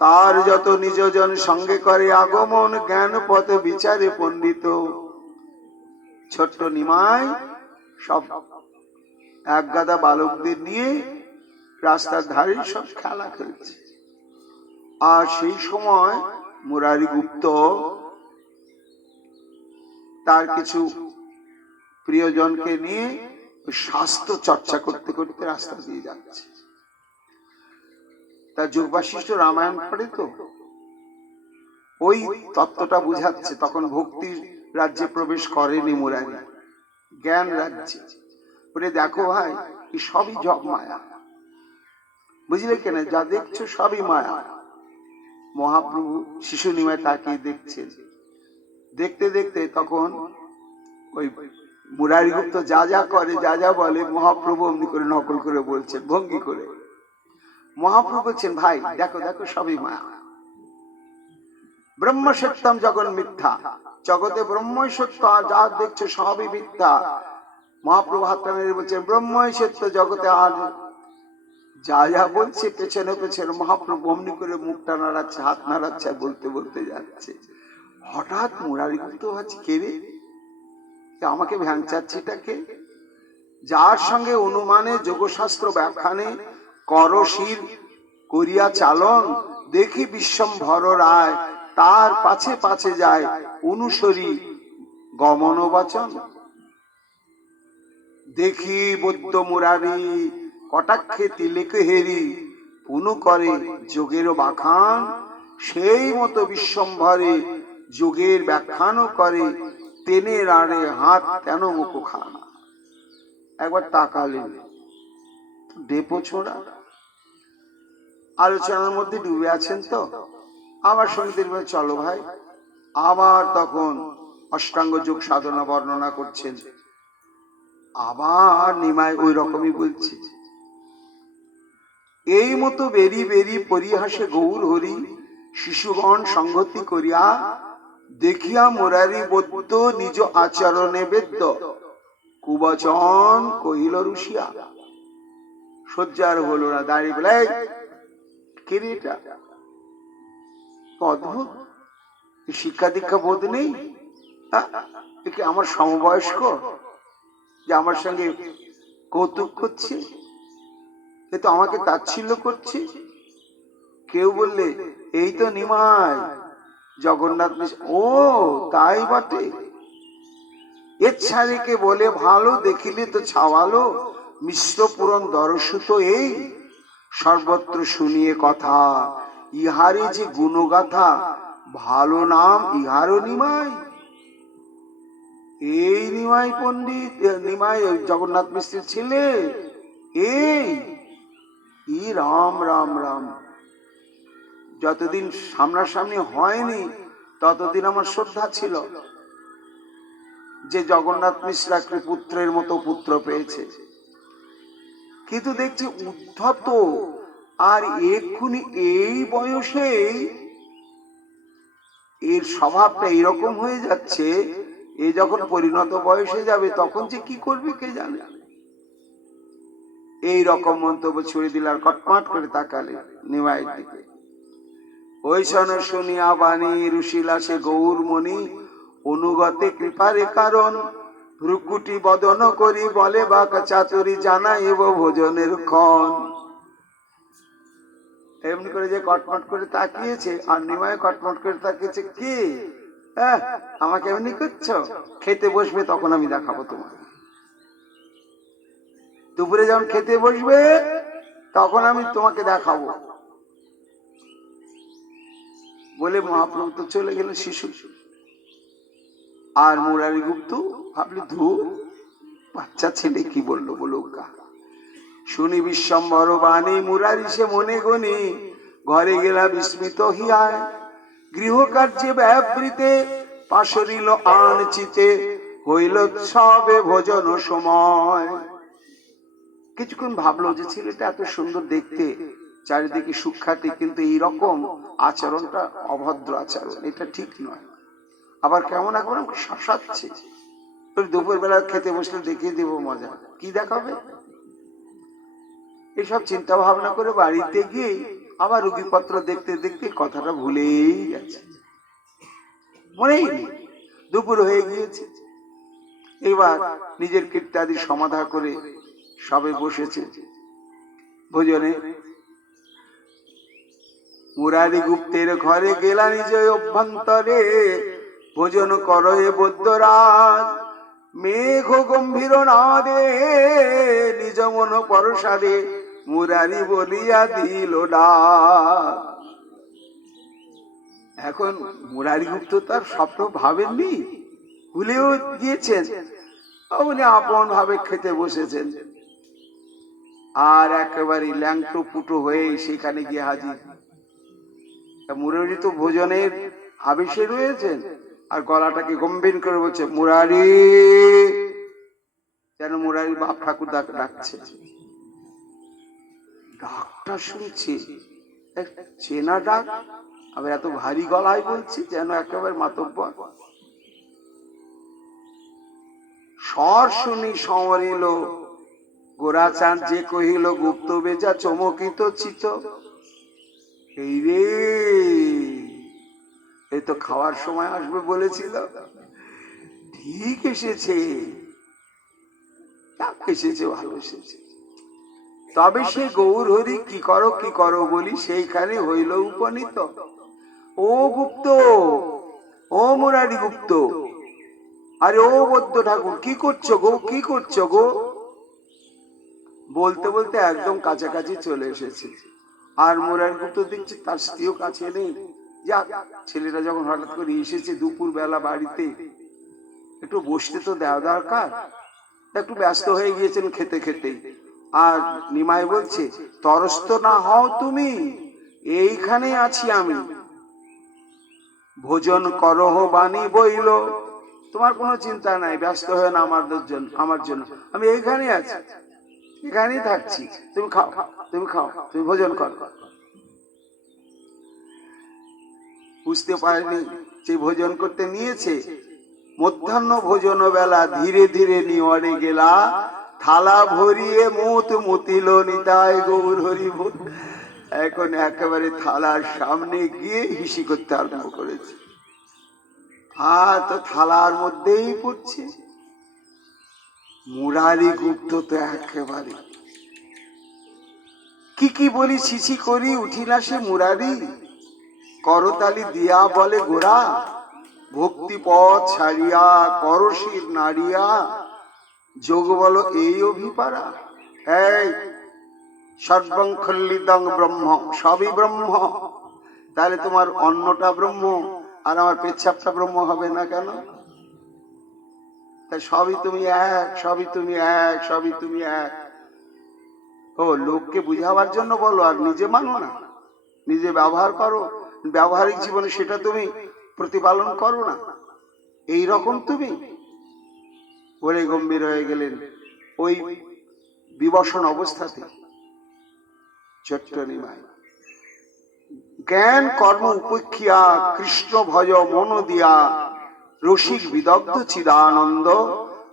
তার যত নিজজন সঙ্গে করে আগমন, জ্ঞান পথে বিচারে পণ্ডিত। ছোট্ট নিমাই সব এক গাদা বালকদের নিয়ে রাস্তার ধারে সব খেলা খেলছে। আর সেই সময় মুরারি গুপ্ত তার কিছু প্রিয়জনকে নিয়ে শাস্ত্র চর্চা করতে করতে রাস্তা দিয়ে যাচ্ছে। তার যোগ বাশিষ্ঠ রামায়ণ পড়ে, তো ওই তত্ত্বটা বুঝাচ্ছে। তখন ভক্তির রাজ্যে প্রবেশ করেনি মুরারি, জ্ঞান রাজ্যে। বলে দেখো ভাই, এই সবই জগ মায়া, বুঝলে কেন? যা দেখছো সবই মায়া। মহাপ্রভু শিশু নিমায় তাকিয়ে দেখছেন। দেখতে দেখতে তখন ওই মুরারি গুপ্ত যা যা করে, যা যা বলে, মহাপ্রভু অমনি করে নকল করে বলছেন, ভঙ্গি করে। মহাপ্রভু বলছেন, ভাই দেখো দেখো সবই মায়া। ব্রহ্ম সত্যম জগন মিথ্যা, জগতে ব্রহ্মই সত্য, আর যা দেখছো সবই মিথ্যা। মহাপ্রভু হাতটা মেরে বলছেন, ব্রহ্মই সত্য, জগতে আর যা যা বলছে পেছনে পেছনে মহাপ্রভু অমনি করে মুখটা নাড়াচ্ছে, হাত নাড়াচ্ছে, বলতে বলতে যাচ্ছে। হঠাৎ মুরারি গুপ্ত ভাবছে, কে রে, আমাকে ভ্যাংচাচ্ছেটা কে? যার সঙ্গে অনুমানে যোগশাস্ত্র ব্যাখ্যানে করশির করিয়া চালন, দেখি বিশ্বম্ভর রায়, তার পাছে পাছে যায় অনুসরি গমন বচন। দেখি বৌদ্ধ মুরারি কটাক্ষে তিলেক হেরি, পুনু করে যোগের বাখান, সেই মতো বিশ্বম্ভরে যোগের ব্যাখ্যানও করে, তেনে রাড়ে হাত কেন মুখ খান। একবার তাকালেন, ডেপো ছোড়া আলোচনার মধ্যে ডুবে আছেন। তো আমার সঙ্গে চলো ভাই। আবার তখন অষ্টাঙ্গ যোগ সাধনা বর্ণনা করছেন। আবার নিমাই ওই রকমই বলছে, এই মতো বেরি বেরি পরিহাসে গৌর হরি, শিশুগণ সংগতি করিয়া, দেখিয়া মুরারি বৌদ্ধ নিজ আচরণে বেদ্য, কুবচন কহিল রুষিয়া। সজ্জার হলো না, দাঁড়িয়ে বলে, কে রে এটা? অদ্ভুত শিক্ষা দীক্ষা বোধ নেই? একে আমার সমবয়স্ক যে আমার সঙ্গে কৌতুক করছে, এ তো আমাকে তাচ্ছিল্য করছে। কেউ বললে এই তো নিমাই জগন্নাথ মিশ্র। ও তাই বটে, এচ্ছারিকে বলে ভালো, দেখিলে তো ছাওয়ালো, মিশ্র পুরন দর্শিত এই সর্বত্র শুনিয়ে কথা, ইহারে যে গুণগাথা, ভালো নাম ইহারও নিমাই। এই নিমাই পণ্ডিত, নিমাই জগন্নাথ মিশ্রের ছেলে। এই রাম রাম রাম। যতদিন সামনাসামনি হয়নি ততদিন আমার শ্রদ্ধা ছিল যে জগন্নাথ মিশ্র পুত্রের মতো পুত্র পেয়েছে। কিন্তু দেখছি উদ্ধত, আর এক্ষুনি এই বয়সেই এর স্বভাবটা এরকম হয়ে যাচ্ছে। এ যখন পরিণত বয়সে যাবে তখন যে কি করবে কে জানে। এই রকম মন্তব্য ছুড়ে দিল, আর কটমাট করে তাকালে নিমাইয়ের দিকে। ওই সন শুনিয়া বাণী রুশিলা সে গৌরমণি, অনুগতে কৃপারে কারণ, ভ্রুকুটি বদন করি বলে বাক চাতুরি, জানাইব ভোজনের ক্ষণ। এমনি করে যে কটমট করে তাকিয়েছে, আর নিমাই কটমট করে তাকিয়েছে, কি আমাকে এমনি করছো? খেতে বসবে তখন আমি দেখাবো তোমাকে। দুপুরে যখন খেতে বসবে তখন আমি তোমাকে দেখাবো। বলে মহাপ্রভু তো চলে গেল শিশু। আর মুরারি গুপ্ত ভাবলি ধু বাচ্চা ছেলে কি বললো বলুক গা। শুনি বিশ্বম্বর বাণী মুরারি সে মনে গনি, ঘরে গেলা বিস্মিত হিয়ায়, গৃহকার্যে ব্যাবৃতে পাশরিল আনচিতে, হইল সবে ভোজন সময়। কিছুক্ষণ ভাবলো যে ছেলেটা এত সুন্দর দেখতে, চারিদিকে সুখ্যাতি, কিন্তু এইরকম আচরণটা অভদ্র আচরণ, এটা ঠিক নয়। আবার কেমন এখন আমাকে শাসাচ্ছে, দুপুর বেলা খেতে বসলে দেখিয়ে দেবো মজা। কি দেখাবে? এইসব চিন্তা ভাবনা করে বাড়িতে গিয়ে আবার রুগীপত্র দেখতে দেখতে কথাটা ভুলেই গেছে, মনেই নেই। দুপুর হয়ে গিয়েছে, এবার নিজের কীর্তাদি সমাধা করে সবে বসেছে ভোজনে। মুরারি গুপ্তের ঘরে গেলা নিজ অভ্যন্তরে, ভোজন করো এ বৈদ্যরাজ, মেঘ গম্ভীর নাদে নিজ মন পরশারে, মুরারি বলিয়া দিল ডাক। এখন মুরারি গুপ্ত তার স্বপ্ন ভাবেননি, ভুলেও গিয়েছেন, উনি আপন ভাবে খেতে বসেছেন। আর একেবারে ল্যাংটো পুটো হয়ে সেখানে গিয়ে হাজির। মুরারি তো ভোজনের আবেশে রয়েছেন, আর গলাটাকে গম্ভীর করে বলছে মুরারি, যেন মুরারি বাপ ঠাকুর ডাকছে। ডাকটা শুনছি চেনা ডাক, আবার এত ভারী গলায় বলছি যেন একেবারে মাতব্বর। স্বর শুনি সমরিল গোরাচাঁদ, যে কহিল গুপ্ত বেজা চমকিত চিত। এই রে, এই তো খাওয়ার সময় আসবে বলেছিল, ঠিক এসেছে, এসেছে, ভালো এসেছে। তবে সে গৌর হরি কি করো বলি, সেইখানে হইল উপনীত। ও গুপ্ত, ও মুরারি গুপ্ত, আরে ও বৌদ্ধ ঠাকুর, কি করছো গো, কি করছো গো? বলতে বলতে একদম কাছাকাছি চলে এসেছে। আর মুরারি গুপ্ত দেখছি তার স্ত্রীও কাছে নেই। যাক, ছেলেটা যখন হঠাৎ করে এসেছে দুপুর বেলা বাড়িতে, একটু বসতে তো দেওয়া দরকার। একটু ব্যস্ত হয়ে গিয়েছেন খেতে খেতে। আর নিমাই বলছে, তরস্ত না হও তুমি, এইখানে আছি আমি, ভোজন করহ বাণী বইল। তোমার কোনো চিন্তা নাই, ব্যস্ত হয়ে না আমার জন্য, আমি এইখানে আছি, এখানেই থাকছি, তুমি খাও, তুমি খাও, তুমি ভোজন করো। বুঝতে পারেনি যে ভোজন করতে নিয়েছে। মধ্যাহ্ন ভোজন বেলা ধীরে ধীরে নিওয়ারে গেলা, থালা ভরিয়ে মুত মুতিল নিতাই গৌর হরি বল। এখন একেবারে থালার সামনে গিয়ে হিসি করতে আরম্ভ করেছে। আর তো থালার মধ্যেই পড়ছে। মুরারি গুপ্ত তো একেবারে কি কি বলি ছিছি করি, উঠি না সে মুরারি, করতালি দিয়া বলে গোরা, ভক্তি পথ ছাড়িয়া করশির নাড়িয়া, যোগ বলো এই অভিপারা। এই সর্বং খল্লিদং ব্রহ্ম, সবই ব্রহ্ম, তাহলে তোমার অন্নটা ব্রহ্ম আর আমার পেচ্ছাপটা ব্রহ্ম হবে না কেন? তাই সবই তুমি এক, সবই তুমি এক, সবই তুমি এক। ও লোককে বুঝাবার জন্য বলো, আর নিজে মানো না, নিজে ব্যবহার করো, ব্যবহারিক জীবনে সেটা তুমি প্রতিপালন করো না। এই রকম তুমি বলে গম্ভীর হয়ে গেলেন ওই বিবসন অবস্থাতে। ছোট্ট নিমাই জ্ঞান কর্ম উপেক্ষিয়া কৃষ্ণ ভজ মন দিয়া, রসিক বিদগ্ধ চিদানন্দ,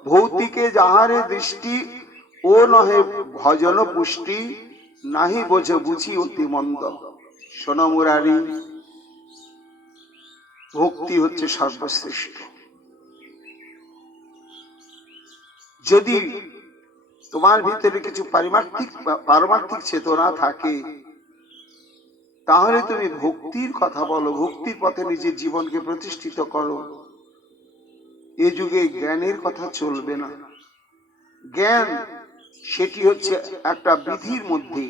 ভৌতিকে যাহারে দৃষ্টি, ও নহে ভজন পুষ্টি, নাহি বোঝে বুঝি অতি মন্দ। শোনো মুরারি, ভক্তি হচ্ছে সর্বশ্রেষ্ঠ। যদি তোমার ভিতরে কিছু পারমার্থিক চেতনা থাকে, তাহলে তুমি ভক্তির কথা বলো, ভক্তির পথে নিজের জীবনকে প্রতিষ্ঠিত করো। এ যুগে জ্ঞানের কথা চলবে না। জ্ঞান সেটি হচ্ছে একটা বিধির মধ্যে,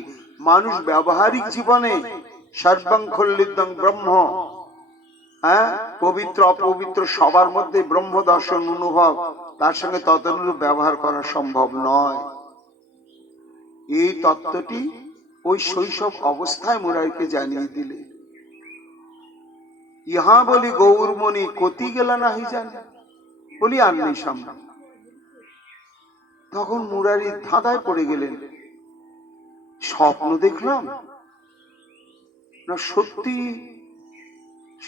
মানুষ ব্যবহারিক জীবনে সর্বং খল্লিদং ব্রহ্ম, পবিত্র অপবিত্র সবার মধ্যে ব্রহ্ম দর্শন অনুভব, তার সঙ্গে তদনুরূপ ব্যবহার করা সম্ভব নয়। এই তত্ত্বটি ওই শৈশব অবস্থায় মুরারিকে জানিয়ে দিলে। ইহা বলি গৌরমণি কতি গেলা নাহি জানে, বলি আর নেই সামনে। তখন মুরারি ধাঁধায় পড়ে গেলেন, স্বপ্ন দেখলাম না সত্যি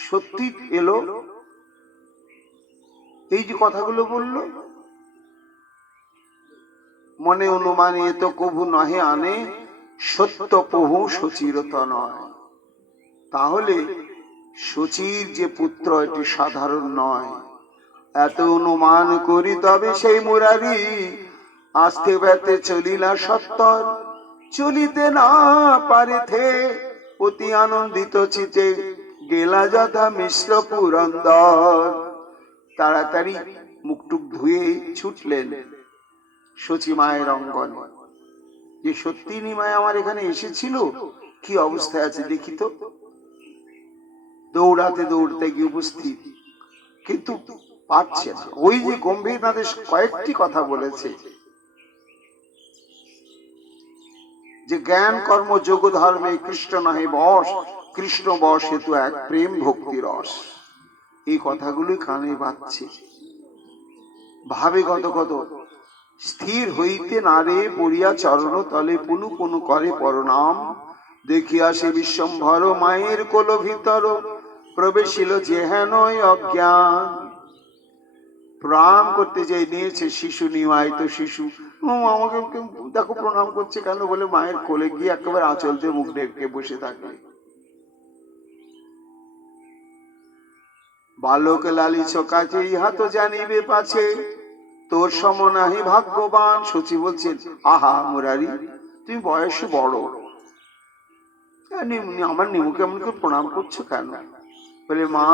সত্যি এলো? এই যে কথাগুলো বলল, মনে অনুমানে এ তো কভু নহে আনে, সত্য প্রভু সচিরত নয়। তাহলে সচির যে পুত্র এটি সাধারণ নয়। এত অনুমান করি তবে সেই মুরারি, আস্তে ব্যতে চলিলা সত্তর, চলিতে না পারে থে, অতি আনন্দিত চিতে গেলা যথা মিশ্র পুরন্দর। তাড়াতাড়ি মুখটুক ধুয়ে ছুটলেন সচি মায়ের অঙ্গনে, যে সত্যি নিমাই আমার এখানে এসেছিল, কি অবস্থায় আছে দেখি তো। দৌড়াতে দৌড়তে গিয়ে উপস্থিত, কিন্তু পারছে না। ওই যে গম্ভীরনাথের কয়েকটি কথা বলেছে, যে জ্ঞান কর্ম যোগ ধর্মে কৃষ্ণ নহে বশ, কৃষ্ণ বশ হেতু এক প্রেম ভক্তি রস। এই কথাগুলি কানে বাজছে। ভাবে কত কত, স্থির হইতে নারে পড়িয়া চরণ তলে পুনু পুনু করে পরনাম, দেখিয়া সে বিশ্বম্ভর মায়ের কোল ভিতর, প্রবেশিল যেহেন অজ্ঞান। প্রণাম করতে যে নিয়েছে শিশু, নিমাই তো শিশু, আমাকে দেখো প্রণাম করছে কেন, বলে মায়ের কোলে গিয়ে একেবারে আঁচল দিয়ে মুখ ঢেকে বসে থাকে। বালক লালিছ কাছে ইহা তো জানিবে পাছে, তোর সম নাহি ভাগ্যবান। সচি বলছেন, আহা মুরারি, তুমি বয়সে বড়, আমার নিমুকে এমন করে প্রণাম করছো কেন? বলে মা,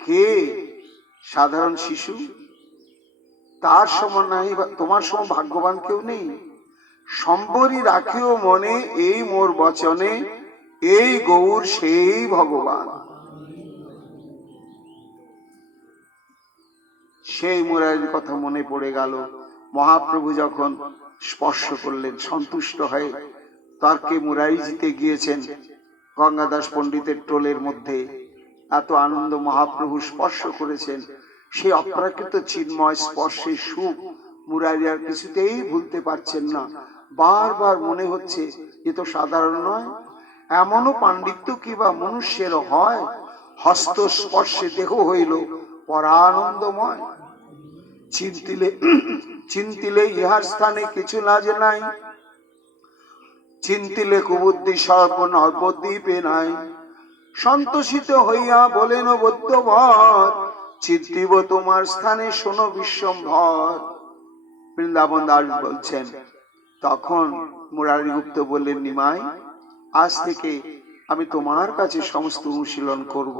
কে সাধারণ শিশু, তার সমান নাহি, তোমার সমান ভাগ্যবান কেউ নেই। সম্বরী রাখিও মনে এই মোর বচনে, এই গৌর সেই ভগবান। সেই মুরারির কথা মনে পড়ে গেল। মহাপ্রভু যখন স্পর্শ করলেন, সন্তুষ্ট হয়ে তর্কে মুরারি জিতে গিয়েছেন গঙ্গাদাস পণ্ডিতের টোলের মধ্যে, এত আনন্দ মহাপ্রভু স্পর্শ করেছেন। সেই অপ্রাকৃত চিন্ময় স্পর্শের সুখ মুরারি আর কিছুতেই ভুলতে পারছেন না। বারবার মনে হচ্ছে এ তো সাধারণ নয়, এমনও পাণ্ডিত্য কিবা মনুষ্যের হয়, হস্ত স্পর্শে দেহ হইল পরানন্দময়। চিন্তিলে ইহার স্থানে কিছু লাজ নাই, চিন্তিলে কুবুদ্ধি সর্ব নবদ্বীপে নাই। সন্তোষিত হইয়া বলেন বৌদ্ধভর, চিত্তিব তোমার স্থানে শোনো বিশ্বম্ভর। বৃন্দাবন দাস বলছেন, তখন মুরারিগুপ্ত বললেন, নিমাই, আজ থেকে আমি তোমার কাছে সমস্ত অনুশীলন করব।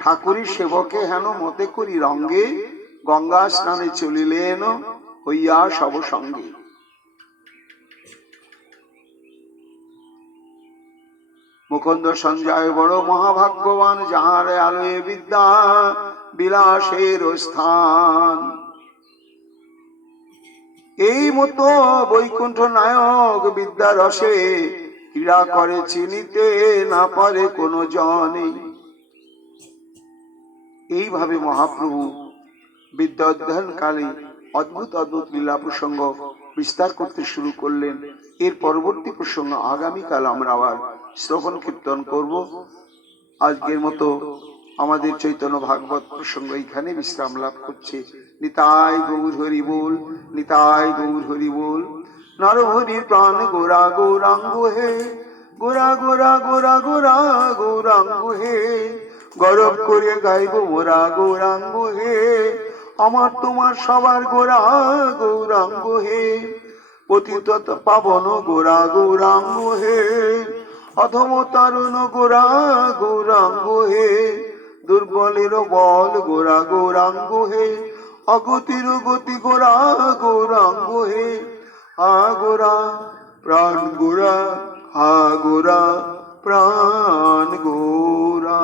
ঠাকুরের সেবকে হেন মতে করি রঙ্গে, গঙ্গা স্নানে চলিলেন হইয়া সব সঙ্গে। মুকুন্দ সঞ্জয় বড় মহাভাগ্যবান, যাহার আলোয় বিদ্যা বিলাসের স্থান। এই মতো বৈকুণ্ঠ নায়ক বিদ্যা রসে, ক্রীড়া করে চিনিতে না পারে কোনো জনে। এইভাবে মহাপ্রভু বিদ্যা অধ্যয়ন কালে অদ্ভুত অদ্ভুত লীলা প্রসঙ্গ বিস্তার করতে শুরু করলেন। এর পরবর্তী প্রসঙ্গ আগামীকাল আমরা আবার শ্রবণ কীর্তন করব। আজকের মতো আমাদের চৈতন্য ভাগবত প্রসঙ্গ এখানে বিশ্রাম লাভ করছে। নিতাই গৌর হরি বল, নিতাই গৌর হরি বল। নরহরির প্রাণ গোরা গৌরাঙ্গ হে, গোরা গোরা গোরা গোরা গৌরাঙ্গ হে। গৌরব করে গাইব মোরা গৌরাঙ্গ হে, আমার তোমার সবার গোরা গৌরাঙ্গ হে। পতিত পাবন গোরা গৌরাঙ্গ হে, অধম তারুণ গোরা গৌরাঙ্গ হে। দুর্বলের বল গোরা গৌরাঙ্গ হে, অগতির গতি গোরা গৌরাঙ্গ হে। হা গোরা প্রাণ গোরা, হা গোরা প্রাণ গোরা।